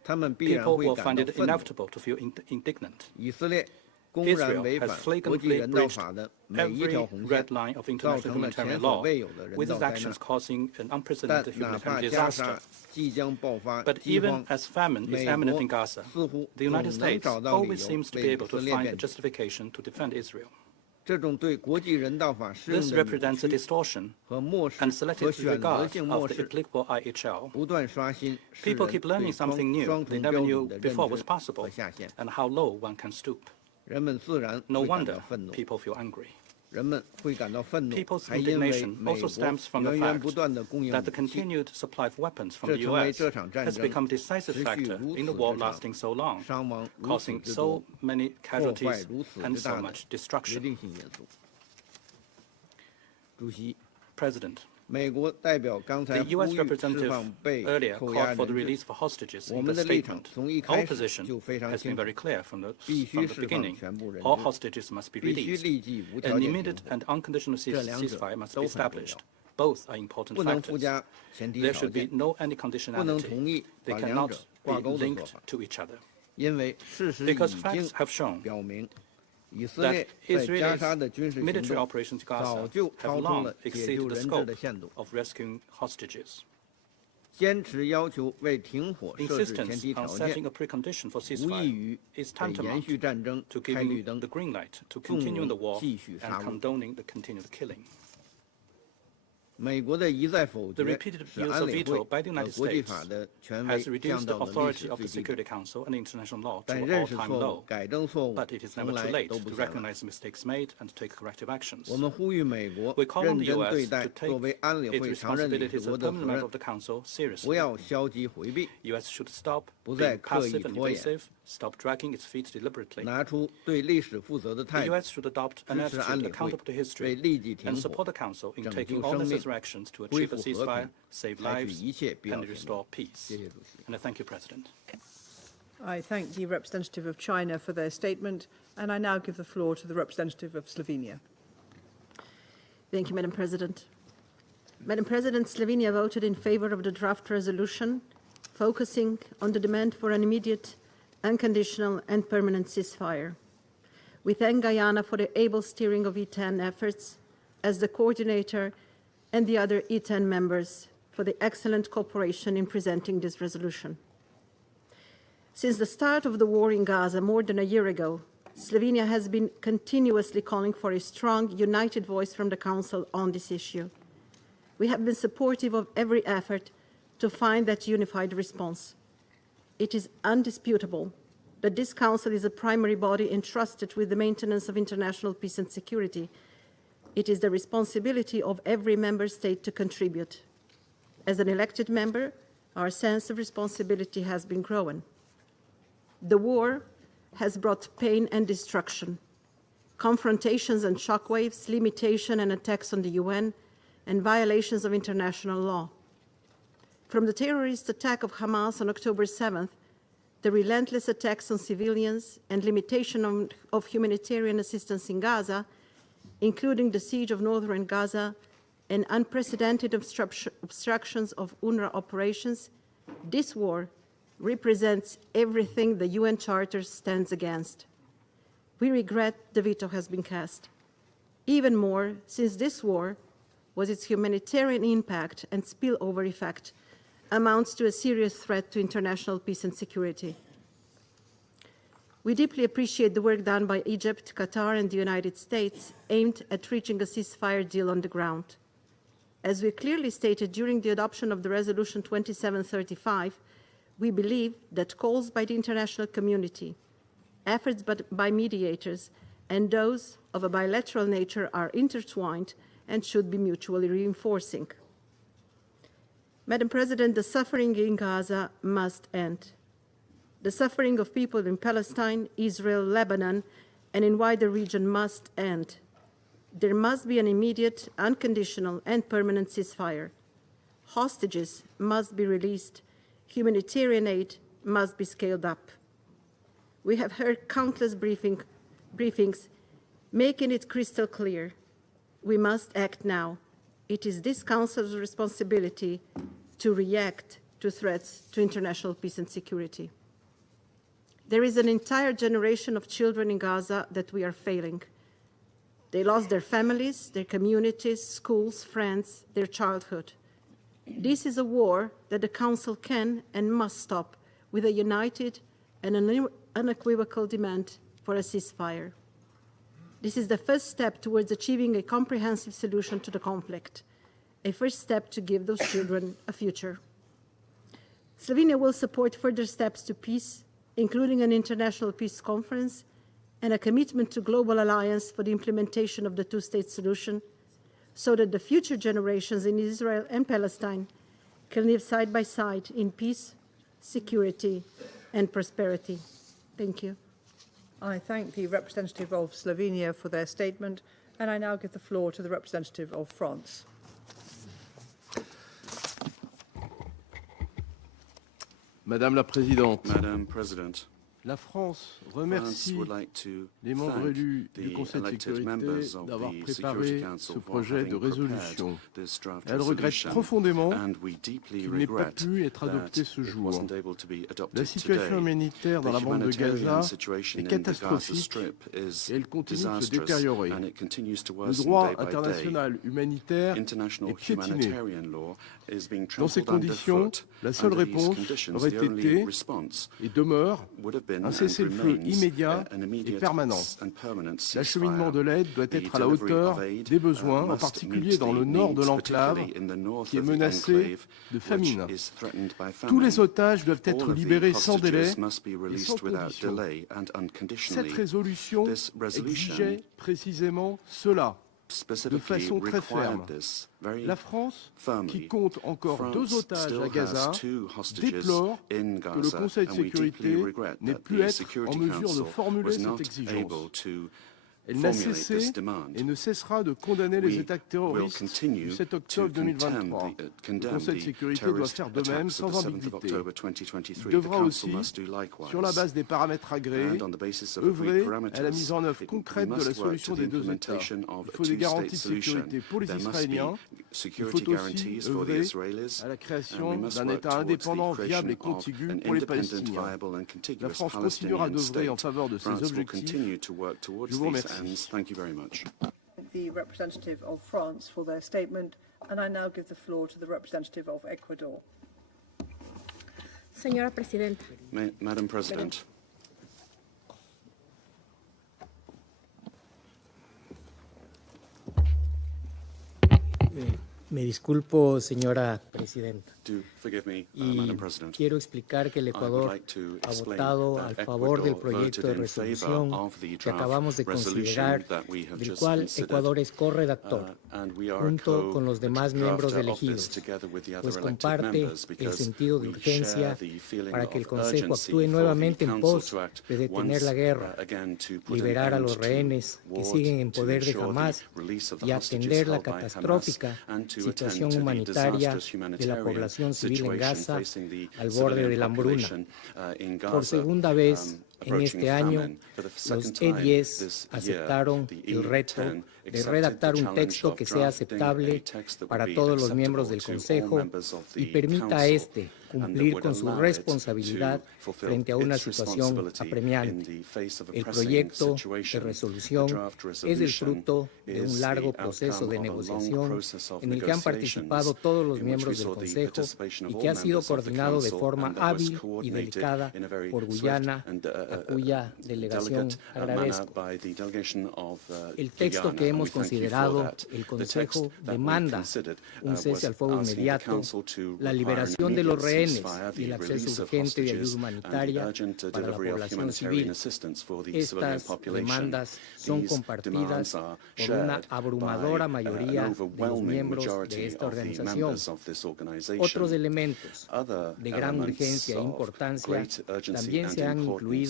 people will find it inevitable to feel indignant. Israel has flagrantly breached every red line of international humanitarian law, with its actions causing an unprecedented humanitarian disaster. But even as famine is imminent in Gaza, the United States always seems to be able to find a justification to defend Israel. This represents a distortion and selective disregard of the applicable IHL. People keep learning something new they never knew before was possible, and how low one can stoop. No wonder people feel angry. People's indignation also stems from the fact that the continued supply of weapons from the U.S. has become a decisive factor in the war lasting so long, causing so many casualties and so much destruction. President, the U.S. representative earlier called for the release of hostages in the statement. Our position has been very clear from the beginning. All hostages must be released. An immediate and unconditional ceasefire must be established. Both are important factors. There should be no any conditionality. They cannot be linked to each other. Because facts have shown that Israel's military operations in Gaza have long exceeded the scope of rescuing hostages. Insistence on setting a precondition for ceasefire is tantamount to giving the green light to continuing the war and condoning the continued killing. The repeated use of veto by the United States has reduced the authority of the Security Council and international law to an all-time low, but it is never too late to recognize mistakes made and take corrective actions. We call on the U.S. to take its responsibilities as a permanent member of the Council seriously. The U.S. should stop being passive and evasive, stop dragging its feet deliberately. The U.S. should adopt an attitude accountable to history and support the Council in taking all necessary actions to achieve a ceasefire, save lives, and restore peace. And I thank you, President. I thank the representative of China for their statement, and I now give the floor to the representative of Slovenia. Thank you, Madam President. Madam President, Slovenia voted in favor of the draft resolution focusing on the demand for an immediate, unconditional and permanent ceasefire. We thank Guyana for the able steering of E10 efforts as the coordinator and the other E10 members for the excellent cooperation in presenting this resolution. Since the start of the war in Gaza more than a year ago, Slovenia has been continuously calling for a strong, united voice from the Council on this issue. We have been supportive of every effort to find that unified response. It is undisputable that this Council is a primary body entrusted with the maintenance of international peace and security. It is the responsibility of every member state to contribute. As an elected member, our sense of responsibility has been growing. The war has brought pain and destruction, confrontations and shockwaves, limitation and attacks on the UN, and violations of international law. From the terrorist attack of Hamas on October 7th, the relentless attacks on civilians and limitation of humanitarian assistance in Gaza, including the siege of northern Gaza and unprecedented obstructions of UNRWA operations, this war represents everything the UN Charter stands against. We regret the veto has been cast. Even more, since this war was its humanitarian impact and spillover effect amounts to a serious threat to international peace and security. We deeply appreciate the work done by Egypt, Qatar, and the United States aimed at reaching a ceasefire deal on the ground. As we clearly stated during the adoption of the Resolution 2735, we believe that calls by the international community, efforts by mediators, and those of a bilateral nature are intertwined and should be mutually reinforcing. Madam President, the suffering in Gaza must end. The suffering of people in Palestine, Israel, Lebanon, and in wider region must end. There must be an immediate, unconditional, and permanent ceasefire. Hostages must be released. Humanitarian aid must be scaled up. We have heard countless briefings making it crystal clear. We must act now. It is this Council's responsibility to react to threats to international peace and security. There is an entire generation of children in Gaza that we are failing. They lost their families, their communities, schools, friends, their childhood. This is a war that the Council can and must stop with a united and unequivocal demand for a ceasefire. This is the first step towards achieving a comprehensive solution to the conflict, a first step to give those children a future. Slovenia will support further steps to peace, including an international peace conference and a commitment to global alliance for the implementation of the two-state solution, so that the future generations in Israel and Palestine can live side by side in peace, security, and prosperity. Thank you. I thank the representative of Slovenia for their statement, and I now give the floor to the representative of France. Madame la Présidente, Madam President, la France remercie les membres élus du Conseil de sécurité d'avoir préparé ce projet de résolution. Elle regrette profondément qu'il n'ait pas pu être adopté ce jour. La situation humanitaire dans la bande de Gaza est catastrophique et elle continue de se détériorer. Le droit international humanitaire est piétiné. Dans ces conditions, la seule réponse aurait été et demeure un cessez-le-feu immédiat et permanent. L'acheminement de l'aide doit être à la hauteur des besoins, en particulier dans le nord de l'enclave, qui est menacé de famine. Tous les otages doivent être libérés sans délai et sans condition. Cette résolution exigeait précisément cela, de façon très ferme. La France, qui compte encore 2 otages à Gaza, déplore que le Conseil de sécurité n'ait pu être en mesure de formuler cette exigence. Elle n'a cessé et ne cessera de condamner les attaques terroristes du 7 octobre 2023. Le Conseil de sécurité doit faire de même sans ambiguïté. Il devra aussi, sur la base des paramètres agréés, œuvrer à la mise en œuvre concrète de la solution des 2 États. Il faut des garanties de sécurité pour les Israéliens. Il faut aussi œuvrer à la création d'un État indépendant, viable et contigu pour les Palestiniens. La France continuera d'œuvrer en faveur de ces objectifs. Je vous remercie. Thank you very much. The representative of France for their statement, and I now give the floor to the representative of Ecuador. Señora Presidenta. Madam President. Me disculpo, señora Presidenta. Do forgive me, Y Madam President. quiero explicar que el Ecuador ha votado al favor del proyecto de resolución que acabamos de considerar, del cual Ecuador es corredactor, junto con los demás miembros elegidos, pues comparte el sentido de urgencia para que el Consejo actúe nuevamente en pos de detener la guerra, liberar a los rehenes que siguen en poder de Hamas y atender la catastrófica situación humanitaria de la población civil en Gaza al borde de la hambruna. Por segunda vez en este año, los E10 aceptaron el reto de redactar un texto que sea aceptable para todos los miembros del Consejo y permita a este cumplir con su responsabilidad frente a una situación apremiante. El proyecto de resolución es el fruto de un largo proceso de negociación en el que han participado todos los miembros del Consejo y que ha sido coordinado de forma hábil y delicada por Guyana, a cuya delegación agradezco. El texto que hemos considerado, el Consejo demanda un cese al fuego inmediato, la liberación de los rehenes y el acceso urgente de ayuda humanitaria para la población civil. Estas demandas son compartidas por una abrumadora mayoría de los miembros de esta organización. Otros elementos de gran urgencia e importancia también se han incluido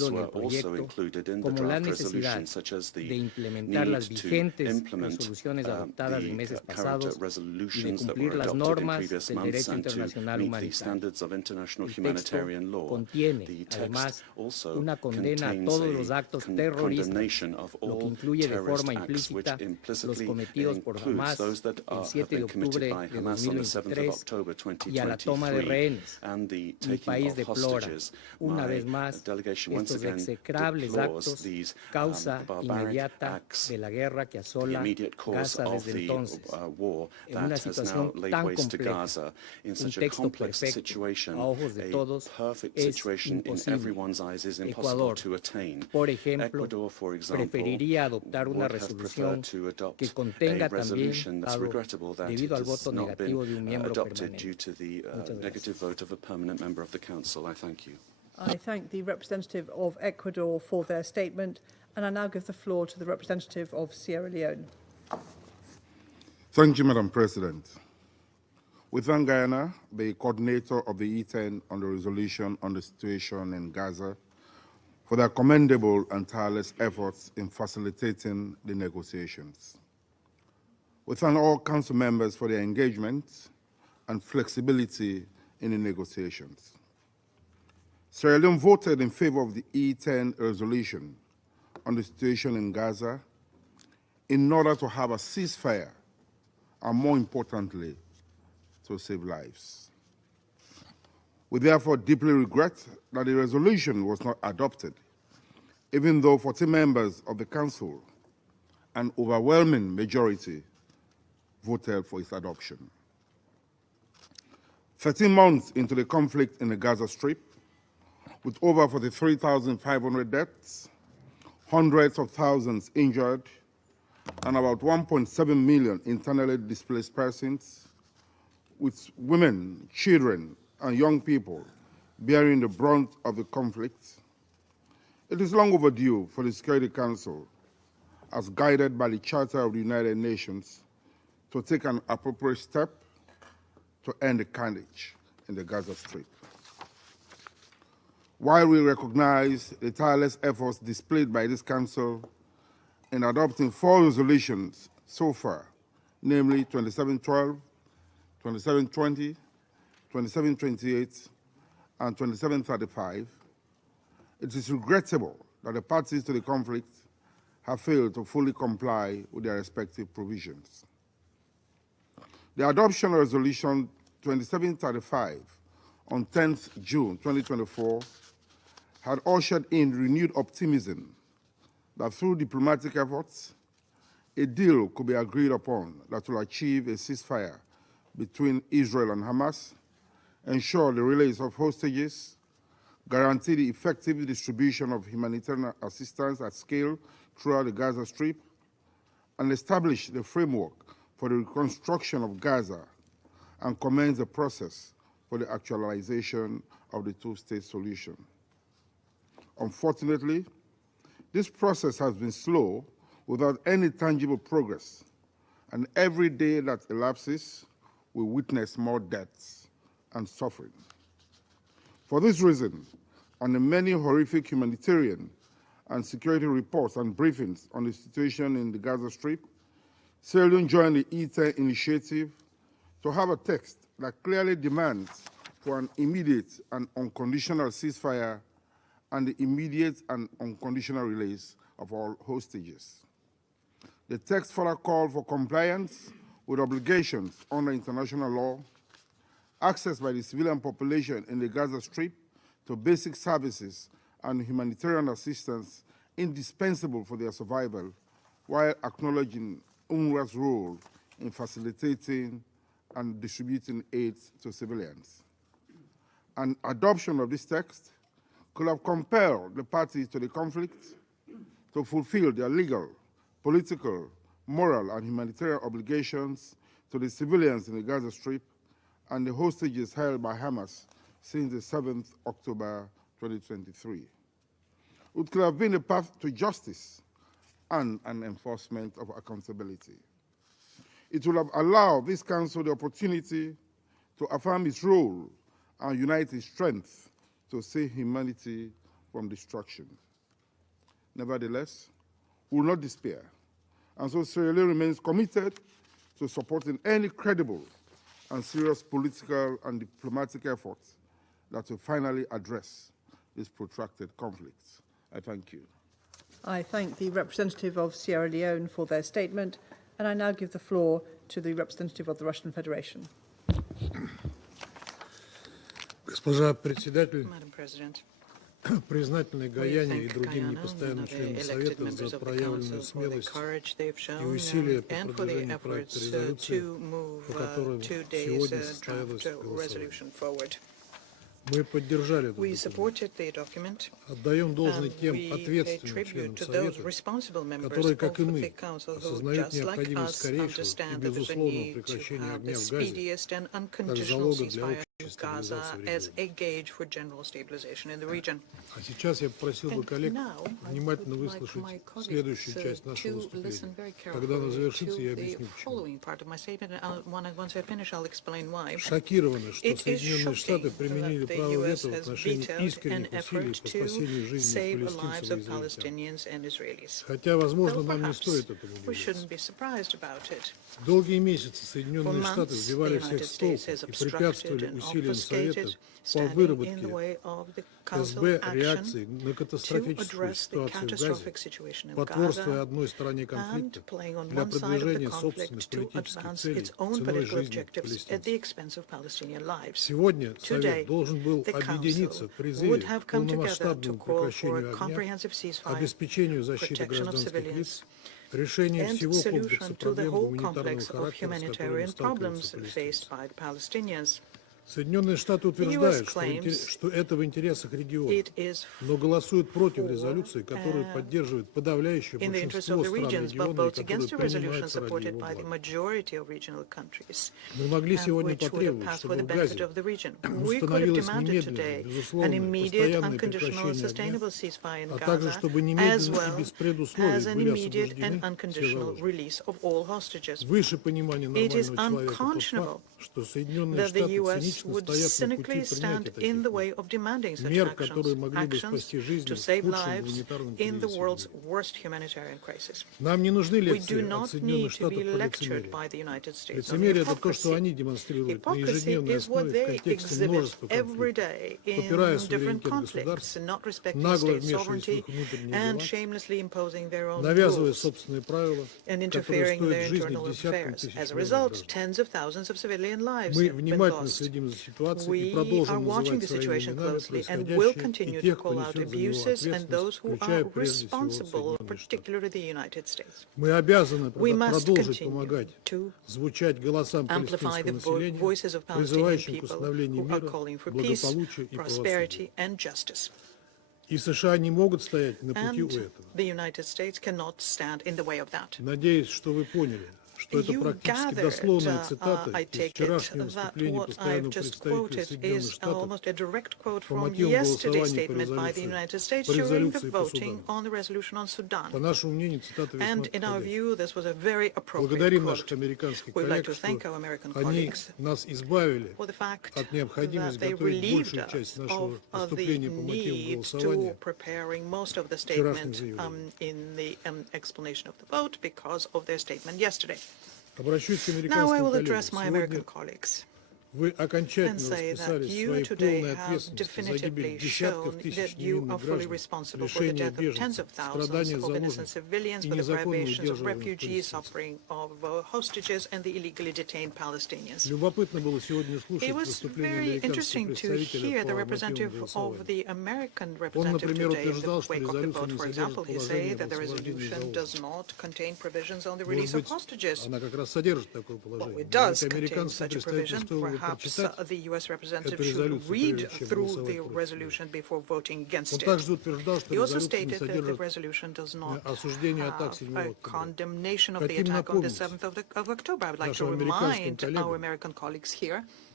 analyses were also included in the draft resolution, such as the need to implement the current resolutions that were adopted in previous months and to meet the standards of international humanitarian law. The text also contains a condemnation of all terrorist acts, which implicitly includes those that have been committed by Hamas on the 7th of October 2023 and the taking of hostages. My delegation once again deplores these barbaric acts, the immediate cause of the war that has now laid waste to Gaza in such a complex situation. A perfect situation in everyone's eyes is impossible to attain. Ecuador, for example, would have preferred to adopt a resolution that's regrettable that it has not been adopted due to the negative vote of a permanent member of the Council. I thank you. I thank the representative of Ecuador for their statement, and I now give the floor to the representative of Sierra Leone. Thank you, Madam President. We thank Guyana, the coordinator of the E10 on the resolution on the situation in Gaza, for their commendable and tireless efforts in facilitating the negotiations. We thank all Council members for their engagement and flexibility in the negotiations. Sierra Leone voted in favor of the E10 resolution on the situation in Gaza in order to have a ceasefire and, more importantly, to save lives. We therefore deeply regret that the resolution was not adopted, even though 40 members of the Council, an overwhelming majority, voted for its adoption. 13 months into the conflict in the Gaza Strip, with over 43,500 deaths, hundreds of thousands injured, and about 1.7 million internally displaced persons, with women, children, and young people bearing the brunt of the conflict, it is long overdue for the Security Council, as guided by the Charter of the United Nations, to take an appropriate step to end the carnage in the Gaza Strip. While we recognize the tireless efforts displayed by this Council in adopting 4 resolutions so far, namely 2712, 2720, 2728, and 2735, it is regrettable that the parties to the conflict have failed to fully comply with their respective provisions. The adoption of Resolution 2735 on 10th June 2024 had ushered in renewed optimism that through diplomatic efforts, a deal could be agreed upon that will achieve a ceasefire between Israel and Hamas, ensure the release of hostages, guarantee the effective distribution of humanitarian assistance at scale throughout the Gaza Strip, and establish the framework for the reconstruction of Gaza and commence the process for the actualization of the two-state solution. Unfortunately, this process has been slow without any tangible progress, and every day that elapses, we witness more deaths and suffering. For this reason, and the many horrific humanitarian and security reports and briefings on the situation in the Gaza Strip, Sierra Leone joined the E10 initiative to have a text that clearly demands for an immediate and unconditional ceasefire and the immediate and unconditional release of all hostages. The text further called for compliance with obligations under international law, access by the civilian population in the Gaza Strip to basic services and humanitarian assistance indispensable for their survival, while acknowledging UNRWA's role in facilitating and distributing aid to civilians. An adoption of this text could have compelled the parties to the conflict to fulfill their legal, political, moral, and humanitarian obligations to the civilians in the Gaza Strip and the hostages held by Hamas since the 7th October 2023. It could have been a path to justice and an enforcement of accountability. It would have allowed this Council the opportunity to affirm its role and unite its strength to save humanity from destruction. Nevertheless, we will not despair, and so Sierra Leone remains committed to supporting any credible and serious political and diplomatic efforts that will finally address this protracted conflict. I thank you. I thank the representative of Sierra Leone for their statement, and I now give the floor to the representative of the Russian Federation. Госпожа председатель, Madam President, признательны Гаяне и другим непостоянным членам Совета за проявленную смелость и усилия по продвижению проекта резолюции, по которому сегодня состоялось голосование. Мы поддержали этот документ. Отдаем должное тем ответственным членам Совета, которые, как и мы, осознают необходимость скорейшего и безусловного прекращения огня в Газе как залога для общей Gaza as a gauge for general stabilization in the region. А сейчас я попросил бы коллег внимательно выслушать следующую часть нашего выступления. Когда оно завершится, я объясню почему. Шокированы, что Соединенные Штаты применили право вето в отношении искренних усилий по спасению жизни палестинцев и израильтян. Хотя, возможно, нам не стоит этому удивляться. Долгие месяцы Соединенные Штаты сбивали всех с толку и препятствовали усилиям Совета по выработке СБ реакции на катастрофическую ситуацию в Газе, потворствуя одной стороне конфликта для продвижения собственных политических целей ценой жизни палестинцев. Сегодня Совет должен был объединиться в призыве к полномасштабному прекращению огня, обеспечению защиты гражданских лиц, решению всего комплекса проблем гуманитарного характера, с которыми сталкиваются палестинцы. Соединенные Штаты утверждают, что это в интересах региона, но голосуют против резолюции, которую поддерживает подавляющее большинство стран региона, и которая принимается ради его блага. Мы могли сегодня потребовать, чтобы в Газе установилось немедленное, безусловное, постоянное прекращение огня, а также чтобы немедленно и без предусловий были освобождены выше понимания нормального человека тот факт, что Соединенные Штаты would cynically stand in the way of demanding such actions to save lives in the world's worst humanitarian crisis. We do not need to be lectured by the United States on hypocrisy. Hypocrisy is what they exhibit every day in different conflicts, not respecting state sovereignty and shamelessly imposing their own rules and interfering in their internal affairs. As a result, tens of thousands of civilian lives have been lost. We are watching the situation closely and will continue to call out abuses and those who are responsible, particularly the United States. We must continue to amplify the voices of Palestinian people who are calling for peace, prosperity, and justice. И США не могут стоять на пути у этого. The United States cannot stand in the way of that. Надеюсь, что вы поняли, что это практически дословная цитата из вчерашнего выступления постоянного представителя Соединенных Штатов по мотивам голосования по резолюции по Судану. По нашему мнению, цитата весьма подходящая. Благодарим наших американских коллег, что они нас избавили от необходимости готовить большую часть нашего выступления по мотивам голосования вчерашним заявлением. Обращусь к американским коллегам. Вы окончательно расписали своей полной ответственности за гибель десятков тысяч невинных граждан, лишение беженцев, страдания заложников и незаконно удерживаемых. Любопытно было сегодня слушать выступление американского представителя по мотивам голосования. Он, например, утверждал, что резолюция не содержит положения об освобождении заложников. Может быть, она как раз содержит такое положение. Американское представительство perhaps the U.S. representative should read through the resolution before voting against it. He also stated that the resolution does not have a condemnation of the attack on the 7th of October. I would like to remind our American colleagues here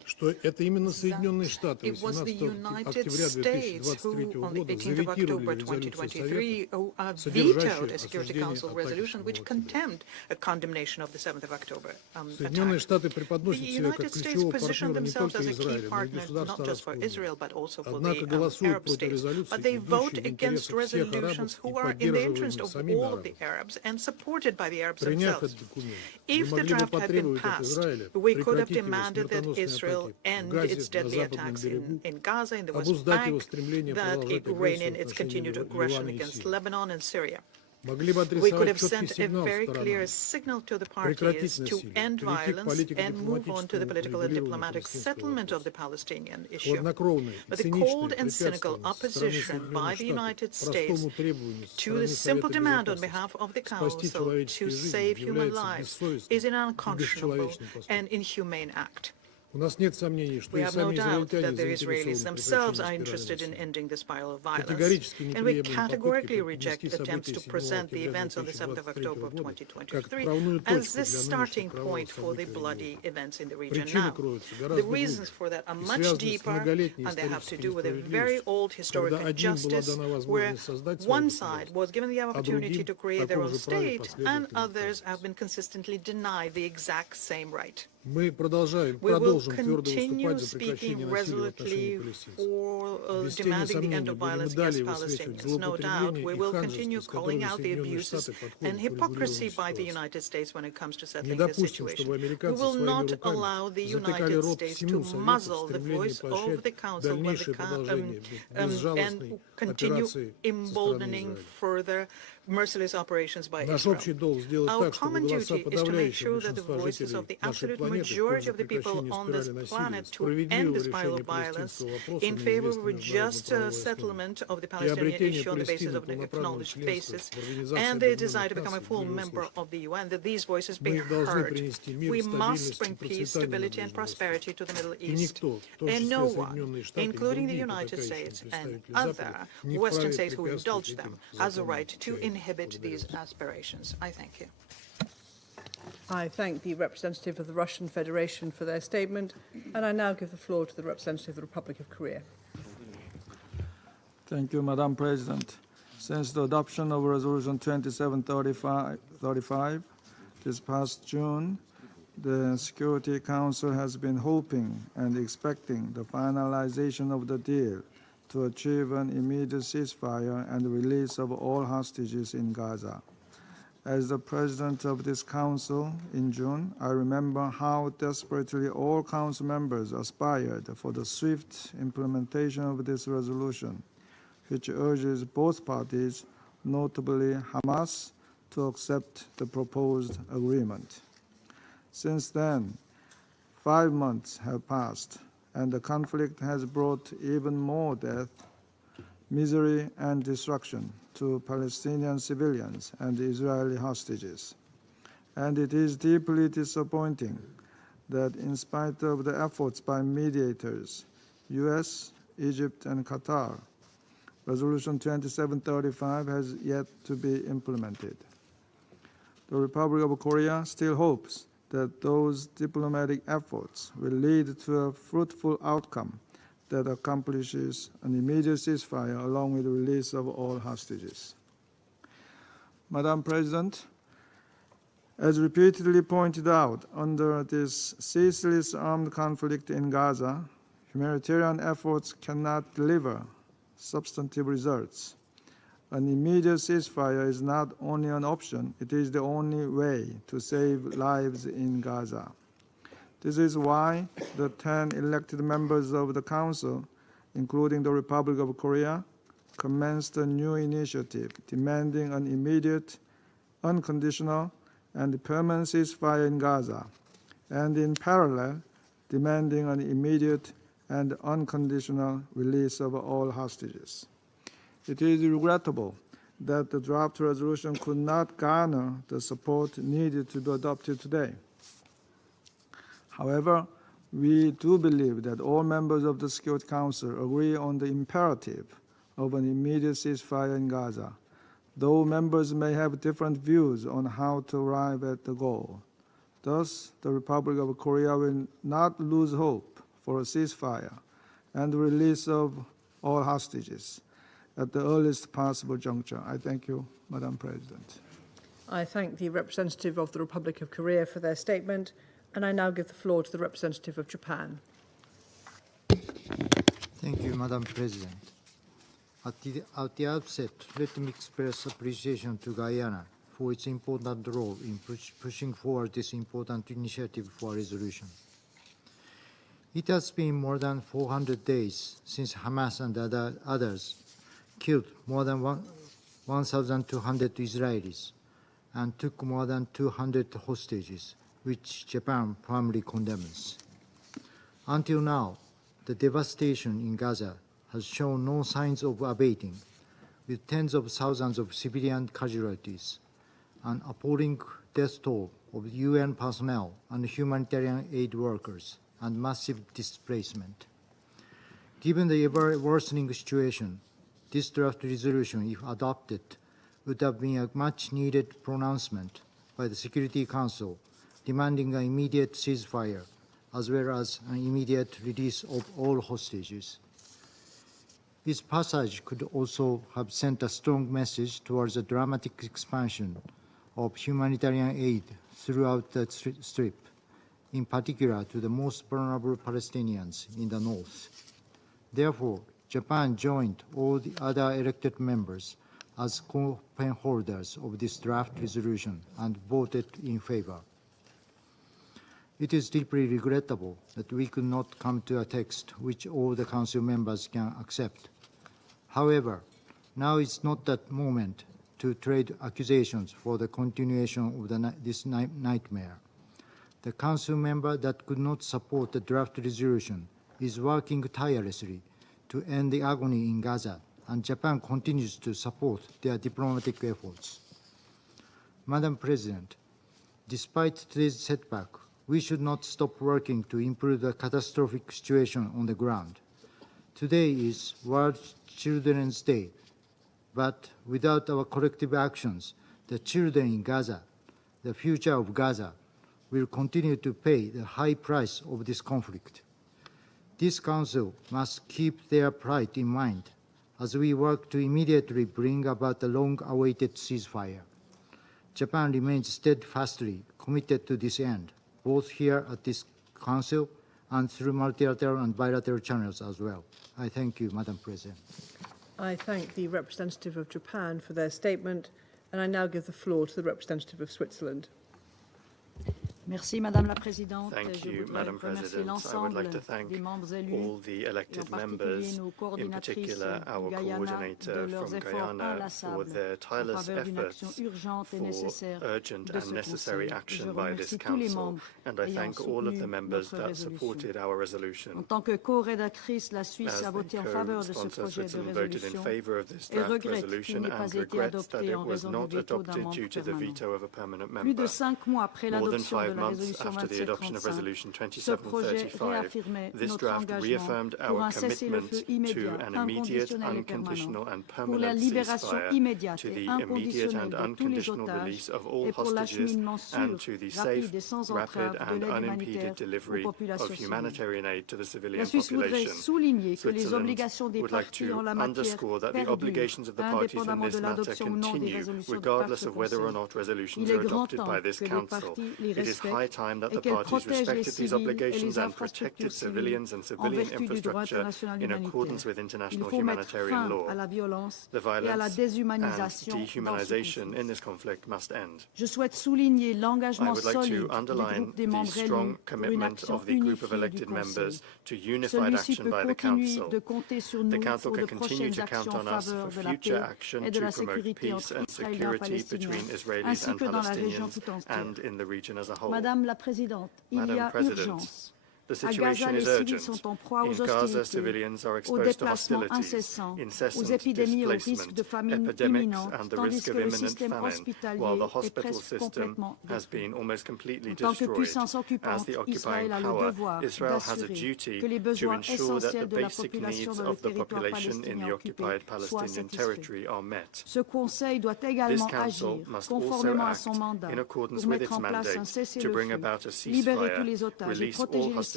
что это именно Соединенные Штаты it was the 18 United октября States 2023 who, on the года 18th of October заветировали резолюцию 2023, Совета, vetoed a содержащую Security осуждение Council атаки resolution 7 which октября. condemned a condemnation of the 7th of October Соединенные attack. Штаты The преподносят себя United как States ключевого positioned партнера не themselves только as a key Израиля, но и partner государств not just for арабского мира. Israel but also for Однако the голосуют Arab против states. резолюций, But they vote идущих в against интересах всех resolutions арабов и who are in the interest поддерживаемых of самими all of the арабами. Arabs and supported by the Arabs Приняв themselves. этот документ, вы If the могли бы draft had been потребовать от passed, Израиля we could have прекратить его demanded that смертоносные Israel атаки в end Газе, its на deadly западном attacks берегу, in Gaza, in the West обуздать его Bank, стремление that it продолжать rein агрессию in в its отношении continued aggression Ливана и against Сирии. Lebanon and Syria. Могли бы We could адресовать have четкий sent a сигнал very clear сторонам signal to the прекратить parties to насилие, end перейти к violence and move on to the политико-дипломатическому political and урегулированию diplomatic палестинского settlement of вопроса. the Palestinian issue. Хладнокровное и But the cold циничное and cynical препятствование со стороны opposition by Соединенных the Штатов United States простому требованию со to the стороны simple Совета demand on Безопасности behalf of the спасти Council to человеческие жизни save human является lives бессовестным is an и unconscionable бесчеловечным поступком. and inhumane act. У нас нет сомнений, что We и have no сами doubt израильтяне that the Israelis заинтересованы в themselves are прекращении interested in спирали насилия. ending the spiral of violence, Категорически and we неприемлемы попытки categorically reject преподнести attempts to события 7 present the октября events on the 7th of 2023 October of года как 2023 отправную as точку the для starting нынешних кровавых point for the событий в bloody регионе. events in the region Причины now. кроются The гораздо reasons глубже for that are и much связаны с deeper, многолетней and they have to исторической do with a very несправедливостью, old historic когда одним была injustice дана where возможность создать свое one side государство, was given the а opportunity другим to в create their таком own же праве state, and последовательно others have отказывались. been consistently denied the exact same right. Мы продолжим We will твердо выступать continue за speaking прекращение насилия в отношении resolutely палестинцев. for Без тени demanding the end сомнений of будем и violence далее against высвечивать Palestinians. No doubt, злоупотребление we и will ханжество, continue с calling которыми out the Соединенные abuses Штаты and подходят к hypocrisy урегулированию by the ситуации. United States when it comes to Не settling the допустим, situation. чтобы We американцы will своими not руками allow the затыкали United рот States to всему Совету в muzzle the стремлении voice of поощрять the Council when дальнейшее продолжение and безжалостной continue операции со стороны emboldening Израиля. further merciless operations by Наш Israel. общий долг сделать Our так, чтобы common голоса duty is to make подавляющего sure that the большинства voices of жителей the нашей absolute планеты в majority пользу of the people прекращения on this спирали насилия, planet to end справедливого the spiral решения of violence палестинского вопроса in на favor of известной a международно-правовой just основе settlement of the и Palestinian обретение issue on the basis Палестины of an полноправного acknowledged членства basis в Организации and the Объединенных desire to become a Наций full были member услышаны. of the UN, that these voices be Мы должны heard. принести мир, We must стабильность bring и peace, процветание на stability and Ближнем Востоке. prosperity to the Middle И East. никто, в том And числе no one, Соединенные Штаты и including the другие United потакающие States and представители Запада, other не Western вправе states who indulge препятствовать them, этим has a законным right to чаяниям. inhibit these aspirations. I thank you. I thank the representative of the Russian Federation for their statement, and I now give the floor to the representative of the Republic of Korea. Thank you, Madam President. Since the adoption of Resolution 2735 this past June, the Security Council has been hoping and expecting the finalization of the deal to achieve an immediate ceasefire and the release of all hostages in Gaza. As the president of this council in June, I remember how desperately all council members aspired for the swift implementation of this resolution, which urges both parties, notably Hamas, to accept the proposed agreement. Since then, 5 months have passed, and the conflict has brought even more death, misery, and destruction to Palestinian civilians and Israeli hostages. And it is deeply disappointing that in spite of the efforts by mediators, US, Egypt, and Qatar, Resolution 2735 has yet to be implemented. The Republic of Korea still hopes that those diplomatic efforts will lead to a fruitful outcome that accomplishes an immediate ceasefire along with the release of all hostages. Madam President, as repeatedly pointed out, under this ceaseless armed conflict in Gaza, humanitarian efforts cannot deliver substantive results. An immediate ceasefire is not only an option, it is the only way to save lives in Gaza. This is why the 10 elected members of the Council, including the Republic of Korea, commenced a new initiative demanding an immediate, unconditional, and permanent ceasefire in Gaza, and in parallel, demanding an immediate and unconditional release of all hostages. It is regrettable that the draft resolution could not garner the support needed to be adopted today. However, we do believe that all members of the Security Council agree on the imperative of an immediate ceasefire in Gaza, though members may have different views on how to arrive at the goal. Thus, the Republic of Korea will not lose hope for a ceasefire and the release of all hostages at the earliest possible juncture. I thank you, Madam President. I thank the representative of the Republic of Korea for their statement, and I now give the floor to the representative of Japan. Thank you, Madam President. At the outset, let me express appreciation to Guyana for its important role in pushing forward this important initiative for resolution. It has been more than 400 days since Hamas and others killed more than 1,200 Israelis and took more than 200 hostages, which Japan firmly condemns. Until now, the devastation in Gaza has shown no signs of abating, with tens of thousands of civilian casualties, an appalling death toll of UN personnel and humanitarian aid workers, and massive displacement. Given the ever-worsening situation, this draft resolution, if adopted, would have been a much-needed pronouncement by the Security Council demanding an immediate ceasefire, as well as an immediate release of all hostages. This passage could also have sent a strong message towards a dramatic expansion of humanitarian aid throughout the Strip, in particular to the most vulnerable Palestinians in the north. Therefore, Japan joined all the other elected members as co-pen holders of this draft resolution and voted in favor. It is deeply regrettable that we could not come to a text which all the Council members can accept. However, now is not that moment to trade accusations for the continuation of this nightmare. The Council member that could not support the draft resolution is working tirelessly to end the agony in Gaza, and Japan continues to support their diplomatic efforts. Madam President, despite today's setback, we should not stop working to improve the catastrophic situation on the ground. Today is World Children's Day, but without our collective actions, the children in Gaza, the future of Gaza, will continue to pay the high price of this conflict. This Council must keep their pride in mind as we work to immediately bring about a long-awaited ceasefire. Japan remains steadfastly committed to this end, both here at this Council and through multilateral and bilateral channels as well. I thank you, Madam President. I thank the representative of Japan for their statement, and I now give the floor to the representative of Switzerland. Merci, Madame la Présidente. Thank you, Madam President. I would like to thank all the elected members, in particular our coordinator from Guyana, for their tireless efforts for urgent and necessary action by this Council, and I thank all of the members that supported our resolution. En tant que co-rédactrice, la Suisse a voté en faveur de ce projet de résolution et regrette qu'il n'ait pas été adopté en raison du veto d'un membre permanent. Plus de 5 mois après l'adoption de months after the adoption of Resolution 2735, this draft reaffirmed our commitment to an immediate, unconditional and permanent ceasefire, to the immediate and unconditional release of all hostages, and to the safe, rapid and unimpeded delivery of humanitarian aid to the civilian population. Switzerland would like to underscore that the obligations of the parties in this matter continue, regardless of whether or not resolutions are adopted by this Council. It is high time that the parties respected these obligations and protected civilians and civilian infrastructure in accordance with international humanitarian law. The violence and dehumanization in this conflict must end. I would like to underline the strong commitment of the group of elected members to unified action by the Council. The Council can continue to count on us for future action to promote peace and security between Israelis and Palestinians and in the region as a whole. Madame la Présidente, il y a urgence. The situation is urgent. In Gaza, civilians are exposed to hostilities, incessant displacement, epidemics and the risk of imminent famine, while the hospital system has been almost completely destroyed. As the occupying power, Israel has a duty to ensure that the basic needs of the population in the occupied Palestinian territory are met. This Council must also act in accordance with its mandate to bring about a ceasefire, release all hostages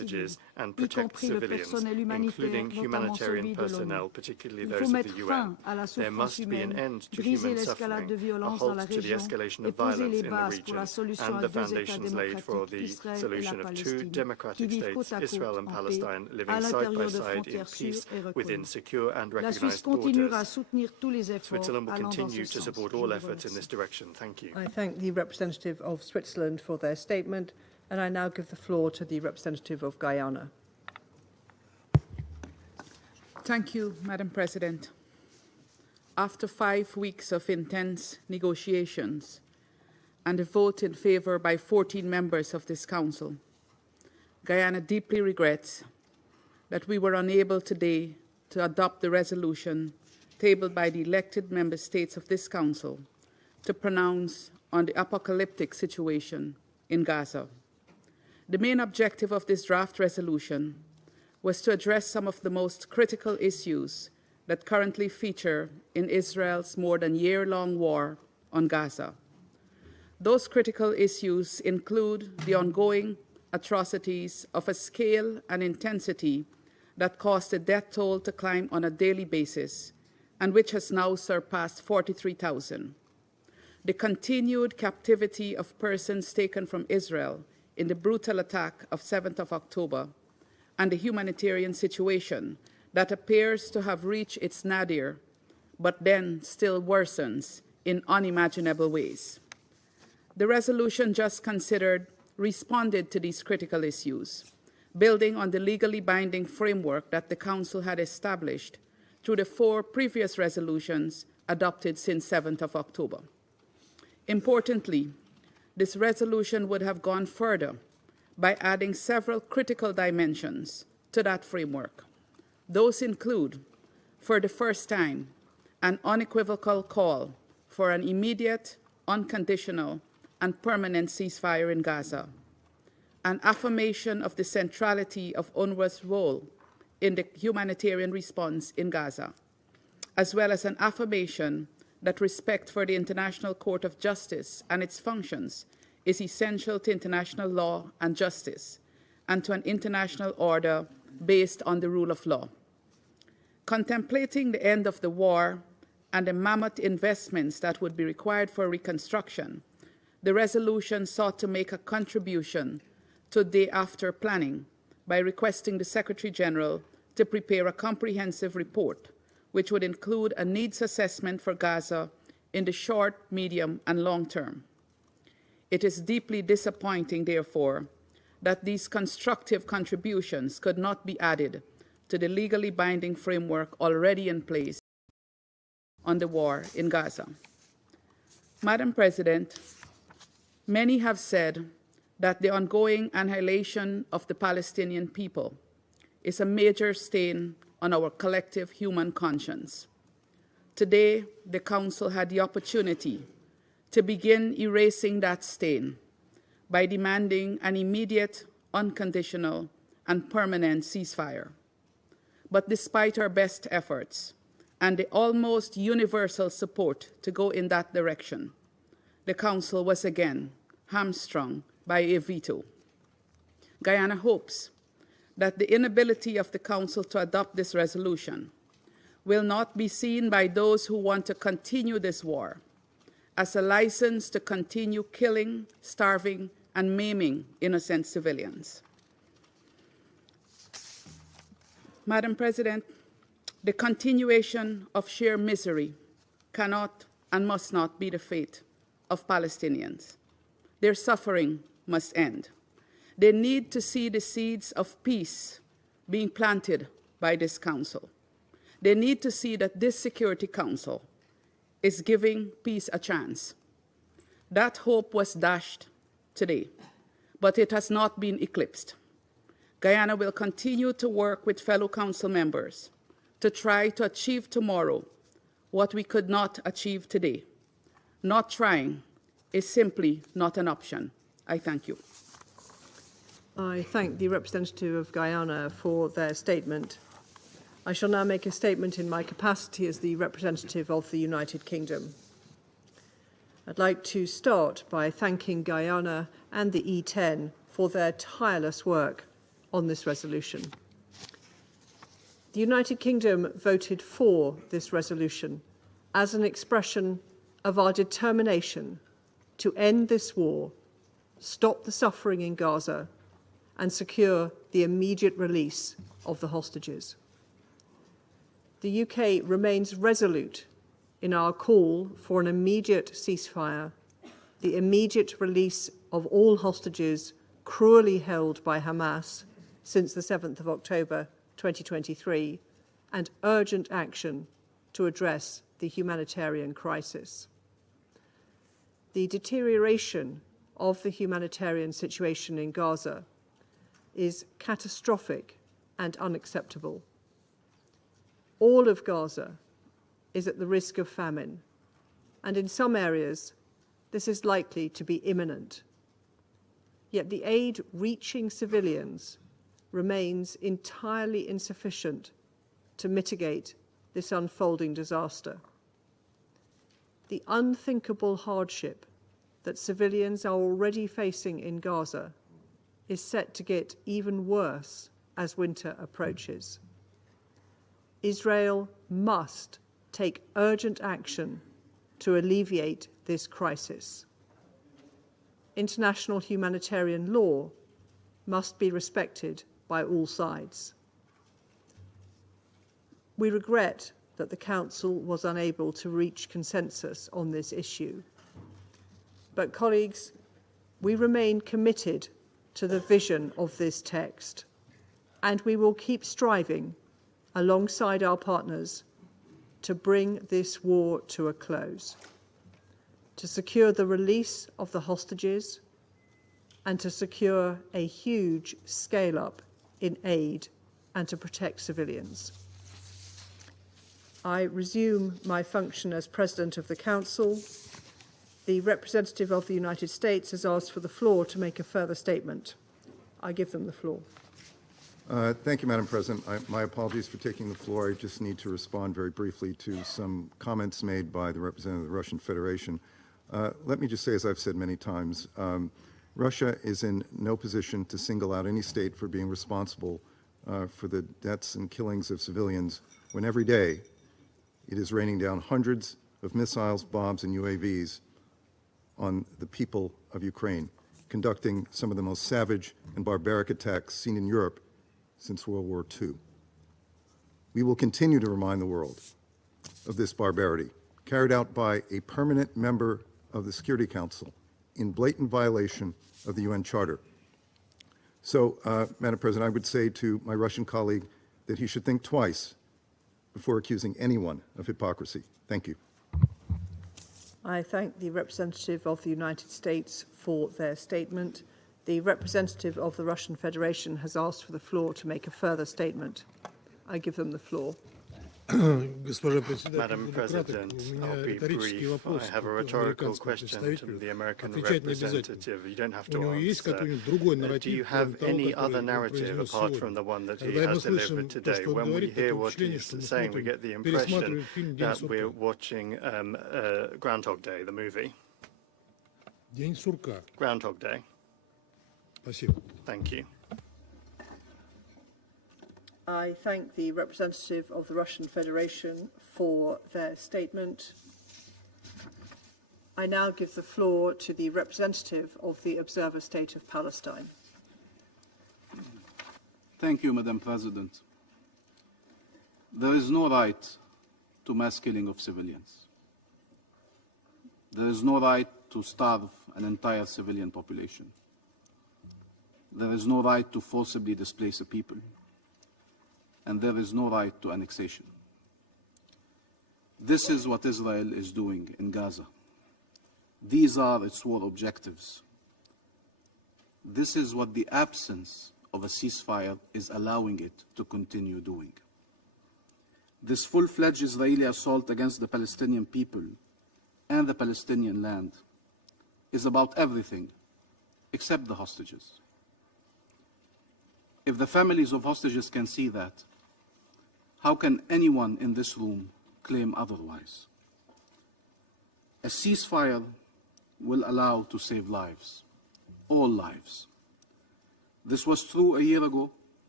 hostages and protect civilians, including humanitarian personnel, particularly those of the UN. There must be an end to human suffering, a halt to the escalation of violence in the region, and the foundations laid for the solution of two democratic states, Israel and Palestine, living side by side in peace within secure and recognized borders. Switzerland will continue to support all efforts in this direction. Thank you. I thank the representative of Switzerland for their statement, and I now give the floor to the representative of Guyana. Thank you, Madam President. After 5 weeks of intense negotiations and a vote in favor by 14 members of this Council, Guyana deeply regrets that we were unable today to adopt the resolution tabled by the elected member states of this Council to pronounce on the apocalyptic situation in Gaza. The main objective of this draft resolution was to address some of the most critical issues that currently feature in Israel's more than year-long war on Gaza. Those critical issues include the ongoing atrocities of a scale and intensity that caused the death toll to climb on a daily basis and which has now surpassed 43,000. The continued captivity of persons taken from Israel in the brutal attack of 7th of October, and the humanitarian situation that appears to have reached its nadir, but then still worsens in unimaginable ways. The resolution just considered responded to these critical issues, building on the legally binding framework that the Council had established through the 4 previous resolutions adopted since 7th of October. Importantly, this resolution would have gone further by adding several critical dimensions to that framework. Those include, for the first time, an unequivocal call for an immediate, unconditional, and permanent ceasefire in Gaza, an affirmation of the centrality of UNRWA's role in the humanitarian response in Gaza, as well as an affirmation that respect for the International Court of Justice and its functions is essential to international law and justice, and to an international order based on the rule of law. Contemplating the end of the war and the mammoth investments that would be required for reconstruction, the resolution sought to make a contribution to day-after planning by requesting the Secretary General to prepare a comprehensive report which would include a needs assessment for Gaza in the short, medium, and long term. It is deeply disappointing, therefore, that these constructive contributions could not be added to the legally binding framework already in place on the war in Gaza. Madam President, many have said that the ongoing annihilation of the Palestinian people is a major stain on our collective human conscience. Today, the Council had the opportunity to begin erasing that stain by demanding an immediate, unconditional, and permanent ceasefire. But despite our best efforts and the almost universal support to go in that direction, the Council was again hamstrung by a veto. Guyana hopes that the inability of the Council to adopt this resolution will not be seen by those who want to continue this war as a license to continue killing, starving, and maiming innocent civilians. Madam President, the continuation of sheer misery cannot and must not be the fate of Palestinians. Their suffering must end. They need to see the seeds of peace being planted by this Council. They need to see that this Security Council is giving peace a chance. That hope was dashed today, but it has not been eclipsed. Guyana will continue to work with fellow Council members to try to achieve tomorrow what we could not achieve today. Not trying is simply not an option. I thank you. I thank the representative of Guyana for their statement. I shall now make a statement in my capacity as the representative of the United Kingdom. I'd like to start by thanking Guyana and the E10 for their tireless work on this resolution. The United Kingdom voted for this resolution as an expression of our determination to end this war, stop the suffering in Gaza, and secure the immediate release of the hostages. The UK remains resolute in our call for an immediate ceasefire, the immediate release of all hostages cruelly held by Hamas since the 7th of October 2023, and urgent action to address the humanitarian crisis. The deterioration of the humanitarian situation in Gaza is catastrophic and unacceptable. All of Gaza is at the risk of famine, and in some areas, this is likely to be imminent. Yet the aid reaching civilians remains entirely insufficient to mitigate this unfolding disaster. The unthinkable hardship that civilians are already facing in Gaza is set to get even worse as winter approaches. Israel must take urgent action to alleviate this crisis. International humanitarian law must be respected by all sides. We regret that the Council was unable to reach consensus on this issue. But colleagues, we remain committed to the vision of this text, and we will keep striving alongside our partners to bring this war to a close, to secure the release of the hostages, and to secure a huge scale-up in aid and to protect civilians. I resume my function as President of the Council. The representative of the United States has asked for the floor to make a further statement. I give them the floor. Thank you, Madam President. My apologies for taking the floor. I just need to respond very briefly to some comments made by the representative of the Russian Federation. Let me just say, as I've said many times, Russia is in no position to single out any state for being responsible for the deaths and killings of civilians when every day it is raining down hundreds of missiles, bombs, and UAVs on the people of Ukraine, conducting some of the most savage and barbaric attacks seen in Europe since World War II. We will continue to remind the world of this barbarity, carried out by a permanent member of the Security Council in blatant violation of the UN Charter. So, Madam President, I would say to my Russian colleague that he should think twice before accusing anyone of hypocrisy. Thank you. I thank the representative of the United States for their statement. The representative of the Russian Federation has asked for the floor to make a further statement. I give them the floor. Madam President, I'll be brief. I have a rhetorical question to the American representative. You don't have to answer. Do you have any other narrative apart from the one that he has delivered today? When we hear what he's saying, we get the impression that we're watching Groundhog Day, the movie. Groundhog Day. Thank you. I thank the representative of the Russian Federation for their statement. I now give the floor to the representative of the Observer State of Palestine. Thank you, Madam President. There is no right to mass killing of civilians. There is no right to starve an entire civilian population. There is no right to forcibly displace a people. And there is no right to annexation. This is what Israel is doing in Gaza. These are its war objectives. This is what the absence of a ceasefire is allowing it to continue doing. This full-fledged Israeli assault against the Palestinian people and the Palestinian land is about everything except the hostages. If the families of hostages can see that, how can anyone in this room claim otherwise? A ceasefire will allow to save lives, all lives. This was true a year ago,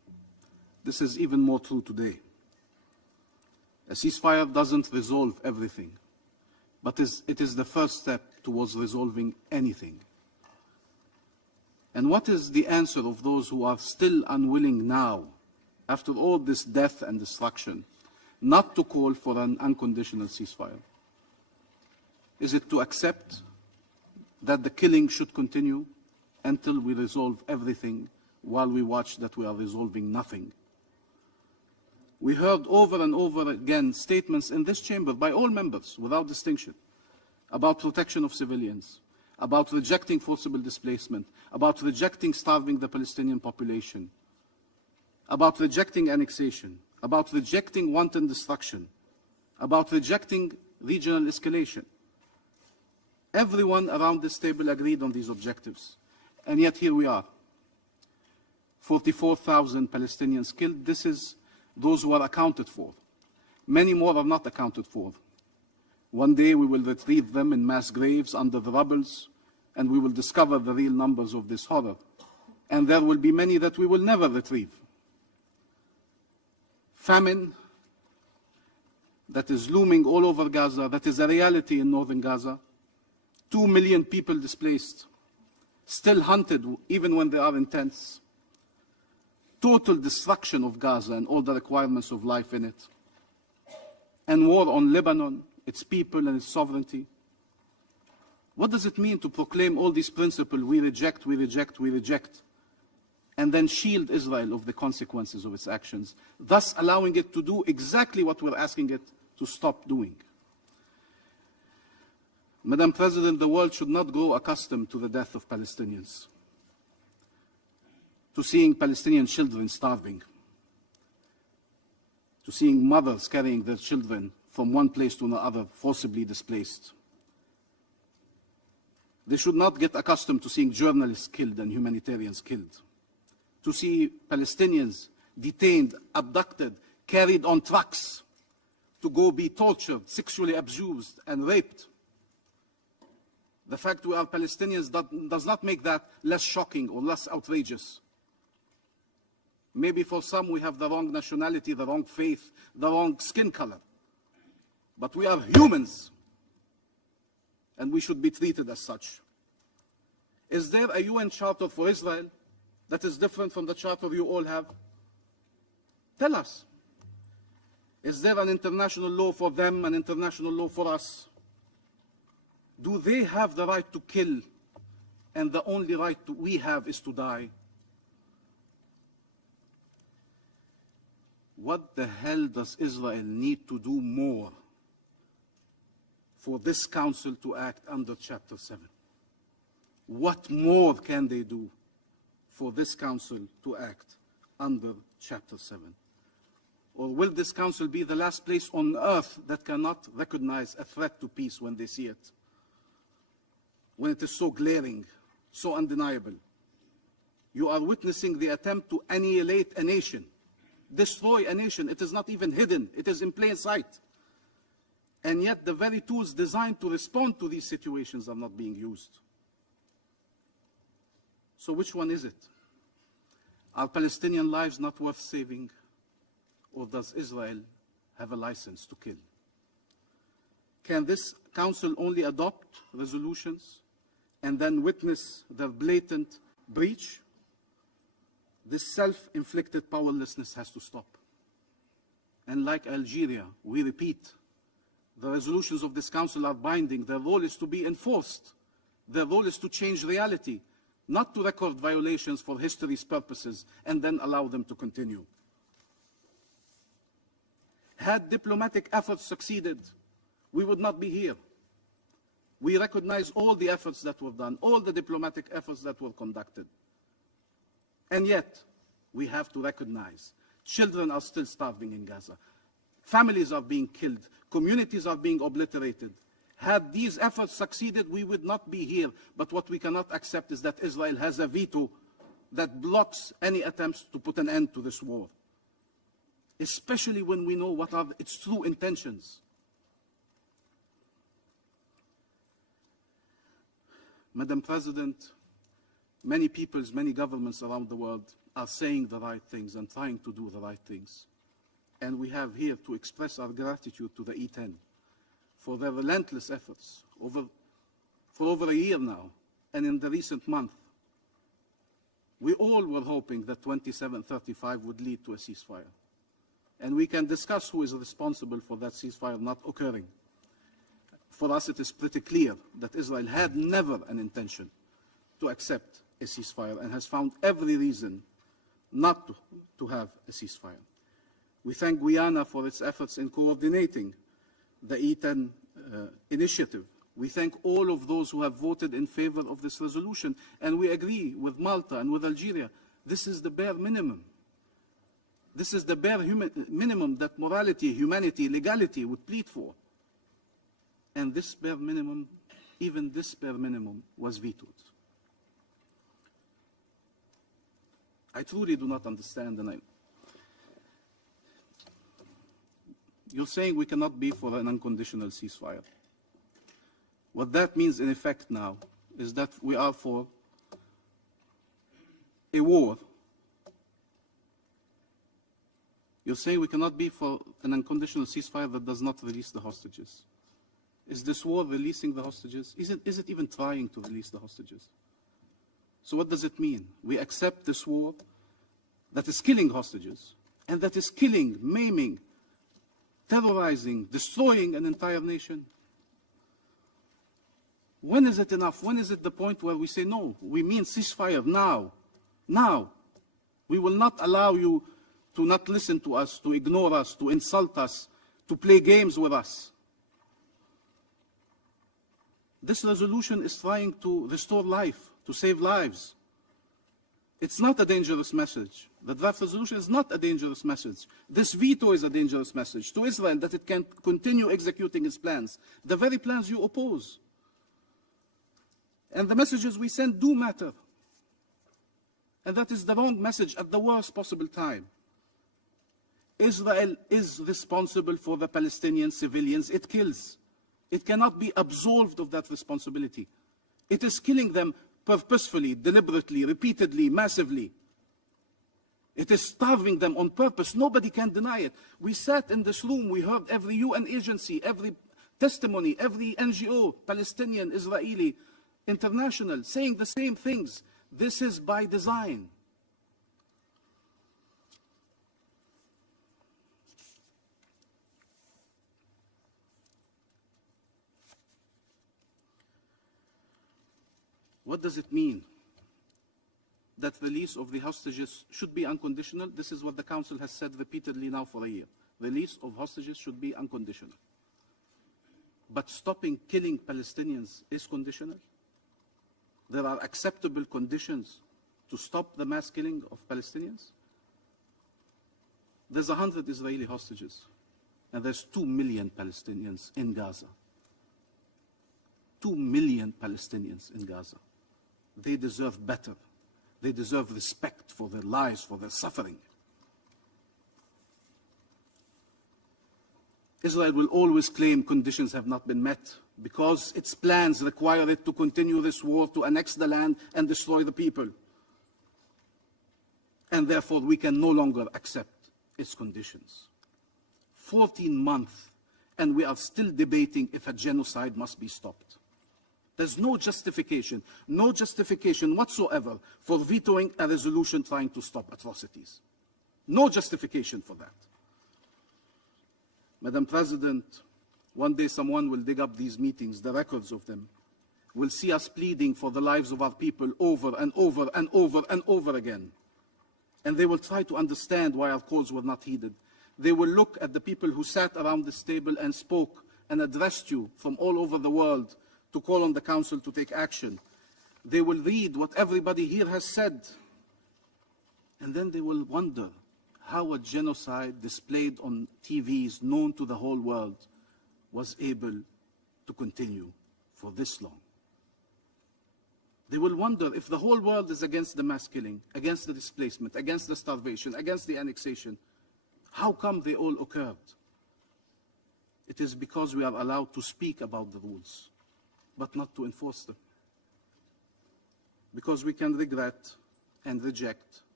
this is even more true today. A ceasefire doesn't resolve everything, but it is the first step towards resolving anything. And what is the answer of those who are still unwilling now, after all this death and destruction, not to call for an unconditional ceasefire? Is it to accept that the killing should continue until we resolve everything, while we watch that we are resolving nothing? We heard over and over again statements in this chamber by all members, without distinction, about protection of civilians, about rejecting forcible displacement, about rejecting starving the Palestinian population, about rejecting annexation, about rejecting wanton destruction, about rejecting regional escalation. Everyone around this table agreed on these objectives. And yet here we are. 44,000 Palestinians killed. This is those who are accounted for. Many more are not accounted for. One day we will retrieve them in mass graves under the rubbles, and we will discover the real numbers of this horror. And there will be many that we will never retrieve. Famine that is looming all over Gaza, that is a reality in northern Gaza. 2 million people displaced, still hunted even when they are in tents. Total destruction of Gaza and all the requirements of life in it. And war on Lebanon, its people and its sovereignty. What does it mean to proclaim all these principles, we reject, we reject, we reject, and then shield Israel of the consequences of its actions, thus allowing it to do exactly what we're asking it to stop doing? Madam President, the world should not grow accustomed to the death of Palestinians, to seeing Palestinian children starving, to seeing mothers carrying their children from one place to another, forcibly displaced. They should not get accustomed to seeing journalists killed and humanitarians killed, to see Palestinians detained, abducted, carried on trucks to go be tortured, sexually abused, and raped. The fact we are Palestinians does not make that less shocking or less outrageous. Maybe for some we have the wrong nationality, the wrong faith, the wrong skin color. But we are humans, and we should be treated as such. Is there a UN charter for Israel that is different from the charter you all have? Tell us. Is there an international law for them, an international law for us? Do they have the right to kill, and the only right we have is to die? What the hell does Israel need to do more for this council to act under Chapter 7? What more can they do for this council to act under Chapter 7? Or will this council be the last place on earth that cannot recognize a threat to peace when they see it? When it is so glaring, so undeniable? You are witnessing the attempt to annihilate a nation, destroy a nation. It is not even hidden, it is in plain sight. And yet the very tools designed to respond to these situations are not being used. So which one is it? Are Palestinian lives not worth saving? Or does Israel have a license to kill? Can this council only adopt resolutions and then witness their blatant breach? This self-inflicted powerlessness has to stop. And like Algeria, we repeat, the resolutions of this council are binding. Their role is to be enforced. Their role is to change reality, not to record violations for history's purposes and then allow them to continue. Had diplomatic efforts succeeded, we would not be here. We recognize all the efforts that were done, all the diplomatic efforts that were conducted. And yet, we have to recognize children are still starving in Gaza. Families are being killed. Communities are being obliterated. Had these efforts succeeded, we would not be here. But what we cannot accept is that Israel has a veto that blocks any attempts to put an end to this war, especially when we know what are its true intentions. Madam President, many peoples, many governments around the world are saying the right things and trying to do the right things. And we have here to express our gratitude to the E10 for their relentless efforts for over a year now, and in the recent month. We all were hoping that 2735 would lead to a ceasefire. And we can discuss who is responsible for that ceasefire not occurring. For us, it is pretty clear that Israel had never an intention to accept a ceasefire and has found every reason not to have a ceasefire. We thank Guyana for its efforts in coordinating the E10 initiative. We thank all of those who have voted in favor of this resolution, and we agree with Malta and with Algeria. This is the bare minimum. This is the bare minimum that morality, humanity, legality would plead for. And this bare minimum, even this bare minimum, was vetoed. I truly do not understand, and you're saying we cannot be for an unconditional ceasefire. What that means, in effect now, is that we are for a war. You're saying we cannot be for an unconditional ceasefire that does not release the hostages. Is this war releasing the hostages? Is it even trying to release the hostages? So what does it mean? We accept this war that is killing hostages, and that is killing, maiming, terrorizing, destroying an entire nation. When is it enough? When is it the point where we say, no, we mean ceasefire now? Now. We will not allow you to not listen to us, to ignore us, to insult us, to play games with us. This resolution is trying to restore life, to save lives. It's not a dangerous message. The draft resolution is not a dangerous message. This veto is a dangerous message to Israel that it can continue executing its plans, the very plans you oppose. And the messages we send do matter. And that is the wrong message at the worst possible time. Israel is responsible for the Palestinian civilians it kills. It cannot be absolved of that responsibility. It is killing them purposefully, deliberately, repeatedly, massively. It is starving them on purpose. Nobody can deny it. We sat in this room, we heard every UN agency, every testimony, every NGO, Palestinian, Israeli, international, saying the same things. This is by design. What does it mean that release of the hostages should be unconditional? This is what the Council has said repeatedly now for a year. Release of hostages should be unconditional. But stopping killing Palestinians is conditional? There are acceptable conditions to stop the mass killing of Palestinians? There's 100 Israeli hostages, and there's 2 million Palestinians in Gaza. 2 million Palestinians in Gaza. They deserve better. They deserve respect for their lives, for their suffering. Israel will always claim conditions have not been met because its plans require it to continue this war, to annex the land and destroy the people. And therefore, we can no longer accept its conditions. 14 months, and we are still debating if a genocide must be stopped. There's no justification whatsoever for vetoing a resolution trying to stop atrocities. No justification for that. Madam President, one day someone will dig up these meetings, the records of them, will see us pleading for the lives of our people over and over and over and over again. And they will try to understand why our calls were not heeded. They will look at the people who sat around this table and spoke and addressed you from all over the world to call on the Council to take action. They will read what everybody here has said. And then they will wonder how a genocide displayed on TVs known to the whole world was able to continue for this long. They will wonder if the whole world is against the mass killing, against the displacement, against the starvation, against the annexation. How come they all occurred? It is because we are allowed to speak about the rules, but not to enforce them. Because we can regret and reject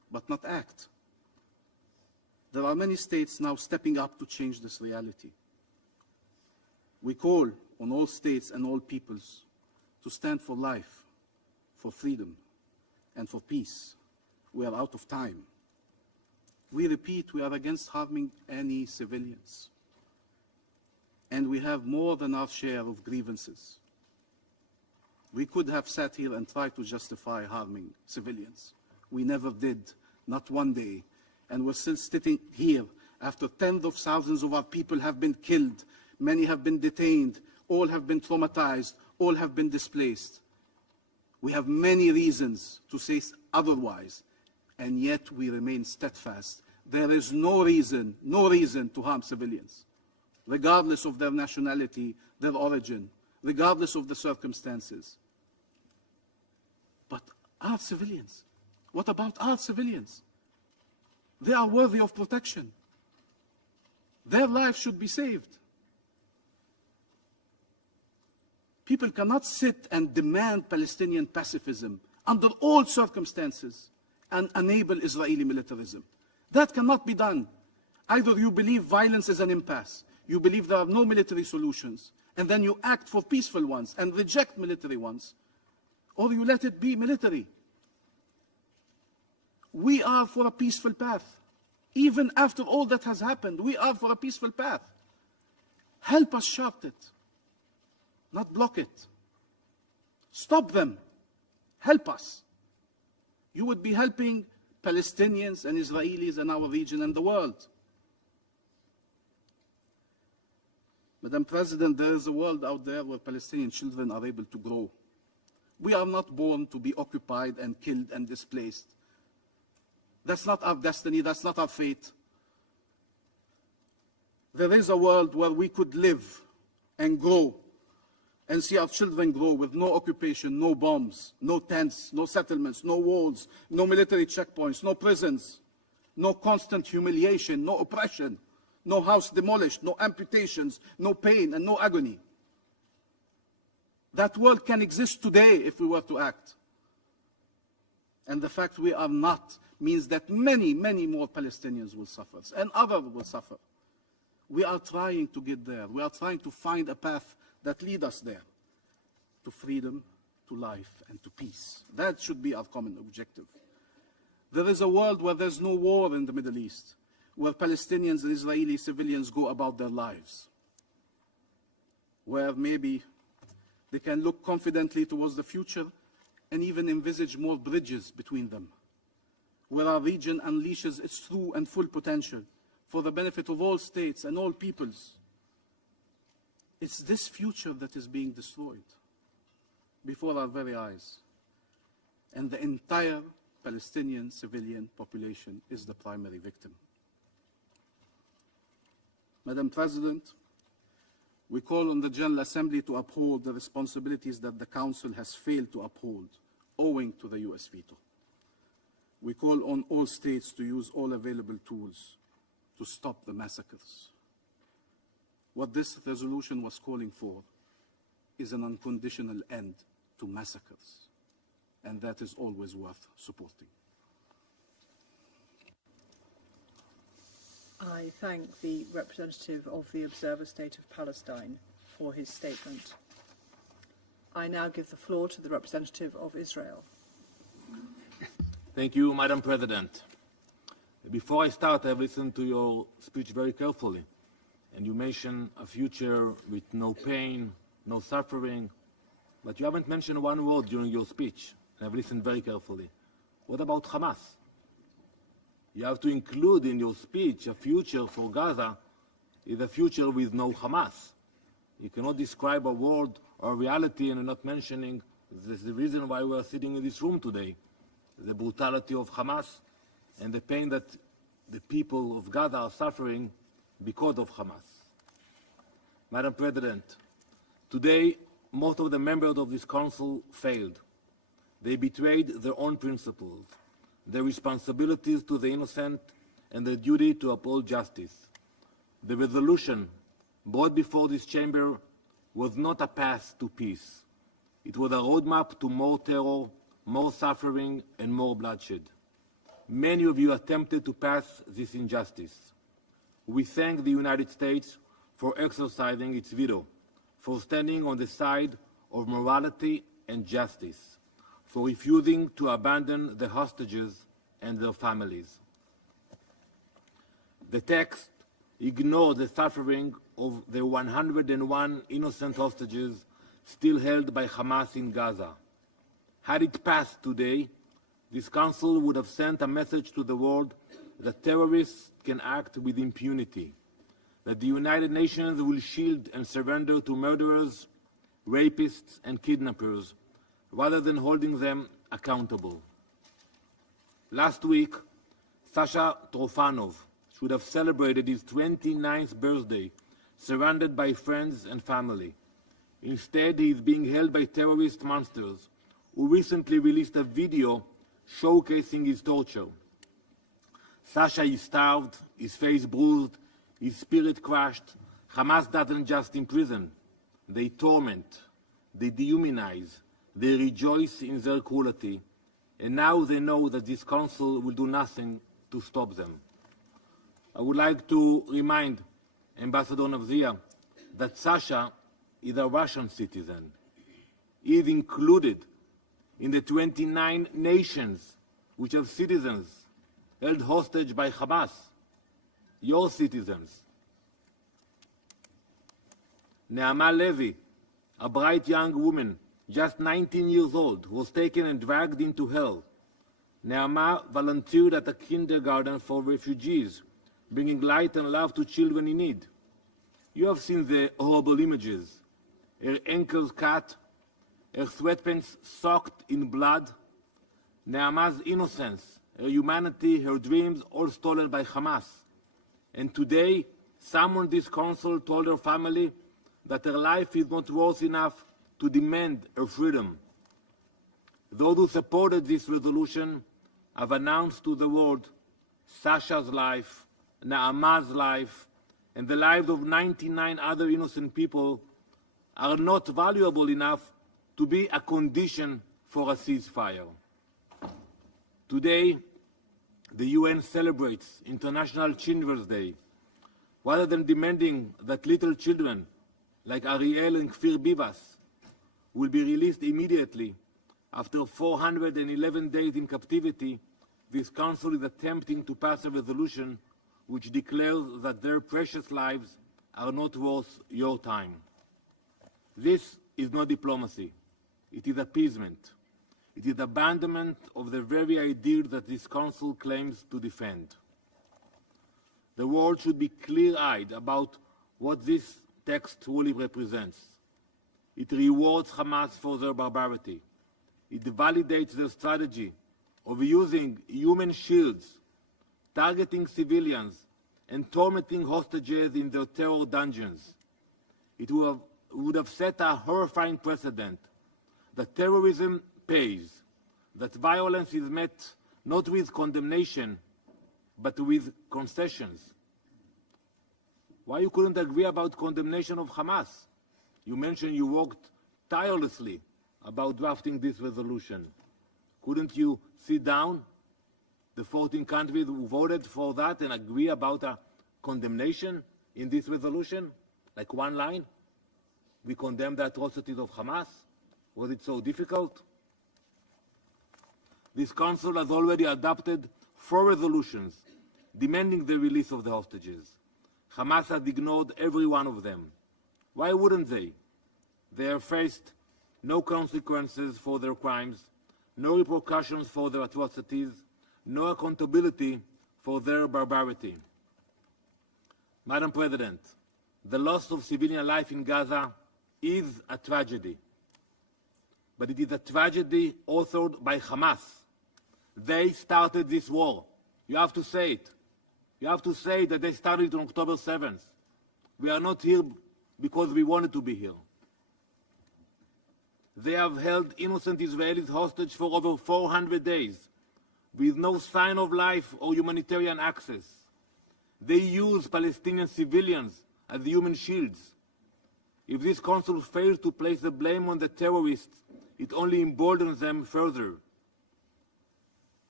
but not act. There are many states now stepping up to change this reality. We call on all states and all peoples to stand for life, for freedom, and for peace. We are out of time. We repeat, we are against harming any civilians. And we have more than our share of grievances. We could have sat here and tried to justify harming civilians. We never did, not one day. And we're still sitting here after tens of thousands of our people have been killed, many have been detained, all have been traumatized, all have been displaced. We have many reasons to say otherwise, and yet we remain steadfast. There is no reason to harm civilians, regardless of their nationality, their origin, regardless of the circumstances. But our civilians, what about our civilians? They are worthy of protection. Their lives should be saved. People cannot sit and demand Palestinian pacifism under all circumstances and enable Israeli militarism. That cannot be done. Either you believe violence is an impasse, you believe there are no military solutions, and then you act for peaceful ones and reject military ones, or you let it be military. We are for a peaceful path. Even after all that has happened, we are for a peaceful path. Help us chart it, not block it. Stop them. Help us. You would be helping Palestinians and Israelis in our region and the world. Madam President, there is a world out there where Palestinian children are able to grow. We are not born to be occupied and killed and displaced. That's not our destiny, that's not our fate. There is a world where we could live and grow and see our children grow with no occupation, no bombs, no tents, no settlements, no walls, no military checkpoints, no prisons, no constant humiliation, no oppression, no house demolished, no amputations, no pain and no agony. That world can exist today if we were to act. And the fact we are not means that many, many more Palestinians will suffer and others will suffer. We are trying to get there. We are trying to find a path that leads us there, to freedom, to life, and to peace. That should be our common objective. There is a world where there's no war in the Middle East, where Palestinians and Israeli civilians go about their lives, where maybe they can look confidently towards the future and even envisage more bridges between them, where our region unleashes its true and full potential for the benefit of all states and all peoples. It's this future that is being destroyed before our very eyes. And the entire Palestinian civilian population is the primary victim. Madam President, we call on the General Assembly to uphold the responsibilities that the Council has failed to uphold, owing to the US veto. We call on all states to use all available tools to stop the massacres. What this resolution was calling for is an unconditional end to massacres, and that is always worth supporting. I thank the representative of the Observer State of Palestine for his statement. I now give the floor to the representative of Israel. Thank you, Madam President. Before I start, I've listened to your speech very carefully, and you mentioned a future with no pain, no suffering, but you haven't mentioned one word during your speech, and I've listened very carefully. What about Hamas? You have to include in your speech a future for Gaza is a future with no Hamas. You cannot describe a world or reality and you're not mentioning this is the reason why we are sitting in this room today, the brutality of Hamas and the pain that the people of Gaza are suffering because of Hamas. Madam President, today most of the members of this Council failed. They betrayed their own principles, their responsibilities to the innocent, and their duty to uphold justice. The resolution brought before this chamber was not a path to peace. It was a roadmap to more terror, more suffering, and more bloodshed. many of you attempted to pass this injustice. We thank the United States for exercising its veto, for standing on the side of morality and justice, for refusing to abandon the hostages and their families. The text ignored the suffering of the 101 innocent hostages still held by Hamas in Gaza. Had it passed today, this Council would have sent a message to the world that terrorists can act with impunity, that the United Nations will shield and surrender to murderers, rapists, and kidnappers, rather than holding them accountable. Last week, Sasha Trofanov should have celebrated his 29th birthday, surrounded by friends and family. Instead, he is being held by terrorist monsters who recently released a video showcasing his torture. Sasha is starved, his face bruised, his spirit crushed. Hamas doesn't just imprison. They torment, they dehumanize, they rejoice in their cruelty, and now they know that this Council will do nothing to stop them. I would like to remind Ambassador Navzia that Sasha is a Russian citizen. He is included in the 29 nations which have citizens held hostage by Hamas, your citizens. Neama Levy, a bright young woman, just 19 years old, was taken and dragged into hell. Neama volunteered at a kindergarten for refugees, bringing light and love to children in need. You have seen the horrible images. Her ankles cut, her sweatpants soaked in blood. Neama's innocence, her humanity, her dreams, all stolen by Hamas. And today, someone in this Council told her family that her life is not worth enough to demand her freedom. Those who supported this resolution have announced to the world Sasha's life, Naama's life, and the lives of 99 other innocent people are not valuable enough to be a condition for a ceasefire. Today, the UN celebrates International Children's Day. Rather than demanding that little children like Ariel and Kfir Bivas will be released immediately after 411 days in captivity, this Council is attempting to pass a resolution which declares that their precious lives are not worth your time. This is not diplomacy. It is appeasement. It is abandonment of the very ideal that this Council claims to defend. The world should be clear-eyed about what this text truly represents. It rewards Hamas for their barbarity. It validates their strategy of using human shields, targeting civilians, and tormenting hostages in their terror dungeons. It would have set a horrifying precedent that terrorism pays, that violence is met not with condemnation, but with concessions. Why you couldn't agree about condemnation of Hamas? You mentioned you worked tirelessly about drafting this resolution. Couldn't you sit down, the 14 countries who voted for that, and agree about a condemnation in this resolution? Like one line? We condemn the atrocities of Hamas? Was it so difficult? This Council has already adopted 4 resolutions demanding the release of the hostages. Hamas has ignored every one of them. Why wouldn't they? They have faced no consequences for their crimes, no repercussions for their atrocities, no accountability for their barbarity. Madam President, the loss of civilian life in Gaza is a tragedy. But it is a tragedy authored by Hamas. They started this war. You have to say it. You have to say that they started on October 7th. We are not here because we wanted to be here. They have held innocent Israelis hostage for over 400 days, with no sign of life or humanitarian access. They use Palestinian civilians as human shields. If this Council fails to place the blame on the terrorists, it only emboldens them further.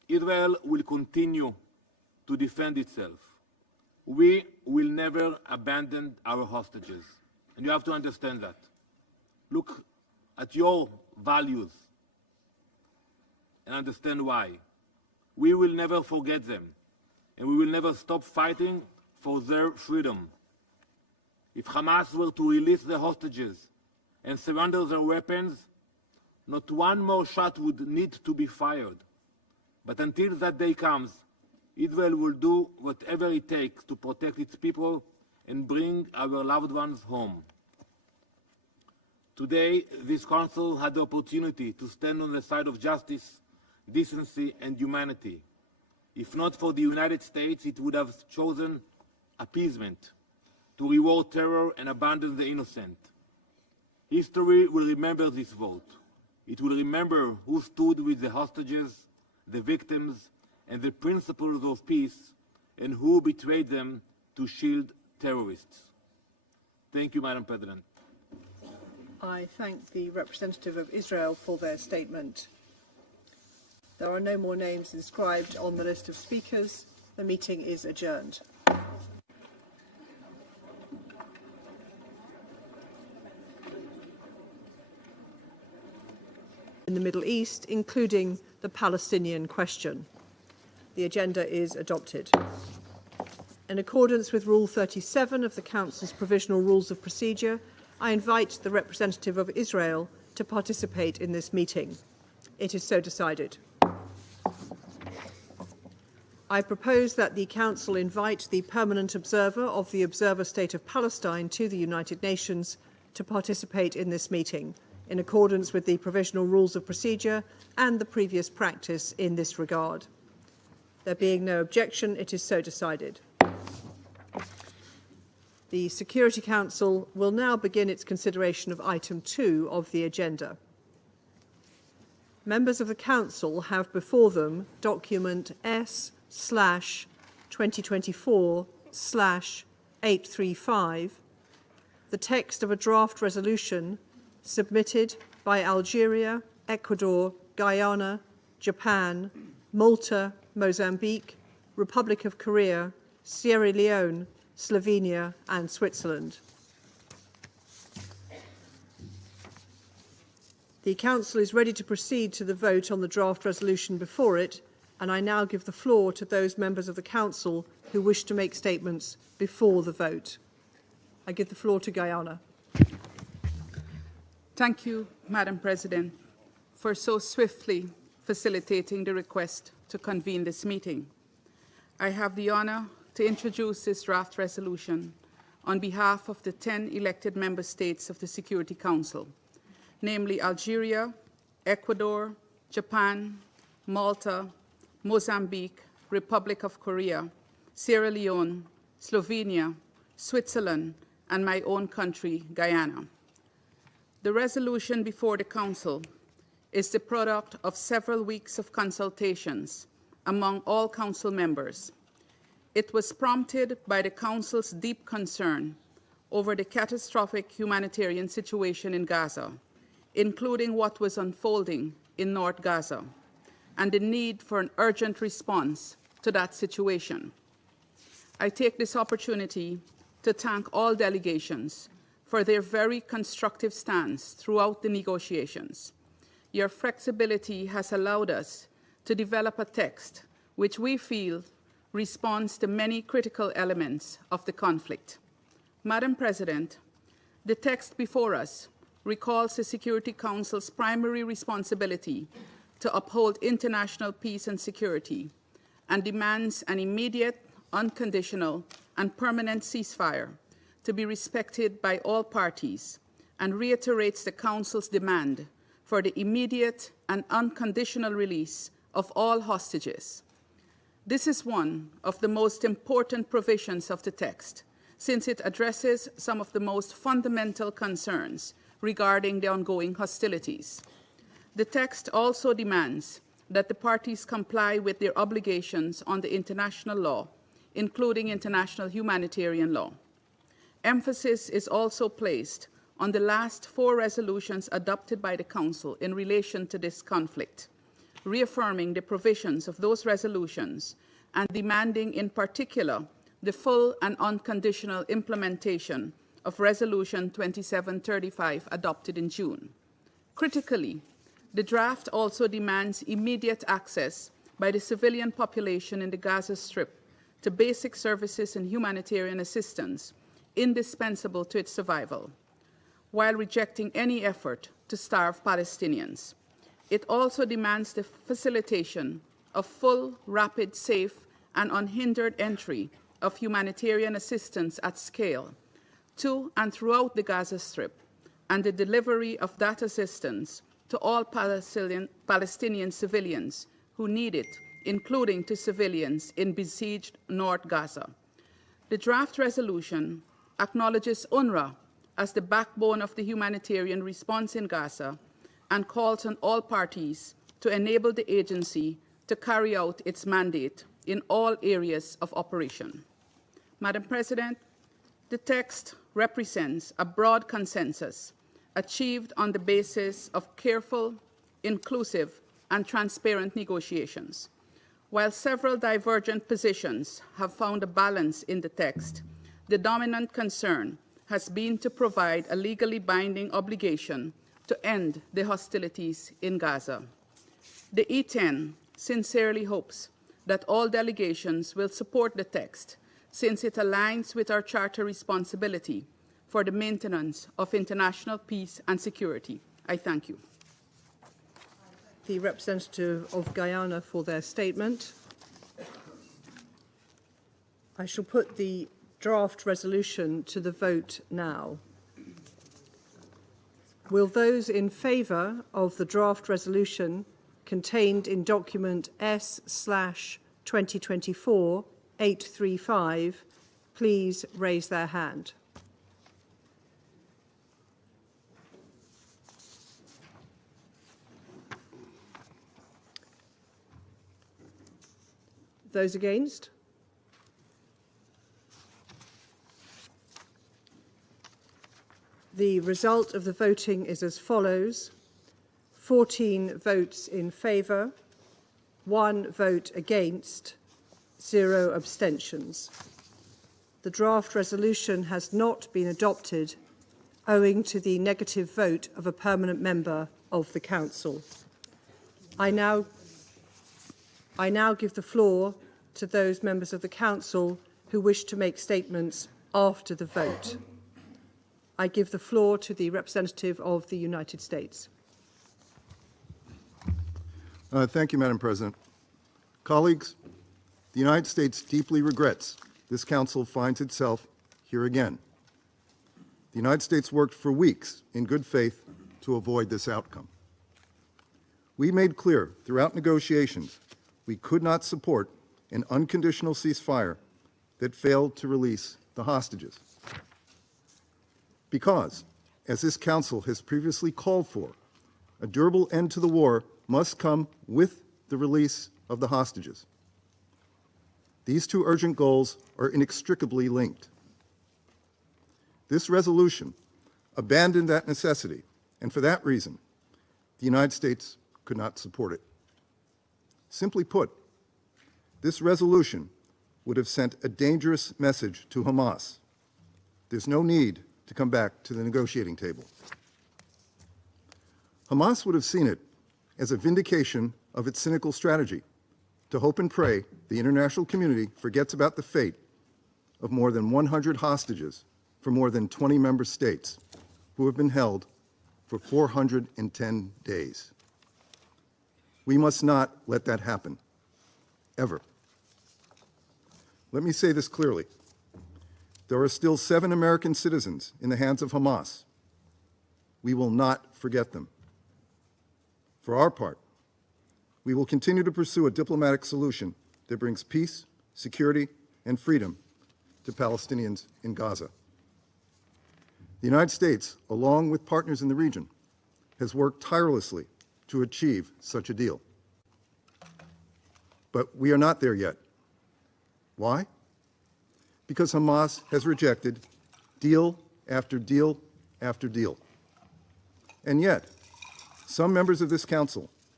Israel will continue to defend itself. We will never abandon our hostages. And you have to understand that. Look at your values and understand why. We will never forget them, and we will never stop fighting for their freedom. If Hamas were to release the hostages and surrender their weapons, not one more shot would need to be fired. But until that day comes, Israel will do whatever it takes to protect its people and bring our loved ones home. Today, this Council had the opportunity to stand on the side of justice, decency, and humanity. If not for the United States, it would have chosen appeasement, to reward terror and abandon the innocent. History will remember this vote. It will remember who stood with the hostages, the victims, and the principles of peace, and who betrayed them to shield terrorists. Thank you, Madam President. I thank the representative of Israel for their statement. There are no more names inscribed on the list of speakers. The meeting is adjourned. In the Middle East, including the Palestinian question. The agenda is adopted. In accordance with Rule 37 of the Council's Provisional Rules of Procedure, I invite the representative of Israel to participate in this meeting. It is so decided. I propose that the Council invite the permanent observer of the Observer State of Palestine to the United Nations to participate in this meeting, in accordance with the Provisional Rules of Procedure and the previous practice in this regard. There being no objection, it is so decided. The Security Council will now begin its consideration of item 2 of the agenda. Members of the Council have before them document S/2024/835, the text of a draft resolution submitted by Algeria, Ecuador, Guyana, Japan, Malta, Mozambique, Republic of Korea, Sierra Leone, Slovenia and Switzerland. The Council is ready to proceed to the vote on the draft resolution before it, and I now give the floor to those members of the Council who wish to make statements before the vote. I give the floor to Guyana. Thank you, Madam President, for so swiftly facilitating the request to convene this meeting. I have the honor to introduce this draft resolution on behalf of the 10 elected member states of the Security Council, namely Algeria, Ecuador, Japan, Malta, Mozambique, Republic of Korea, Sierra Leone, Slovenia, Switzerland, and my own country, Guyana. The resolution before the Council is the product of several weeks of consultations among all Council members. It was prompted by the Council's deep concern over the catastrophic humanitarian situation in Gaza, including what was unfolding in North Gaza, and the need for an urgent response to that situation. I take this opportunity to thank all delegations for their very constructive stance throughout the negotiations. Your flexibility has allowed us to develop a text which we feel responds to many critical elements of the conflict. Madam President, the text before us recalls the Security Council's primary responsibility to uphold international peace and security and demands an immediate, unconditional, and permanent ceasefire to be respected by all parties, and reiterates the Council's demand for the immediate and unconditional release of all hostages. This is one of the most important provisions of the text, since it addresses some of the most fundamental concerns regarding the ongoing hostilities. The text also demands that the parties comply with their obligations under international law, including international humanitarian law. Emphasis is also placed on the last 4 resolutions adopted by the Council in relation to this conflict, reaffirming the provisions of those resolutions and demanding in particular the full and unconditional implementation of Resolution 2735 adopted in June. Critically, the draft also demands immediate access by the civilian population in the Gaza Strip to basic services and humanitarian assistance indispensable to its survival, while rejecting any effort to starve Palestinians. It also demands the facilitation of full, rapid, safe, and unhindered entry of humanitarian assistance at scale to and throughout the Gaza Strip, and the delivery of that assistance to all Palestinian civilians who need it, including to civilians in besieged North Gaza. The draft resolution acknowledges UNRWA as the backbone of the humanitarian response in Gaza and calls on all parties to enable the agency to carry out its mandate in all areas of operation. Madam President, the text represents a broad consensus achieved on the basis of careful, inclusive, and transparent negotiations. While several divergent positions have found a balance in the text, the dominant concern has been to provide a legally binding obligation to end the hostilities in Gaza. The E10 sincerely hopes that all delegations will support the text, since it aligns with our Charter responsibility for the maintenance of international peace and security. I thank you. The representative of Guyana for their statement. I shall put the draft resolution to the vote now. Will those in favour of the draft resolution contained in document S/2024-835 please raise their hand? Those against? The result of the voting is as follows: 14 votes in favour, 1 vote against, 0 abstentions. The draft resolution has not been adopted owing to the negative vote of a permanent member of the Council. I now give the floor to those members of the Council who wish to make statements after the vote. I give the floor to the representative of the United States. Thank you, Madam President. Colleagues, the United States deeply regrets this Council finds itself here again. The United States worked for weeks in good faith to avoid this outcome. We made clear throughout negotiations we could not support an unconditional ceasefire that failed to release the hostages. Because, as this Council has previously called for, a durable end to the war must come with the release of the hostages. These two urgent goals are inextricably linked. This resolution abandoned that necessity, and for that reason, the United States could not support it. Simply put, this resolution would have sent a dangerous message to Hamas. There's no need to come back to the negotiating table. Hamas would have seen it as a vindication of its cynical strategy to hope and pray the international community forgets about the fate of more than 100 hostages from more than 20 member states who have been held for 410 days. We must not let that happen, ever. Let me say this clearly. There are still 7 American citizens in the hands of Hamas. We will not forget them. For our part, we will continue to pursue a diplomatic solution that brings peace, security, and freedom to Palestinians in Gaza. The United States, along with partners in the region, has worked tirelessly to achieve such a deal. But we are not there yet. Why? Because Hamas has rejected deal after deal after deal. And yet, some members of this Council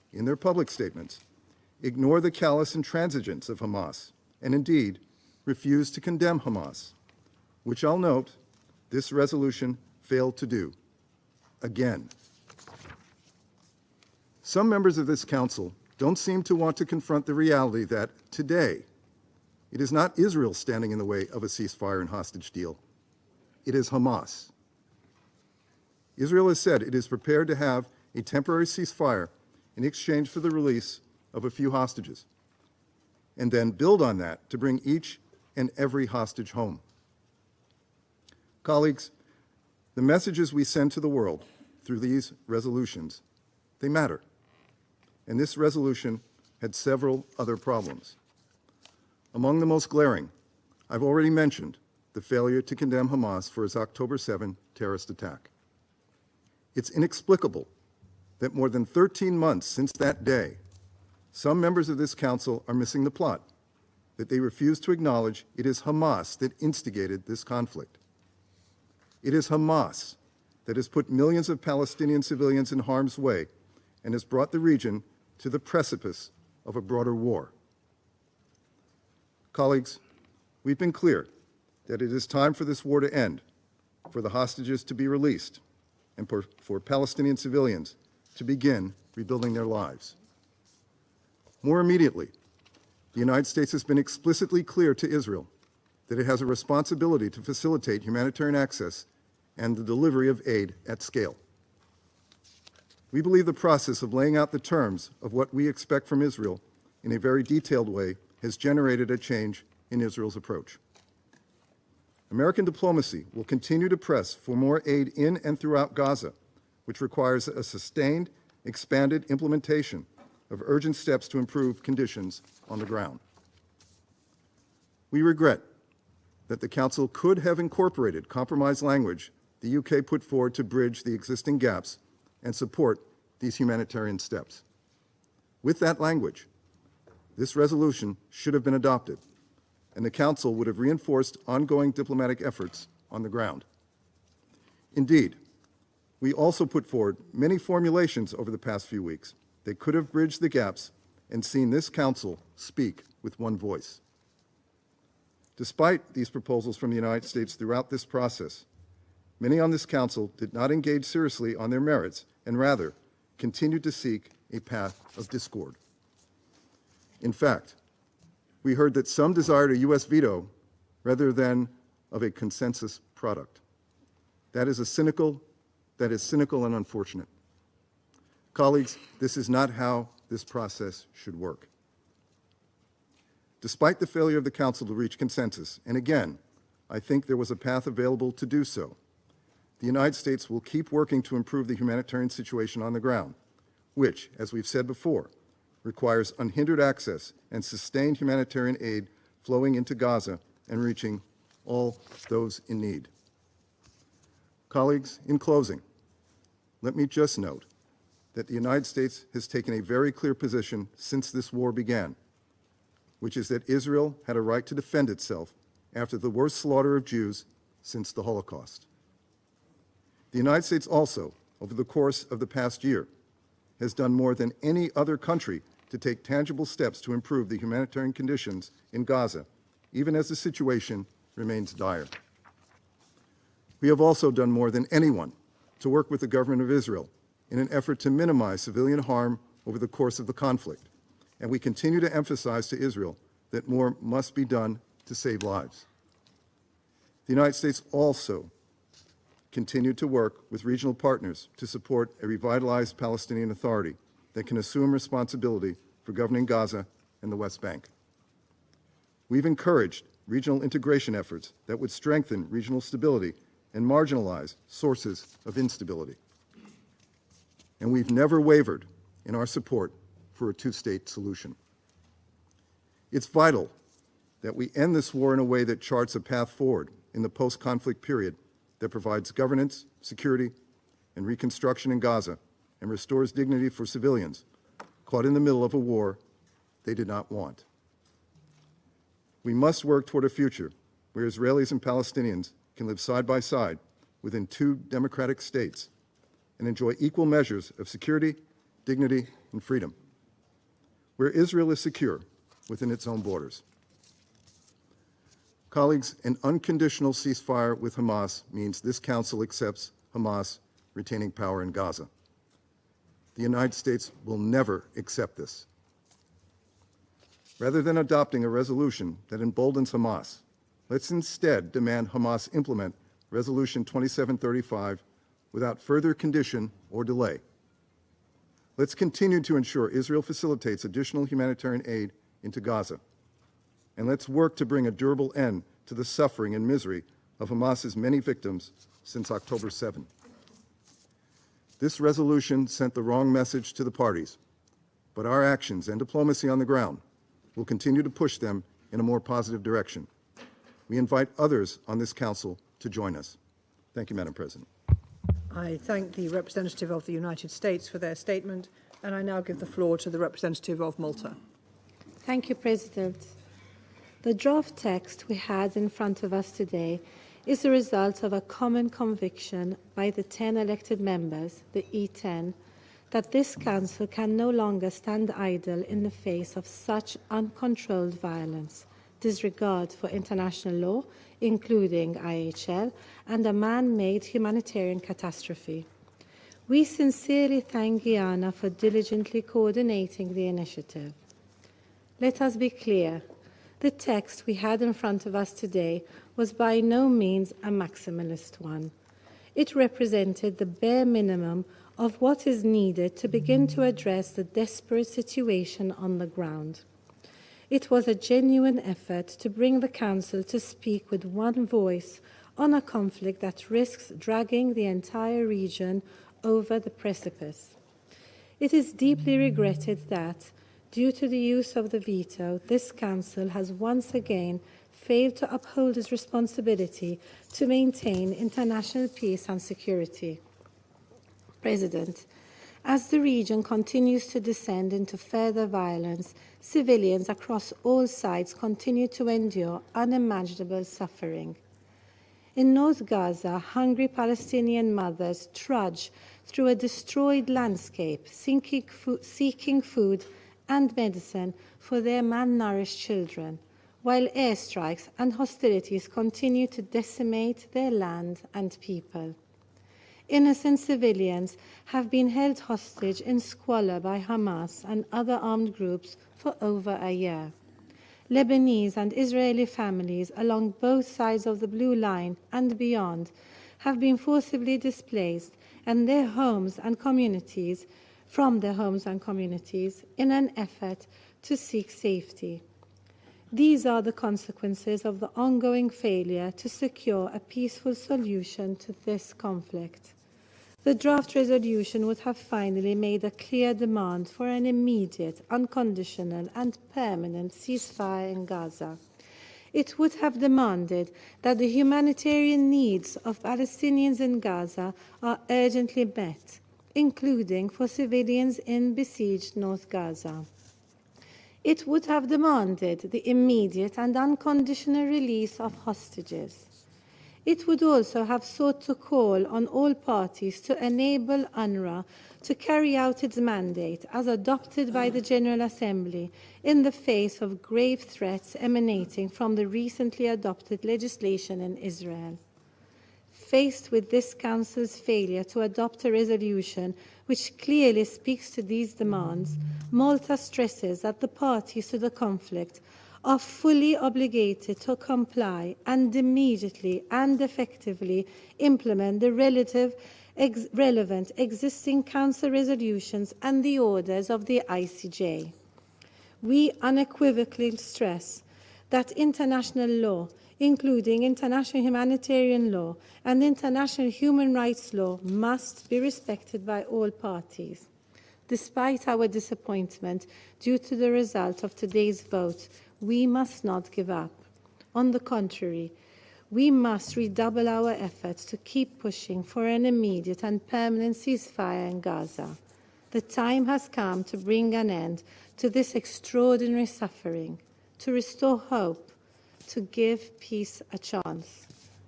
in their public statements, ignore the callous intransigence of Hamas, and indeed refuse to condemn Hamas, which I'll note this resolution failed to do, again. Some members of this Council don't seem to want to confront the reality that today, it is not Israel standing in the way of a ceasefire and hostage deal. It is Hamas. Israel has said it is prepared to have a temporary ceasefire in exchange for the release of a few hostages, and then build on that to bring each and every hostage home. Colleagues, the messages we send to the world through these resolutions, they matter. And this resolution had several other problems. Among the most glaring, I've already mentioned the failure to condemn Hamas for its October 7 terrorist attack. It's inexplicable that more than 13 months since that day, some members of this Council are missing the plot, that they refuse to acknowledge it is Hamas that instigated this conflict. It is Hamas that has put millions of Palestinian civilians in harm's way and has brought the region to the precipice of a broader war. Colleagues, we've been clear that it is time for this war to end, for the hostages to be released, and for Palestinian civilians to begin rebuilding their lives. More immediately, the United States has been explicitly clear to Israel that it has a responsibility to facilitate humanitarian access and the delivery of aid at scale. We believe the process of laying out the terms of what we expect from Israel in a very detailed way has generated a change in Israel's approach. American diplomacy will continue to press for more aid in and throughout Gaza, which requires a sustained, expanded implementation of urgent steps to improve conditions on the ground. We regret that the Council could have incorporated compromise language the UK put forward to bridge the existing gaps and support these humanitarian steps. With that language, this resolution should have been adopted, and the Council would have reinforced ongoing diplomatic efforts on the ground. Indeed, we also put forward many formulations over the past few weeks that could have bridged the gaps and seen this Council speak with one voice. Despite these proposals from the United States throughout this process, many on this Council did not engage seriously on their merits and rather continued to seek a path of discord. In fact, we heard that some desired a U.S. veto rather than of a consensus product. That is cynical and unfortunate. Colleagues, this is not how this process should work. Despite the failure of the Council to reach consensus, and again, I think there was a path available to do so, the United States will keep working to improve the humanitarian situation on the ground, which, as we've said before, requires unhindered access and sustained humanitarian aid flowing into Gaza and reaching all those in need. Colleagues, in closing, let me just note that the United States has taken a very clear position since this war began, which is that Israel had a right to defend itself after the worst slaughter of Jews since the Holocaust. The United States also, over the course of the past year, has done more than any other country to take tangible steps to improve the humanitarian conditions in Gaza, even as the situation remains dire. We have also done more than anyone to work with the government of Israel in an effort to minimize civilian harm over the course of the conflict, and we continue to emphasize to Israel that more must be done to save lives. The United States also continued to work with regional partners to support a revitalized Palestinian Authority that can assume responsibility for governing Gaza and the West Bank. We've encouraged regional integration efforts that would strengthen regional stability and marginalize sources of instability. And we've never wavered in our support for a two-state solution. It's vital that we end this war in a way that charts a path forward in the post-conflict period that provides governance, security, and reconstruction in Gaza and restores dignity for civilians caught in the middle of a war they did not want. We must work toward a future where Israelis and Palestinians can live side by side within two democratic states and enjoy equal measures of security, dignity, and freedom, where Israel is secure within its own borders. Colleagues, an unconditional ceasefire with Hamas means this Council accepts Hamas retaining power in Gaza. The United States will never accept this. Rather than adopting a resolution that emboldens Hamas, let's instead demand Hamas implement Resolution 2735 without further condition or delay. Let's continue to ensure Israel facilitates additional humanitarian aid into Gaza. And let's work to bring a durable end to the suffering and misery of Hamas's many victims since October 7. This resolution sent the wrong message to the parties, but our actions and diplomacy on the ground will continue to push them in a more positive direction. We invite others on this Council to join us. Thank you, Madam President. I thank the representative of the United States for their statement, and I now give the floor to the representative of Malta. Thank you, President. The draft text we had in front of us today is the result of a common conviction by the 10 elected members, the E10, that this Council can no longer stand idle in the face of such uncontrolled violence, disregard for international law, including IHL, and a man-made humanitarian catastrophe. We sincerely thank Guyana for diligently coordinating the initiative. Let us be clear. The text we had in front of us today was by no means a maximalist one. It represented the bare minimum of what is needed to begin to address the desperate situation on the ground. It was a genuine effort to bring the Council to speak with one voice on a conflict that risks dragging the entire region over the precipice. It is deeply regretted that, due to the use of the veto, this Council has once again failed to uphold its responsibility to maintain international peace and security. President, as the region continues to descend into further violence, civilians across all sides continue to endure unimaginable suffering. In North Gaza, hungry Palestinian mothers trudge through a destroyed landscape, seeking food and medicine for their malnourished children, while airstrikes and hostilities continue to decimate their land and people. Innocent civilians have been held hostage in squalor by Hamas and other armed groups for over a year. Lebanese and Israeli families along both sides of the Blue Line and beyond have been forcibly displaced and from their homes and communities in an effort to seek safety. These are the consequences of the ongoing failure to secure a peaceful solution to this conflict. The draft resolution would have finally made a clear demand for an immediate, unconditional and permanent ceasefire in Gaza. It would have demanded that the humanitarian needs of Palestinians in Gaza are urgently met, including for civilians in besieged North Gaza. It would have demanded the immediate and unconditional release of hostages. It would also have sought to call on all parties to enable UNRWA to carry out its mandate as adopted by the General Assembly in the face of grave threats emanating from the recently adopted legislation in Israel. Faced with this Council's failure to adopt a resolution which clearly speaks to these demands, Malta stresses that the parties to the conflict are fully obligated to comply and immediately and effectively implement the relevant existing Council resolutions and the orders of the ICJ. We unequivocally stress that international law, including international humanitarian law and international human rights law, must be respected by all parties. Despite our disappointment due to the result of today's vote, we must not give up. On the contrary, we must redouble our efforts to keep pushing for an immediate and permanent ceasefire in Gaza. The time has come to bring an end to this extraordinary suffering, to restore hope, to give peace a chance.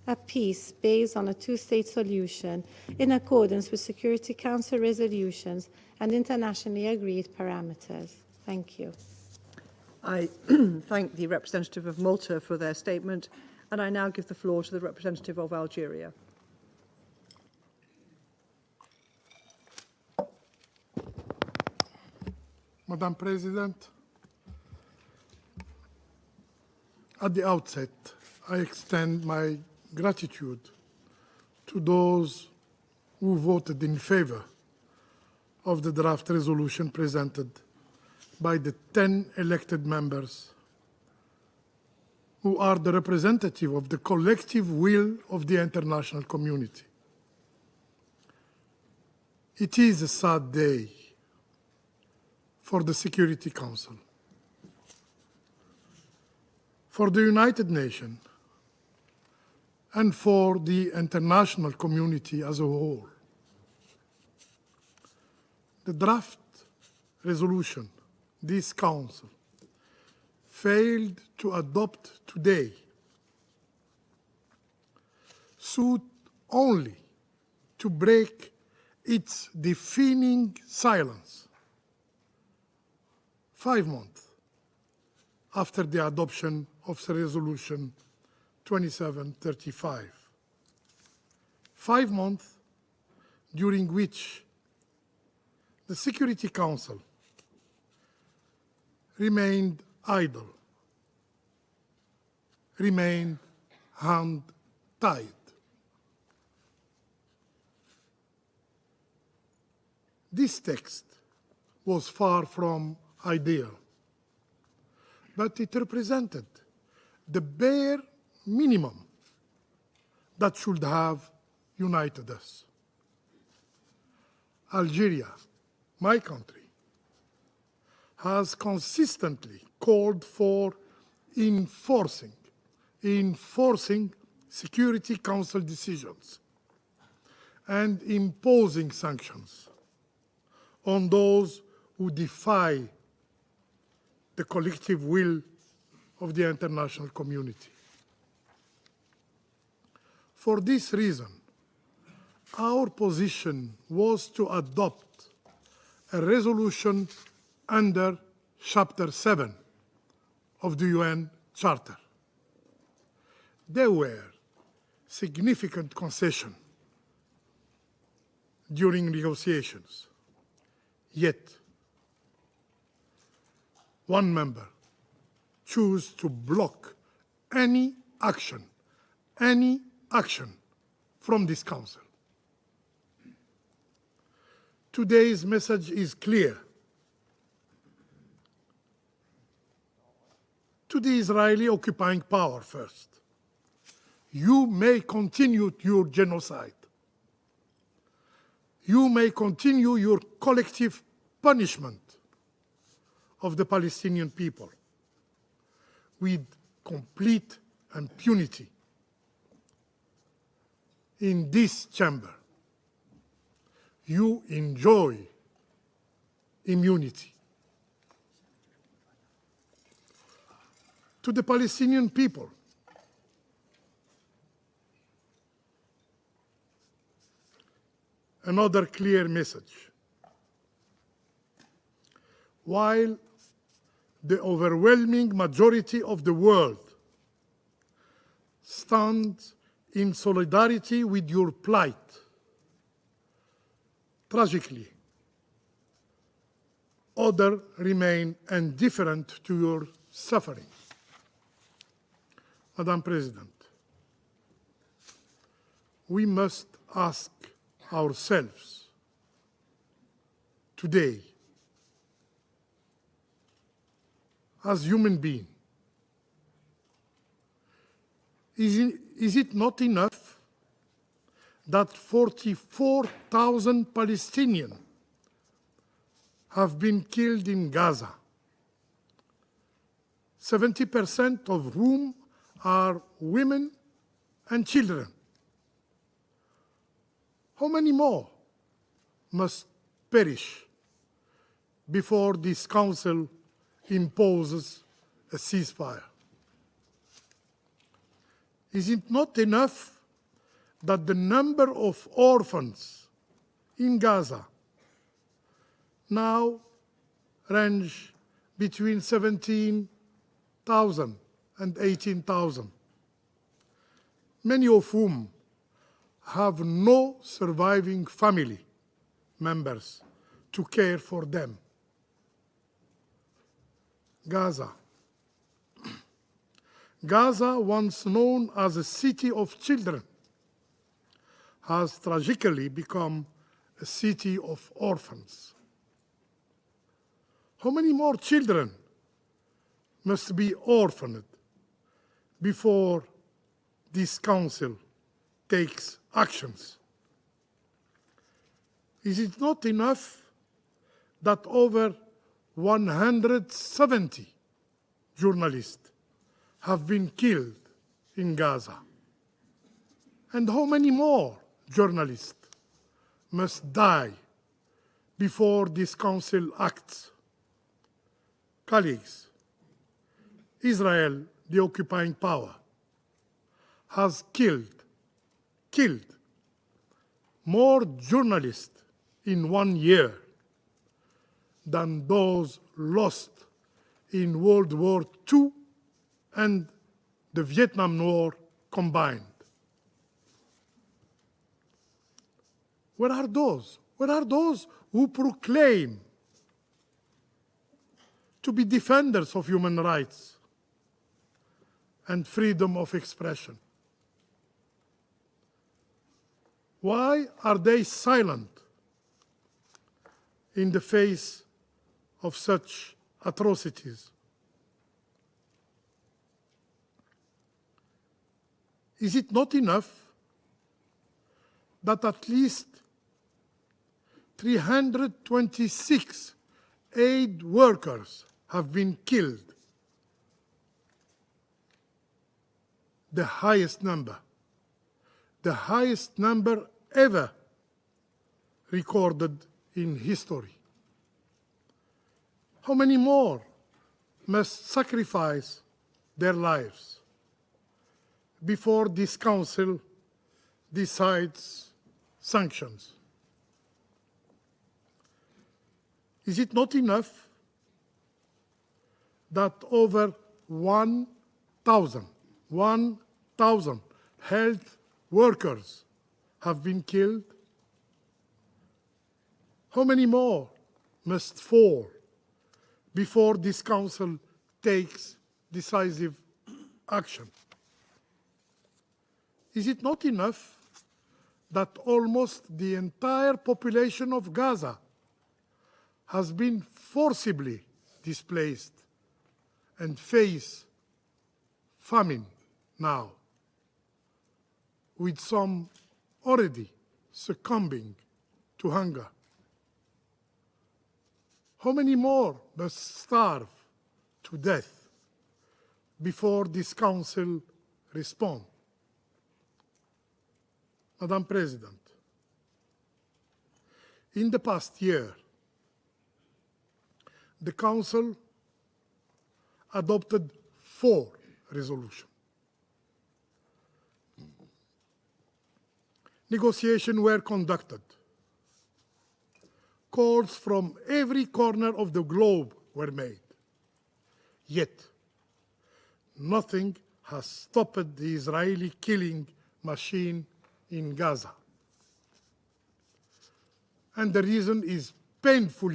a peace based on a two-state solution in accordance with Security Council resolutions and internationally agreed parameters. Thank you. I thank the representative of Malta for their statement, and I now give the floor to the representative of Algeria. Madam President, at the outset, I extend my gratitude to those who voted in favor of the draft resolution presented by the 10 elected members who are the representative of the collective will of the international community. It is a sad day for the Security Council, for the United Nations, and for the international community as a whole. The draft resolution this Council failed to adopt today sought only to break its deafening silence 5 months after the adoption of the resolution 2735. 5 months during which the Security Council remained idle, remained hand-tied. This text was far from ideal, but it represented the bare minimum that should have united us. Algeria, my country, has consistently called for enforcing Security Council decisions and imposing sanctions on those who defy the collective will of the international community. For this reason, our position was to adopt a resolution under Chapter 7 of the UN Charter. There were significant concessions during negotiations, yet one member chose to block any action from this Council. Today's message is clear. To the Israeli occupying power first. You may continue your genocide. You may continue your collective punishment of the Palestinian people with complete impunity. In this chamber, you enjoy immunity. To the Palestinian people, another clear message. While the overwhelming majority of the world stands in solidarity with your plight, tragically, others remain indifferent to your suffering. Madam President, we must ask ourselves today, as human beings, is it not enough that 44,000 Palestinians have been killed in Gaza, 70% of whom are women and children? How many more must perish before this Council imposes a ceasefire? Is it not enough that the number of orphans in Gaza now range between 17,000 and 18,000, many of whom have no surviving family members to care for them? Gaza, once known as a city of children, has tragically become a city of orphans. How many more children must be orphaned before this Council takes actions? Is it not enough that over 170 journalists have been killed in Gaza? And how many more journalists must die before this Council acts? Colleagues, Israel, the occupying power, has killed more journalists in 1 year than those lost in World War II and the Vietnam War combined. Where are those? Where are those who proclaim to be defenders of human rights and freedom of expression? Why are they silent in the face of such atrocities? Is it not enough that at least 326 aid workers have been killed? The highest number ever recorded in history. How many more must sacrifice their lives before this Council decides sanctions? Is it not enough that over 1,000 health workers have been killed? How many more must fall before this Council takes decisive action? Is it not enough that almost the entire population of Gaza has been forcibly displaced and face famine now, with some already succumbing to hunger? How many more must starve to death before this Council responds? Madam President, in the past year, the Council adopted 4 resolutions. Negotiations were conducted. Calls from every corner of the globe were made. Yet, nothing has stopped the Israeli killing machine in Gaza. And the reason is painfully